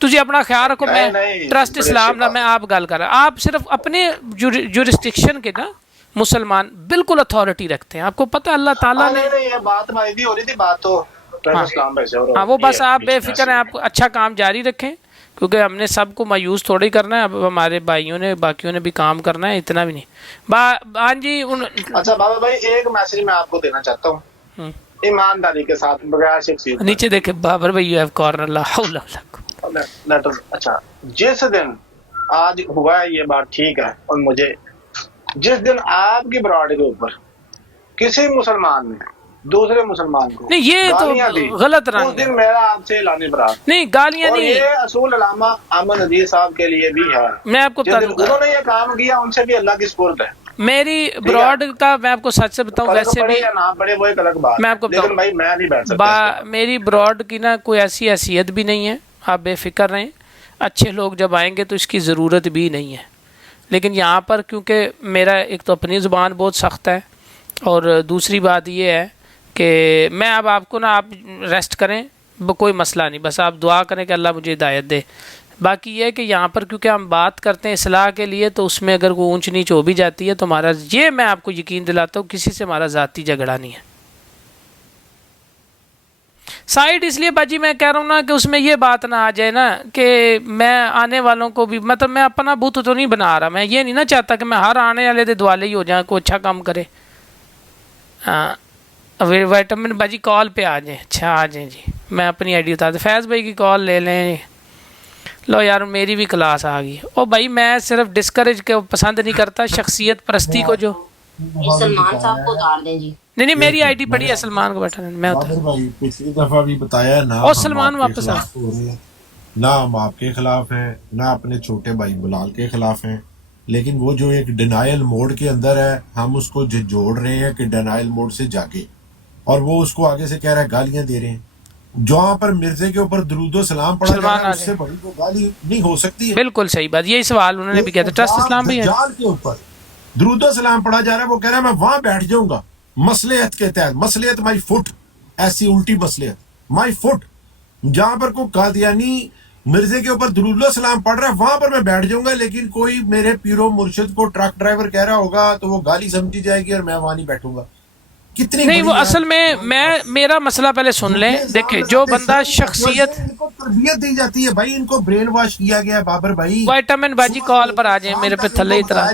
تجھے اپنا خیال رکھو. میں ٹرسٹ اسلام نہ، میں آپ گل کر رہا. آپ صرف اپنے جورسٹکشن کے نا مسلمان بالکل اتھارٹی رکھتے ہیں. آپ کو پتہ اللہ تعالیٰ نے یہ بات ہماری بھی ہو رہی تھی، بات تو ہاں وہ بس آپ بے فکر ہیں. آپ اچھا کام جاری رکھیں، کیونکہ ہم نے سب کو مایوس تھوڑی کرنا ہے. اب ہمارے بھائیوں نے، باقیوں نے بھی کام کرنا ہے، اتنا بھی نہیں. ہاں جی. اچھا بابا بھائی، ایک میسج میں آپ کو دینا چاہتا ہوں ایمانداری کے ساتھ، بغیر شخصیت. نیچے دیکھیں بابر بھائی، یو ہیو کارنر. لا حول ولا قوت. اچھا، جس دن آج ہوا ہے یہ بات ٹھیک ہے، اور مجھے جس دن آپ کی براڈ کے اوپر کسی مسلمان نے دوسرے مسلمان کو نہیں، یہ تو غلط رنگ ہے. اس دن میرا آپ سے اعلان برات. نہیں گالیاں نہیں، یہ اصول علامہ احمد نذیر صاحب کے لیے بھی ہے. میں آپ کو انہوں نے یہ کام کیا، ان سے بھی اللہ کی سپرد ہے. میری براڈ کا میں آپ کو سچ سے بتاؤں، ویسے بھی نہ پڑے وہ ایک الگ بات، میں آپ کو بتاؤں بھائی میں نہیں بیٹھ سکتا. میری براڈ کی نا کوئی ایسی حیثیت بھی نہیں ہے. آپ بے فکر رہیں. اچھے لوگ جب آئیں گے تو اس کی ضرورت بھی نہیں ہے. لیکن یہاں پر کیونکہ میرا ایک تو اپنی زبان بہت سخت ہے، اور دوسری بات یہ ہے کہ میں اب آپ کو نا، آپ ریسٹ کریں، کوئی مسئلہ نہیں. بس آپ دعا کریں کہ اللہ مجھے ہدایت دے. باقی یہ ہے کہ یہاں پر کیونکہ ہم بات کرتے ہیں اصلاح کے لیے، تو اس میں اگر کوئی اونچ نیچ ہو بھی جاتی ہے تو ہمارا، یہ میں آپ کو یقین دلاتا ہوں، کسی سے ہمارا ذاتی جھگڑا نہیں ہے. سائڈ اس لیے باجی میں کہہ رہا ہوں نا کہ اس میں یہ بات نہ آ جائے نا کہ میں آنے والوں کو بھی، مطلب میں اپنا بت تو نہیں بنا رہا. میں یہ نہیں نا چاہتا کہ میں ہر آنے والے دے دوالے ہی ہو جائیں، کوئی اچھا کام کرے. ہاں وائٹامن باجی کال پہ آ جائیں. اچھا آ جائیں جی، میں اپنی آئی ڈی بتا دوں. فیض بھائی کی کال لے لیں. لو یار میری بھی کلاس آ گئی. او بھائی میں صرف ڈسکریج کے پسند نہیں کرتا، شخصیت پرستی کو جو. سلمان صاحب کو اتار دیں جی. نہیں میری آئی ڈی پڑھی ہے، سلمان کو بیٹھا میں بھائی پچھلی دفعہ بھی بتایا نا، اور سلمان واپس آ. نہ ہم آپ کے خلاف ہیں، نہ اپنے چھوٹے بھائی بلال کے خلاف ہیں، لیکن وہ جو ایک ڈینائل موڈ کے اندر ہے، ہم اس کو جوڑ رہے ہیں کہ ڈینائل موڈ سے جاگے، اور وہ اس کو آگے سے کہہ رہا ہے گالیاں دے رہے ہیں. جہاں پر مرزے کے اوپر درود و سلام پڑھا جا رہا ہے، اس سے بڑی کو گالی نہیں ہو سکتی ہے. بالکل صحیح بات. یہی سوال انہوں نے بھی کیا تھا. ٹرسٹ اسلام بھی ہے دجال کے اوپر، درود و سلام پڑھا جا رہا ہے, وہ کہہ رہا ہے میں وہاں بیٹھ جاؤں گا مصلحت کے تحت, مصلحت مائی فٹ, ایسی الٹی مصلحت مائی فٹ, جہاں پر کوئی قادیانی مرزے کے اوپر درود و سلام پڑھ رہا ہے وہاں پر میں بیٹھ جاؤں گا, لیکن کوئی میرے پیرو مرشد کو ٹرک ڈرائیور کہہ رہا ہوگا تو وہ گالی سمجھی جائے گی اور میں وہاں نہیں بیٹھوں گا. کتنی نہیں, وہ اصل میں میرا مسئلہ پہلے سن لیں. دیکھیں جو بندہ شخصیت, ان کو تربیت دی جاتی ہے بھائی, ان کو برین واش کیا گیا ہے بابر بھائی. وائٹامن باجی کال پر آ جائیں میرے پہ تھلے اترا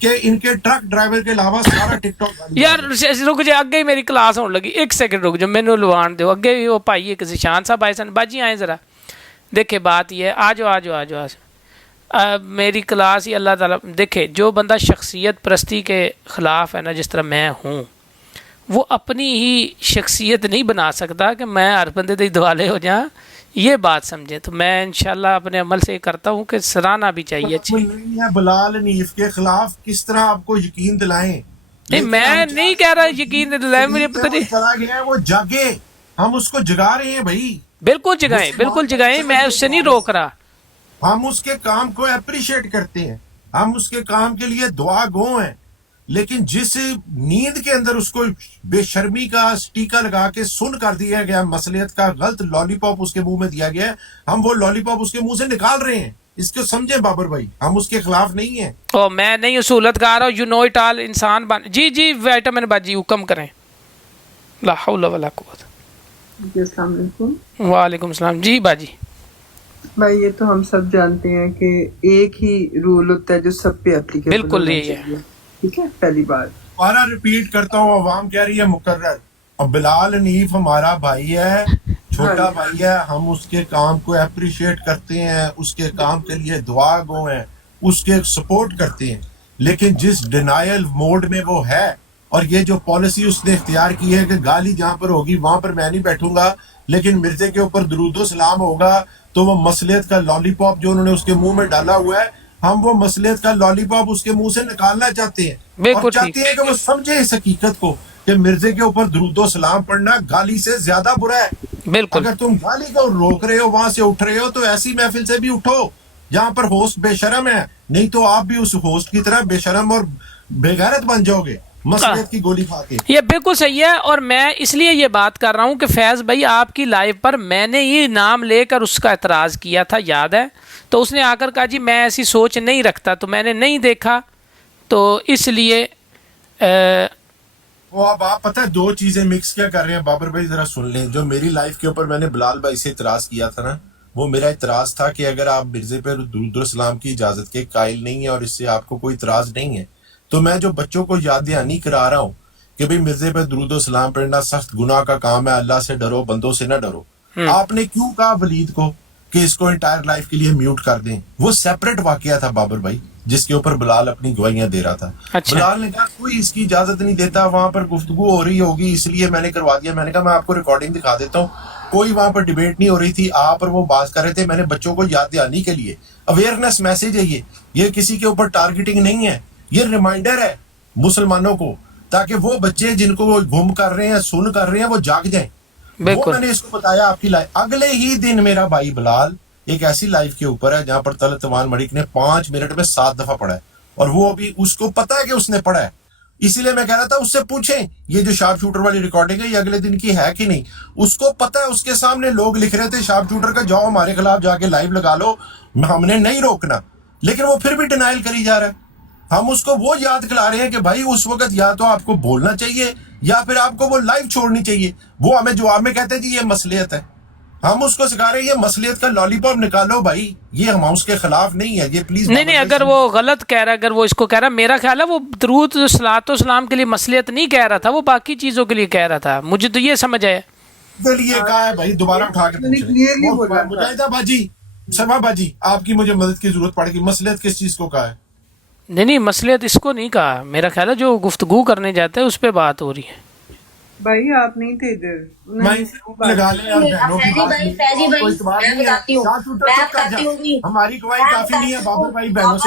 کہ ان کے ٹرک ڈرائیور کے علاوہ سارا ٹک ٹاک. یار رک جائے, اگے ہی میری کلاس ہونے لگی, ایک سیکنڈ رک جاؤ, مینو لوان دو. اگے بھی وہ بھائی ایک ذیشان صاحب آئے سن, باجی آئیں ذرا. دیکھیں بات یہ ہے, آ جاؤ میری کلاس ہی اللہ تعالیٰ. دیکھیں جو بندہ شخصیت پرستی کے خلاف ہے نا, جس طرح میں ہوں, وہ اپنی ہی شخصیت نہیں بنا سکتا کہ میں ہر بندے دے دوالے ہو جاؤں, یہ بات سمجھیں. تو میں انشاءاللہ اپنے عمل سے کرتا ہوں کہ سراہنا بھی چاہیے. بلال حنیف کے خلاف کس طرح آپ کو یقین دلائیں؟ نہیں میں نہیں کہہ رہا یقین دلائیں, مجھے پتہ نہیں چلا گیا ہے, وہ جاگے, ہم اس کو جگا رہے ہیں بھائی. بالکل جگائیں, میں اس سے نہیں روک رہا. ہم اس کے کام کو اپریشیٹ کرتے ہیں, ہم اس کے کام کے لیے دعا گو ہیں, لیکن جس نیند کے اندر اس کو بے شرمی کا سٹیکا لگا کے سن کر دیا گیا, مصلحت کا غلط لالی پاپ اس کے منہ میں دیا گیا ہے, ہم وہ لالی پاپ اس کے منہ سے نکال رہے ہیں. اس کو سمجھیں بابر بھائی, ہم اس کے خلاف نہیں ہیں. او میں نہیں اصولت کار ہوں, یو نو اٹ آل, انسان بن. جی وائٹامن باجی حکم کریں. لا حول ولا قوت. السلام علیکم. وعلیکم السلام. جی باجی. بھائی یہ تو ہم سب جانتے ہیں کہ ایک ہی رول ہوتا ہے جو سب پہ اپلیکیبل. بالکل یہی ہے. ٹھیک ہے, پہلی بات. دوبارہ ریپیٹ کرتا ہوں, عوام کہہ رہی ہے مقرر. اب بلال حنیف ہمارا بھائی ہے, چھوٹا بھائی ہے, ہم اس کے کام کو اپریشیٹ کرتے ہیں, اس کے کام کے لیے دعا گو ہیں, اس کے سپورٹ کرتے ہیں, لیکن جس ڈینائل موڈ میں وہ ہے, اور یہ جو پالیسی اس نے اختیار کی ہے کہ گالی جہاں پر ہوگی وہاں پر میں نہیں بیٹھوں گا, لیکن مرزے کے اوپر درود و سلام ہوگا تو وہ مصلحت کا لالی پاپ جو انہوں نے اس کے منہ میں ڈالا ہوا ہے, ہم وہ مصلحت کا لالی پاپ اس کے منہ سے نکالنا چاہتے ہیں, اور چاہتے ہیں کہ وہ سمجھے اس حقیقت کو کہ مرزے کے اوپر درود و سلام پڑھنا گالی سے زیادہ برا ہے. بالکل. اگر تم گالی کو روک رہے ہو, وہاں سے اٹھ رہے ہو, تو ایسی محفل سے بھی اٹھو جہاں پر ہوسٹ بے شرم ہے, نہیں تو آپ بھی اس ہوسٹ کی طرح بے شرم اور بے غیرت بن جاؤ گے مصلحت کی گولی کھا کے. یہ بالکل صحیح ہے, اور میں اس لیے یہ بات کر رہا ہوں کہ فیض بھائی آپ کی لائف پر میں نے یہ نام لے کر اس کا اعتراض کیا تھا, یاد ہے, تو اس نے آ کر کہا جی میں ایسی سوچ نہیں رکھتا, تو میں نے نہیں دیکھا, تو اس لیے وہ اب آپ پتہ ہے دو چیزیں مکس کیا کر رہے ہیں بابر بھائی, ذرا سن لیں. جو میری لائف کے اوپر میں نے بلال بھائی سے اعتراض کیا تھا نا, وہ میرا اعتراض تھا کہ اگر آپ مرزے پہ درود و سلام کی اجازت کے قائل نہیں ہیں اور اس سے آپ کو کوئی اعتراض نہیں ہے, تو میں جو بچوں کو یاد دہانی کرا رہا ہوں کہ بھئی مرزے پہ درود و سلام پڑھنا سخت گناہ کا کام ہے, اللہ سے ڈرو, بندوں سے نہ ڈرو. آپ نے کیوں کہا ولید کو کہ اس کو انٹائر لائف کے لیے میوٹ کر دیں؟ وہ سیپریٹ واقعہ تھا بابر بھائی, جس کے اوپر بلال اپنی گواہیاں دے رہا تھا. بلال نے کہا کوئی اس کی اجازت نہیں دیتا, وہاں پر گفتگو ہو رہی ہوگی اس لیے میں نے کروا دیا. میں نے کہا میں آپ کو ریکارڈنگ دکھا دیتا ہوں, کوئی وہاں پر ڈیبیٹ نہیں ہو رہی تھی, آپ پر وہ بات کر رہے تھے. میں نے بچوں کو یاد دہانی کے لیے, اویئرنیس میسج ہے یہ کسی کے اوپر ٹارگیٹنگ نہیں ہے, یہ ریمائنڈر ہے مسلمانوں کو, تاکہ وہ بچے جن کو وہ گم کر رہے ہیں, سن کر رہے ہیں, وہ جاگ جائیں. وہ میں نے اس کو بتایا آپ کی لائف. اگلے ہی دن میرا بھائی بلال ایک ایسی لائف کے اوپر ہے جہاں پر طلعت عثمان ملک نے 5 منٹ میں 7 دفعہ پڑھا ہے, اور وہ ابھی اس کو پتا ہے کہ اس نے پڑھا ہے. اسی لیے میں کہہ رہا تھا اس سے پوچھیں یہ جو شارپ شوٹر والی ریکارڈنگ ہے یہ اگلے دن کی ہے کہ نہیں. اس کو پتا ہے, اس کے سامنے لوگ لکھ رہے تھے شارپ شوٹر کا جاؤ ہمارے خلاف جا کے لائیو لگا لو, ہم نے نہیں روکنا, لیکن وہ پھر بھی ڈینائل کری جا رہا ہے. ہم اس کو وہ یاد کھلا رہے ہیں کہ بھائی اس وقت یا تو آپ کو بولنا چاہیے یا پھر آپ کو وہ لائیو چھوڑنی چاہیے. وہ ہمیں جواب میں کہتے ہیں جی یہ مصلحت ہے, ہم اس کو سکھا رہے ہیں یہ مصلحت کا لالی پاپ نکالو بھائی, یہ ہم اس کے خلاف نہیں ہے, یہ پلیز. نہیں اگر وہ غلط کہہ رہا ہے, اگر وہ اس کو کہہ رہا ہے, میرا خیال ہے وہ درود صلاۃ و سلام کے لیے مصلحت نہیں کہہ رہا تھا, وہ باقی چیزوں کے لیے کہہ رہا تھا. مجھے تو یہ سمجھ آیا. یہ کہا ہے بھائی, دوبارہ اٹھا کے مجاہدہ باجی, شرما باجی, آپ کی مجھے مدد کی ضرورت پڑے گی. مصلحت کس چیز کو کہا ہے؟ نہیں مصلحت اس کو نہیں کہا, میرا خیال ہے جو گفتگو کرنے جاتے ہیں اس پہ بات ہو رہی ہے. بھائی آپ نہیں تھے ادھر, ہماری گواہی کافی نہیں ہے بابر بھائی, بہنوں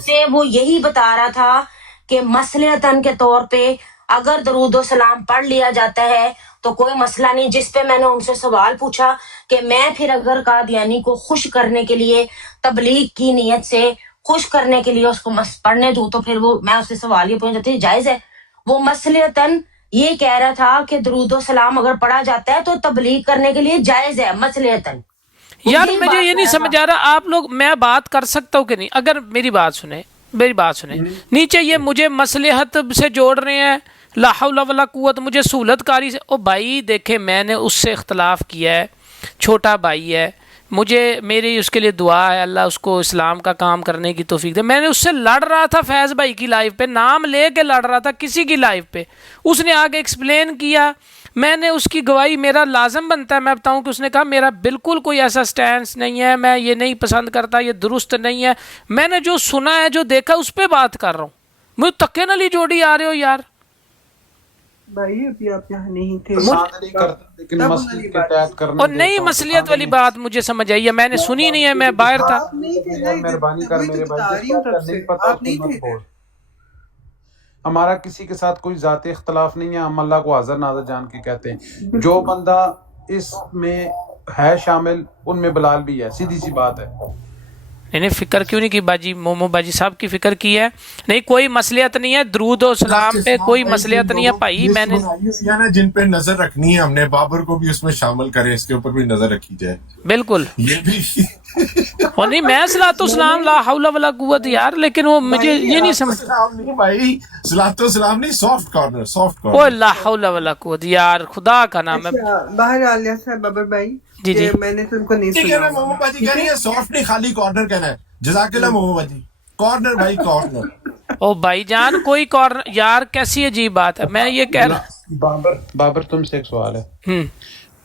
سے وہ یہی بتا رہا تھا کہ مصلحتاً کے طور پہ اگر درود و سلام پڑھ لیا جاتا ہے تو کوئی مسئلہ نہیں. جس پہ میں نے ان سے سوال پوچھا کہ میں پھر اگر قادیانی کو خوش کرنے کے لیے تبلیغ کی نیت سے خوش کرنے کے لیے اس کو پڑھنے دوں تو پھر وہ میں اس سے سوال یہ پوچھ جاتی جائز ہے؟ وہ مصلحتاً یہ کہہ رہا تھا کہ درود و سلام اگر پڑھا جاتا ہے تو تبلیغ کرنے کے لیے جائز ہے مصلحتاً. یار مجھے یہ نہیں سمجھ آ رہا آپ لوگ، میں بات کر سکتا ہوں کہ نہیں؟ اگر میری بات سنیں نیچے یہ مجھے مصلحت سے جوڑ رہے ہیں، لا حول ولا قوت، مجھے سہولت کاری سے. او بھائی دیکھیں میں نے اس سے اختلاف کیا ہے، چھوٹا بھائی ہے، میری اس کے لیے دعا ہے اللہ اس کو اسلام کا کام کرنے کی توفیق دے. میں نے اس سے لڑ رہا تھا فیض بھائی کی لائف پہ، نام لے کے لڑ رہا تھا کسی کی لائف پہ. اس نے آگے ایکسپلین کیا، میں نے اس کی گواہی، میرا لازم بنتا ہے میں بتاؤں کہ اس نے کہا میرا بالکل کوئی ایسا سٹینس نہیں ہے، میں یہ نہیں پسند کرتا، یہ درست نہیں ہے. میں نے جو سنا ہے جو دیکھا اس پہ بات کر رہا ہوں. مجھے تکے نلی جوڑی آ رہے ہو یار. بھائی ابھی آپ یہاں نہیں تھے اور نئی مصلیت والی بات مجھے سمجھ آئی ہے، میں نے سنی نہیں ہے، میں باہر تھا. مہربانی کر میرے بھائی، ہمارا کسی کے ساتھ کوئی ذاتی اختلاف نہیں ہے، ہم اللہ کو حاضر ناظر جان کے کہتے ہیں. جو بندہ اس میں ہے شامل ان میں بلال بھی ہے، سیدھی سی بات ہے. نہیں فکر کیوں نہیں کی باجی، مومو باجی صاحب کی فکر کی ہے. نہیں کوئی مصلیت نہیں ہے، درود و سلام پہ کوئی مصلیت نہیں ہے بھائی. میں نے جن پہ نظر رکھنی ہے ہم نے بابر کو بھی اس میں شامل کرے، اس کے اوپر بھی نظر رکھی جائے. بالکل یہ بھی اور نہیں میں صلاۃ و سلام لا حول ولا قوت یار، لیکن وہ مجھے یہ نہیں سمجھ بھائی صلاۃ و سلام نہیں، سافٹ کارنر، سافٹ او لا حول ولا قوت یار، خدا کا نام ہے. باہر آ لیا صاحب بابر بھائی جی میں نے تو ان کو نہیں سنا. محمد باجی کہہ رہی ہے سافٹ نہیں، خالی کارنر کہنا ہے. جزاک اللہ محمد باجی، کارنر بھائی کارنر. او بھائی جان کوئی کارنر یار، کیسی عجیب بات ہے. میں یہ کہہ رہا بابر تم سے ایک سوال ہے.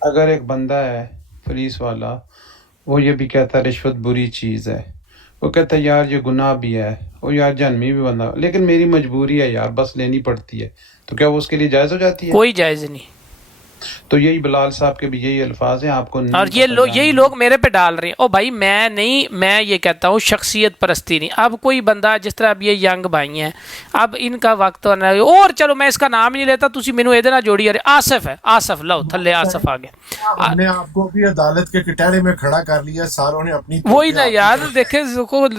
اگر ایک بندہ ہے پولیس والا، وہ یہ بھی کہتا ہے رشوت بری چیز ہے، وہ کہتا ہے یار یہ گناہ بھی ہے، وہ یار جہنمی بھی بندہ، لیکن میری مجبوری ہے یار بس لینی پڑتی ہے، تو کیا وہ اس کے لیے جائز ہو جاتی ہے؟ کوئی جائز نہیں. تو یہی بلال صاحب کے بھی یہی الفاظ ہیں، آپ کو اور یہی لوگ میرے پہ ڈال رہے ہیں. او بھائی میں یہ کہتا ہوں شخصیت پرستی نہیں. اب کوئی بندہ جس طرح اب یہ ینگ بھائی ہیں، اب ان کا وقت ہونا ہے، اور چلو میں اس کا نام ہی نہیں لیتا، تسی مینوں ایدے نال جوڑی. ارے آصف ہے، آصف لو تھلے آصف آ گیا. ہم نے آپ کو بھی عدالت کے کٹہرے میں کھڑا کر لیا، ساروں نے اپنی وہی نا یار، دیکھیں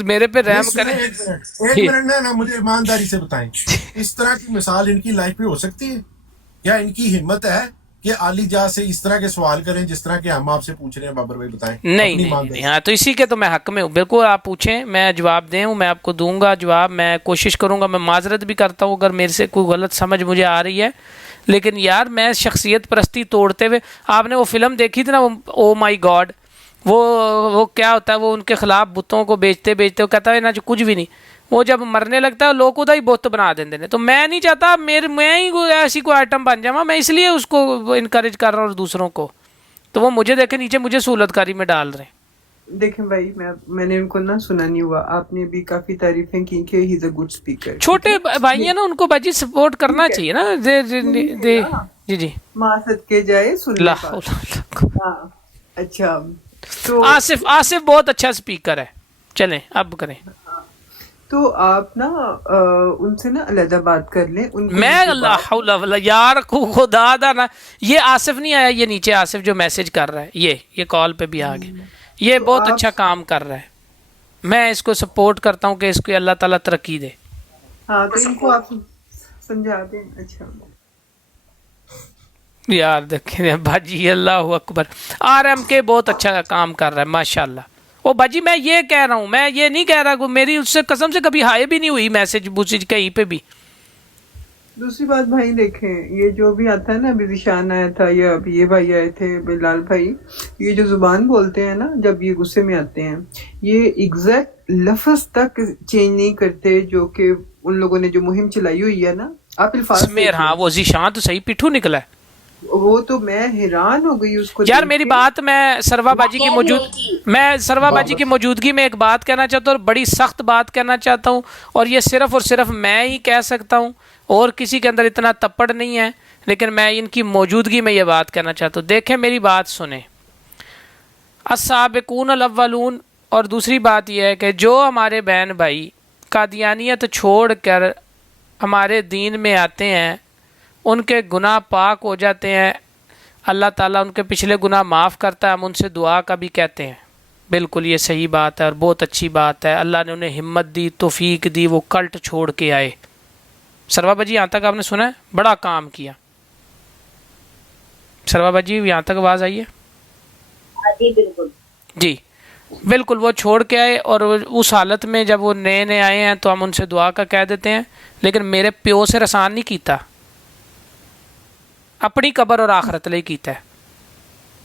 میرے پہ رحم کریں. ایک منٹ نا مجھے ایمانداری سے بتائیں، اس طرح کی مثال ان کی لائف پہ ہو سکتی ہے؟ کیا ان کی ہمت ہے کہ علی جا سے اس طرح کے سوال کریں جس طرح کہ ہم آپ سے پوچھ رہے ہیں؟ بابر بھائی بتائیں. نہیں ہاں تو اسی کے تو میں حق میں ہوں. بالکل آپ پوچھیں، میں جواب دیں، میں آپ کو دوں گا جواب. میں کوشش کروں گا، میں معذرت بھی کرتا ہوں اگر میرے سے کوئی غلط سمجھ مجھے آ رہی ہے. لیکن یار میں شخصیت پرستی توڑتے ہوئے، آپ نے وہ فلم دیکھی تھی نا وہ او مائی گاڈ، وہ کیا ہوتا ہے، وہ ان کے خلاف بتوں کو بیچتے وہ کہتا ہے نا جو کچھ بھی نہیں، وہ جب مرنے لگتا ہے لوگ ادھر ہی بت بنا دیندے. تو میں نہیں چاہتا میں ہی ایسی کوئی آئٹم بن جاؤں. میں اس لیے اس کو انکریج کر رہا ہوں اور دوسروں کو. تو وہ مجھے دیکھیں نیچے مجھے سہولت کاری میں ڈال رہے ہیں. دیکھیں بھائی میں نے ان کو نہ سنا نہیں ہوا، آپ نے بھی کافی تعریفیں کی کہ ہی از اے گڈ اسپیکر. چھوٹے بھائی ہیں نا، ان کو باجی سپورٹ کرنا چاہیے نا. جی ماں صدقے جائے سن. اچھا تو آصف بہت اچھا اسپیکر ہے. چلیں اب کریں. تو آپ نا ان سے نا علیحدہ بات کر لیں. میں اللہ حول ولا یار خدا دا نا، یہ آصف نہیں آیا، یہ نیچے آصف جو میسج کر رہا ہے، یہ کال پہ بھی آ گیا. یہ بہت اچھا کام کر رہا ہے، میں اس کو سپورٹ کرتا ہوں کہ اس کو اللہ تعالیٰ ترقی دے. ہاں تو ان کو آپ سمجھا دیں. اچھا یار دیکھیں باجی اللہ اکبر، RM کے بہت اچھا کام کر رہا ہے ماشاءاللہ. او باجی میں یہ کہہ رہا ہوں، میں یہ نہیں کہہ رہا، میری اس سے قسم سے کبھی ہائے بھی نہیں ہوئی میسج کہیں پہ بھی. دوسری بات بھائی دیکھیں، یہ جو بھی آتا ہے نا، ابھی ذیشان آیا تھا یا ابھی یہ بھائی آئے تھے بلال بھائی، یہ جو زبان بولتے ہیں نا جب یہ غصے میں آتے ہیں، یہ ایگزیکٹ لفظ تک چینج نہیں کرتے جو کہ ان لوگوں نے جو مہم چلائی ہوئی ہے نا. آپ الفاظ ہاں وہ ذیشان تو صحیح پٹھو نکلا ہے. وہ تو میں حیران ہو گئی اس کو یار. میری بات میں سروا باجی کی موجودگی میں ایک بات کہنا چاہتا ہوں، اور بڑی سخت بات کہنا چاہتا ہوں، اور یہ صرف اور صرف میں ہی کہہ سکتا ہوں، اور کسی کے اندر اتنا تپڑ نہیں ہے، لیکن میں ان کی موجودگی میں یہ بات کہنا چاہتا ہوں. دیکھیں میری بات سنیں، السابقون الاولون. اور دوسری بات یہ ہے کہ جو ہمارے بہن بھائی قادیانیت چھوڑ کر ہمارے دین میں آتے ہیں، ان کے گناہ پاک ہو جاتے ہیں، اللہ تعالیٰ ان کے پچھلے گناہ معاف کرتا ہے. ہم ان سے دعا کا بھی کہتے ہیں. بالکل یہ صحیح بات ہے اور بہت اچھی بات ہے. اللہ نے انہیں ہمت دی, توفیق دی, وہ کلٹ چھوڑ کے آئے. سروا بھائی یہاں تک آپ نے سنا ہے, بڑا کام کیا. سروا بھائی یہاں تک آواز آئی ہے؟ جی بالکل جی بالکل. وہ چھوڑ کے آئے اور اس حالت میں جب وہ نئے نئے آئے ہیں تو ہم ان سے دعا کا کہہ دیتے ہیں, لیکن میرے پیو سے رسان نہیں کیتا, اپنی قبر اور آخرت لئی کیتا ہے.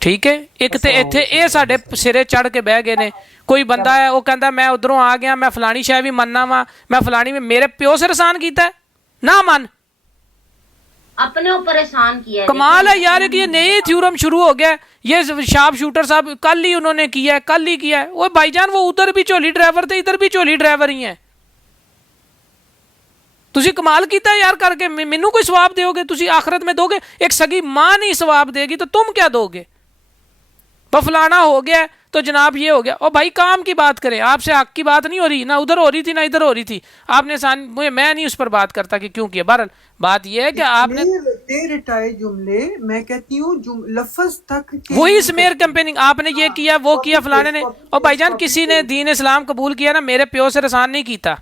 ٹھیک ہے, ایک تے ایتھے اے ساڈے سرے چڑھ کے بہ گئے نے. کوئی بندہ ہے وہ کہندا میں ادھروں آ گیا, میں فلانی شے بھی مننا وا, میں فلانی میں میرے پیو سے رسان کیتا ہے, نہ من. اپنے اوپر احسان کیا ہے. کمال ہے یار کہ یہ نئی تھیورم شروع ہو گیا ہے. یہ شارپ شوٹر صاحب کل ہی انہوں نے کیا ہے, کل ہی کیا ہے. وہ بھائی جان وہ ادھر بھی چولی ڈرائیور تھے, ادھر بھی چولی ڈرائیور ہی ہیں. تسی کمال کیتا ہے یار کر کے. مینوں کوئی ثواب دیو گے, تسی آخرت میں دو گے. ایک سگی ماں نہیں ثواب دے گی تو تم کیا دو گے؟ وہ فلانا ہو گیا تو جناب یہ ہو گیا. اور بھائی کام کی بات کریں, آپ سے حق کی بات نہیں ہو رہی, نہ ادھر ہو رہی تھی نہ ادھر ہو رہی تھی. آپ نے میں نہیں اس پر بات کرتا کہ کیوں کیا. بہرحال بات یہ ہے کہ آپ نے رٹائے جملے, میں کہتی ہوں لفظ تک وہی سمیر کمپیننگ, آپ نے یہ کیا وہ کیا فلانے نے. اور بھائی جان کسی نے دین اسلام قبول کیا نا, میرے پیو سے رسان نہیں کیتا.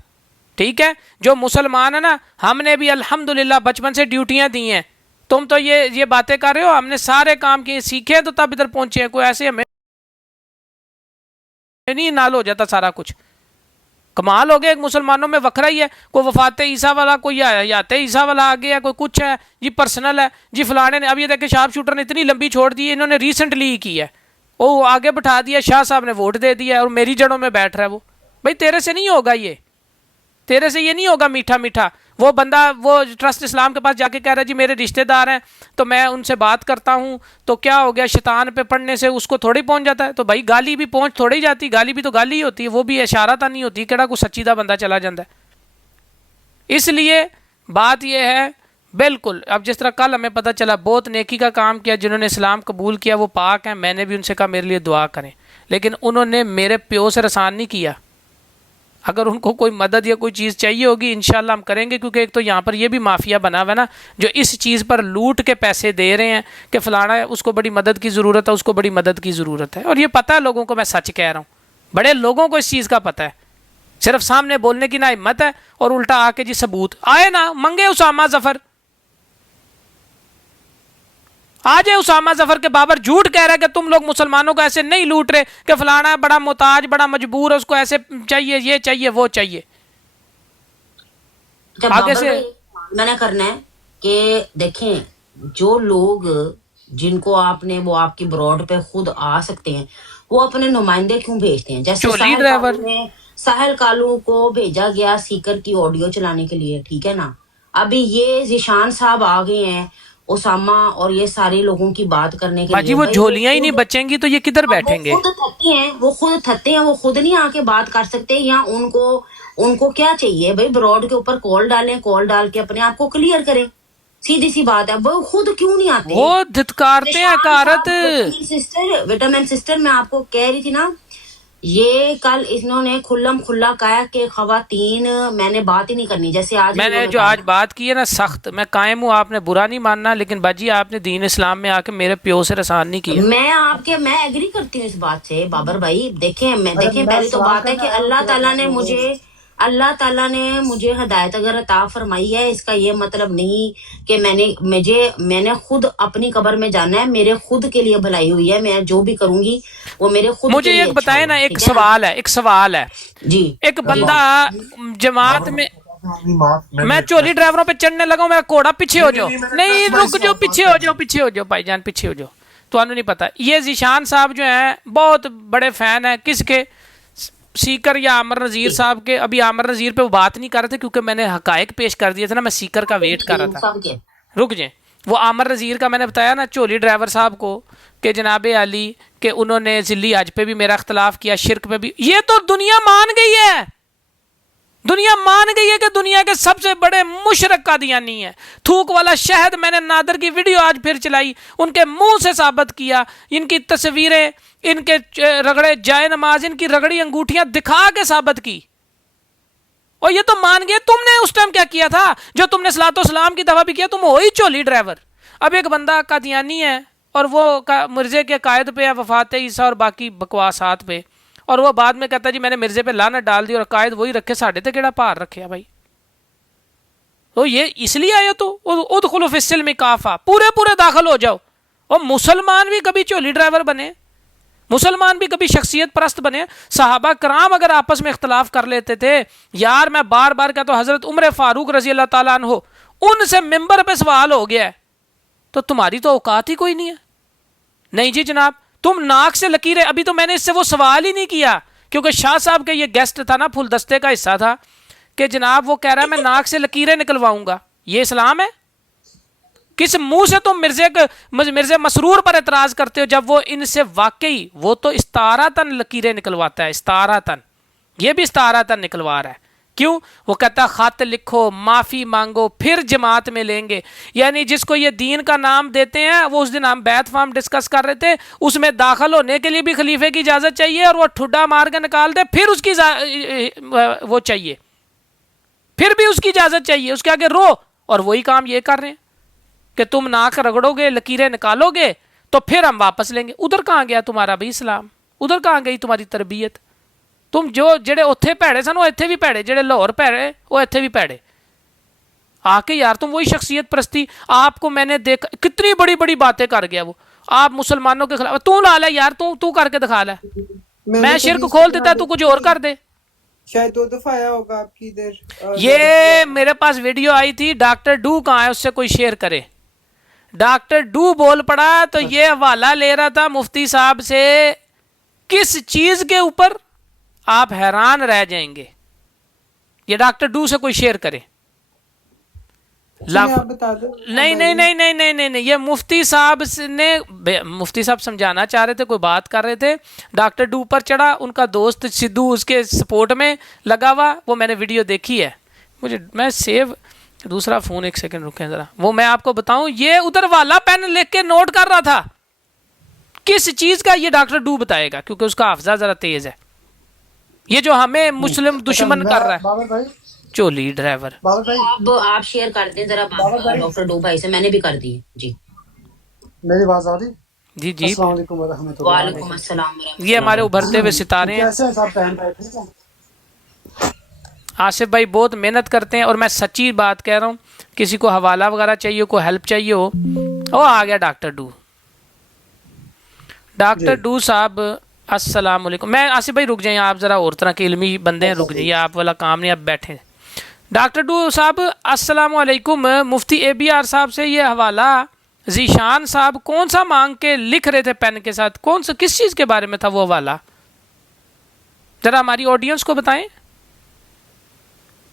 ٹھیک ہے, جو مسلمان ہے نا, ہم نے بھی الحمدللہ بچپن سے ڈیوٹیاں دی ہیں. تم تو یہ باتیں کر رہے ہو, ہم نے سارے کام کیے, سیکھے تو تب ادھر پہنچے ہیں. کوئی ایسے ہمیں نہیں نال ہو جاتا سارا کچھ. کمال ہو گیا. ایک مسلمانوں میں وکھرا ہی ہے, کوئی وفات عیسیٰ والا, کوئی حیات عیسیٰ والا آ گیا, کوئی کچھ ہے جی پرسنل ہے جی فلانے نے. اب یہ دیکھیں شارپ شوٹر نے اتنی لمبی چھوڑ دی, انہوں نے ریسنٹلی ہی کی ہے, وہ آگے بٹھا دیا, شاہ صاحب نے ووٹ دے دیا اور میری جڑوں میں بیٹھ رہا ہے. وہ بھائی تیرے سے نہیں ہوگا, یہ تیرے سے یہ نہیں ہوگا میٹھا میٹھا. وہ بندہ وہ ٹرسٹ اسلام کے پاس جا کے کہہ رہا ہے جی میرے رشتہ دار ہیں تو میں ان سے بات کرتا ہوں, تو کیا ہو گیا؟ شیطان پہ پڑھنے سے اس کو تھوڑی پہنچ جاتا ہے. تو بھائی گالی بھی پہنچ تھوڑی جاتی, گالی بھی تو گالی ہی ہوتی ہے, وہ بھی اشارہ تا نہیں ہوتی, کہڑا کوئی سچی دا بندہ چلا جاتا ہے. اس لیے بات یہ ہے بالکل. اب جس طرح کل ہمیں پتہ چلا بہت نیکی کا کام کیا, جنہوں نے اسلام قبول کیا وہ پاک ہیں. میں نے بھی ان سے کہا میرے لیے دعا کریں, لیکن انہوں نے میرے پیو سے رسان نہیں کیا. اگر ان کو کوئی مدد یا کوئی چیز چاہیے ہوگی انشاءاللہ ہم کریں گے, کیونکہ ایک تو یہاں پر یہ بھی مافیا بنا ہوا ہے نا, جو اس چیز پر لوٹ کے پیسے دے رہے ہیں کہ فلانا ہے اس کو بڑی مدد کی ضرورت ہے, اس کو بڑی مدد کی ضرورت ہے. اور یہ پتہ ہے لوگوں کو, میں سچ کہہ رہا ہوں, بڑے لوگوں کو اس چیز کا پتہ ہے. صرف سامنے بولنے کی نہ ہمت ہے اور الٹا آ کے جی ثبوت آئے نا منگے. اسامہ ظفر آ جائے, اسامہ ظفر کے بابر جھوٹ کہہ رہا ہے کہ تم لوگ مسلمانوں کو ایسے نہیں لوٹ رہے کہ فلانا ہے بڑا محتاج, بڑا مجبور ہے, اس کو ایسے چاہیے, یہ چاہیے, وہ چاہیے. آگے سے میں نے کرنا ہے کہ دیکھیں جو لوگ جن کو آپ نے وہ آپ کی براڈ پہ خود آ سکتے ہیں, وہ اپنے نمائندے کیوں بھیجتے ہیں؟ جیسے ساحل کالو کو بھیجا گیا سیکر کی آڈیو چلانے کے لیے, ٹھیک ہے نا. ابھی یہ ذیشان صاحب آ گئے ہیں اسامہ اور یہ سارے لوگوں کی بات کرنے کے لیے. وہ جھولیاں ہی نہیں بچیں گی تو یہ کدھر بیٹھیں گے؟ وہ خود تھکتے ہیں, وہ خود نہیں آ کے بات کر سکتے. یا ان کو کیا چاہیے بھائی؟ براڈ کے اوپر کال ڈالیں, کال ڈال کے اپنے آپ کو کلیئر کریں. سیدھی سی بات ہے, وہ خود کیوں نہیں آتے؟ وہ دھتکارتے ہیں حقارت. وٹامن سسٹر میں آپ کو کہہ رہی تھی نا, یہ کل انہوں نے کھلم کھلا کہا کہ خواتین میں نے بات ہی نہیں کرنی. جیسے آج میں نے جو آج بات کی ہے نا سخت, میں قائم ہوں, آپ نے برا نہیں ماننا, لیکن باجی آپ نے دین اسلام میں آ کے میرے پیو سے رسان نہیں کیا. میں ایگری کرتی ہوں اس بات سے بابر بھائی. دیکھیں پہلی تو بات ہے کہ اللہ تعالیٰ نے مجھے ہدایت اگر عطا فرمائی ہے, اس کا یہ مطلب نہیں کہ میں نے خود اپنی قبر میں جانا ہے. میرے خود کے لیے بھلائی ہوئی ہے, میں جو بھی کروں گی وہ میرے خود. مجھے ایک بتائے نا, ایک سوال ہے جی. ایک بندہ جماعت میں, میں چولی ڈرائیوروں پہ چڑھنے لگا ہوں, میرا کوڑا پیچھے ہو جاؤ, نہیں رک جاؤ, پیچھے ہو جاؤ بھائی جان, پیچھے ہو جاؤ. تو انہوں نہیں پتا. یہ ذیشان صاحب جو ہیں بہت بڑے فین ہیں کس کے؟ سیکر یا عامر نذیر صاحب کے. ابھی عامر نذیر پہ وہ بات نہیں کر رہے تھے کیونکہ میں نے حقائق پیش کر دیے تھے نا, میں سیکر کا ویٹ کر رہا تھا. رک جائیں. وہ عامر نذیر کا میں نے بتایا نا چولی ڈرائیور صاحب کو کہ جناب علی کہ انہوں نے ذلی حج پہ بھی میرا اختلاف کیا, شرک پہ بھی. یہ تو دنیا مان گئی ہے, دنیا مان گئی ہے کہ دنیا کے سب سے بڑے مشرک قادیانی ہیں. تھوک والا شہد میں نے نادر کی ویڈیو آج پھر چلائی, ان کے منہ سے ثابت کیا, ان کی تصویریں, ان کے رگڑے جائے نماز, ان کی رگڑی انگوٹھیاں دکھا کے ثابت کی. اور یہ تو مان گئے. تم نے اس ٹائم کیا کیا تھا جو تم نے صلاۃ و سلام کی دفعہ بھی کیا؟ تم وہی چولی ڈرائیور. اب ایک بندہ قادیانی ہے اور وہ مرزے کے قائد پہ ہے, وفات عیسیٰ اور باقی بکواسات پہ, اور وہ بعد میں کہتا ہے جی میں نے مرزے پہ لعنت ڈال دی اور عقائد وہی رکھے, ساڈے تے کیڑا پار رکھیا بھائی. تو یہ اس لیے آئے تو ادخلوا فی السلم کافہ, پورے داخل ہو جاؤ. اور مسلمان بھی کبھی چولی ڈرائیور بنے, مسلمان بھی کبھی شخصیت پرست بنے. صحابہ کرام اگر آپس میں اختلاف کر لیتے تھے, یار میں بار بار کہتا ہوں حضرت عمر فاروق رضی اللہ تعالیٰ عنہ, ان سے ممبر پہ سوال ہو گیا ہے تو تمہاری تو اوقات ہی کوئی نہیں ہے. نہیں جی جناب, تم ناک سے لکیریں, ابھی تو میں نے اس سے وہ سوال ہی نہیں کیا کیونکہ شاہ صاحب کا یہ گیسٹ تھا نا, پھول دستے کا حصہ تھا کہ جناب وہ کہہ رہا ہے میں ناک سے لکیریں نکلواؤں گا. یہ اسلام ہے؟ کس منہ سے تم مرزا مسرور پر اعتراض کرتے ہو جب وہ ان سے واقعی وہ تو استعارتاً لکیریں نکلواتا ہے, استعارتاً, یہ بھی استعارتاً نکلوا رہا ہے. کیوں؟ وہ کہتا ہے خط لکھو, معافی مانگو, پھر جماعت میں لیں گے. یعنی جس کو یہ دین کا نام دیتے ہیں, وہ اس دن ہم بیعت فارم ڈسکس کر رہے تھے, اس میں داخل ہونے کے لیے بھی خلیفے کی اجازت چاہیے اور وہ ٹھڈا مار کے نکال دے پھر اس کی وہ چاہیے, پھر بھی اس کی اجازت چاہیے, اس کے آگے رو. اور وہی کام یہ کر رہے ہیں کہ تم ناک رگڑو گے, لکیریں نکالو گے تو پھر ہم واپس لیں گے. ادھر کہاں گیا تمہارا بھی اسلام؟ ادھر کہاں گئی تمہاری تربیت؟ تم جو جڑے اتھے پیڑے سن وہ اتھے بھی پیڑے, جڑے لاہور پیڑے وہ اتھے بھی پیڑے. آ کے یار تم وہی شخصیت پرستی, آپ کو میں نے دیکھا کتنی بڑی بڑی باتیں کر گیا وہ, آپ مسلمانوں کے خلاف. تو لا لے یار, تو کر کے دکھا لے, میں شرک کھول دیتا تو کچھ اور کر دے. شاید 2 دفعہ آیا ہوگا آپ کی ادھر. یہ میرے پاس ویڈیو آئی تھی, ڈاکٹر ڈو کہاں ہے, اس سے کوئی شیئر کرے. ڈاکٹر ڈو بول پڑا تو یہ حوالہ لے رہا تھا مفتی صاحب سے, کس چیز کے اوپر آپ حیران رہ جائیں گے. یہ ڈاکٹر ڈو سے کوئی شیئر کرے. نہیں, یہ مفتی صاحب نے, مفتی صاحب سمجھانا چاہ رہے تھے, کوئی بات کر رہے تھے, ڈاکٹر ڈو پر چڑھا, ان کا دوست سدھو اس کے سپورٹ میں لگا ہوا. وہ میں نے ویڈیو دیکھی ہے, میں سیو دوسرا فون, ایک سیکنڈ رکیں ذرا, وہ میں آپ کو بتاؤں. یہ ادھر والا پین لکھ کے نوٹ کر رہا تھا کس چیز کا, یہ ڈاکٹر ڈو بتائے گا کیونکہ اس کا حافظہ ذرا تیز ہے. یہ جو ہمیں مسلم دشمن کر رہا ہے, چولی ڈرائیور. آپ شیئر کر دیں ذرا ڈاکٹر ڈو بھائی سے, میں نے بھی کر دی. جی میری آواز آ رہی؟ جی جی, السلام علیکم ورحمۃ اللہ. وعلیکم السلام. یہ ہمارے ابھرتے ہوئے ستارے ہیں. کیسے ہیں صاحب؟ ٹائم پہ ٹھیک ہے. آصف بھائی بہت محنت کرتے ہیں, اور میں سچی بات کہہ رہا ہوں, کسی کو حوالہ وغیرہ چاہیے, کوئی ہیلپ چاہیے ہو, وہ آ گیا ڈاکٹر ڈو. ڈاکٹر ڈو صاحب السلام علیکم. میں آصف بھائی رک جائیں, آپ ذرا اور طرح کے علمی بندے ہیں, رک جائیے, آپ والا کام نہیں, آپ بیٹھیں. ڈاکٹر ڈو صاحب السلام علیکم. مفتی اے بی آر صاحب سے یہ حوالہ ذیشان صاحب کون سا مانگ کے لکھ رہے تھے پین کے ساتھ, کون سا, کس چیز کے بارے میں تھا وہ حوالہ, ذرا ہماری آڈینس کو بتائیں.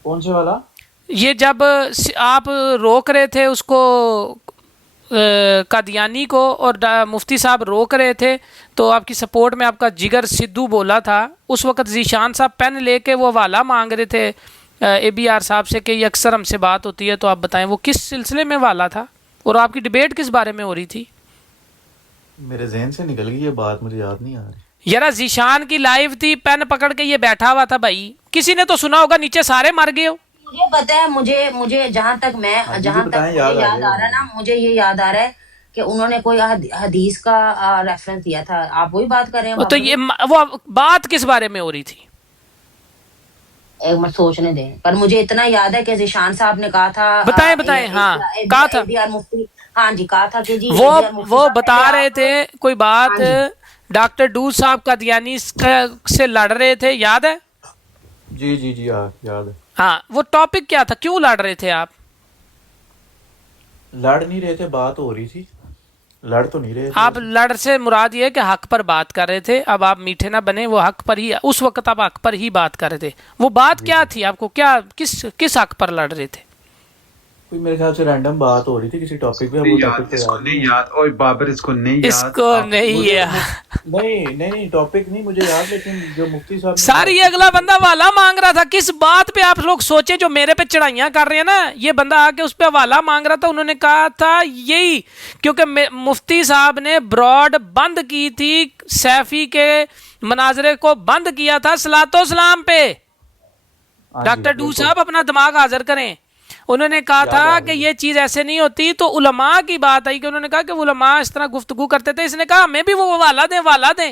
کون سے والا؟ یہ جب آپ روک رہے تھے اس کو, قادیانی کو, اور مفتی صاحب روک رہے تھے, تو آپ کی سپورٹ میں آپ کا جگر سدھو بولا تھا. اس وقت ذیشان صاحب پین لے کے وہ حوالہ مانگ رہے تھے اے بی آر صاحب سے کہ یہ اکثر ہم سے بات ہوتی ہے, تو آپ بتائیں وہ کس سلسلے میں حوالہ تھا, اور آپ کی ڈیبیٹ کس بارے میں ہو رہی تھی؟ میرے ذہن سے نکل گئی یہ بات, مجھے یاد نہیں آ رہی. یار ذیشان کی لائیو تھی, پین پکڑ کے یہ بیٹھا ہوا تھا بھائی, کسی نے تو سنا ہوگا, نیچے سارے مر گئے ہو. مجھے پتا ہے, مجھے جہاں تک مجھے یاد آ رہا ہے نا, مجھے یہ یاد آ رہا ہے کہ انہوں نے کوئی حدیث کا ریفرنس دیا تھا. آپ وہی بات کر رہے ہیں؟ تو یہ وہ بات کس بارے میں ہو رہی تھی؟ ایک منٹ سوچنے دیں, پر مجھے اتنا یاد ہے کہ ذیشان صاحب نے کہا تھا, بتائیں. ہاں کہا تھا, ہاں جی کہا تھا کہ جی وہ بتا رہے تھے کوئی بات, ڈاکٹر ڈو صاحب قادیانی سے لڑ رہے تھے, یاد ہے؟ جی جی جی یاد ہے. ہاں, وہ ٹاپک کیا تھا, کیوں لڑ رہے تھے آپ؟ لڑ نہیں رہے تھے, بات ہو رہی تھی, لڑ تو نہیں رہے تھے. آپ لڑ سے مراد یہ کہ حق پر بات کر رہے تھے, اب آپ میٹھے نہ بنے, وہ حق پر ہی, اس وقت آپ حق پر ہی بات کر رہے تھے. وہ بات کیا تھی, آپ کو کیا, کس حق پر لڑ رہے تھے؟ کوئی میرے خیال سے رینڈم بات ہو رہی تھی کسی ٹاپک پہ, وہ ٹاپک اس کو نہیں یاد. اوئے بابر اس کو نہیں یاد, اس کو نہیں یاد. نہیں ٹاپک نہیں مجھے یاد, لیکن جو مفتی صاحب ساری یہ اگلا بندہ حوالہ مانگ رہا تھا, کس بات پہ آپ لوگ سوچیں جو میرے پہ چڑھائیاں کر رہے ہیں نا, یہ بندہ آ کے اس پہ حوالہ مانگ رہا تھا. انہوں نے کہا تھا یہی, کیونکہ مفتی صاحب نے براڈ بند کی تھی, سیفی کے مناظرے کو بند کیا تھا صلاۃ و سلام پہ. ڈاکٹر ڈو صاحب اپنا دماغ حاضر کریں. انہوں نے کہا تھا کہ یہ چیز ایسے نہیں ہوتی, تو علماء کی بات آئی کہ انہوں نے کہا کہ علماء اس طرح گفتگو کرتے تھے. اس نے کہا ہمیں بھی وہ حوالہ دیں.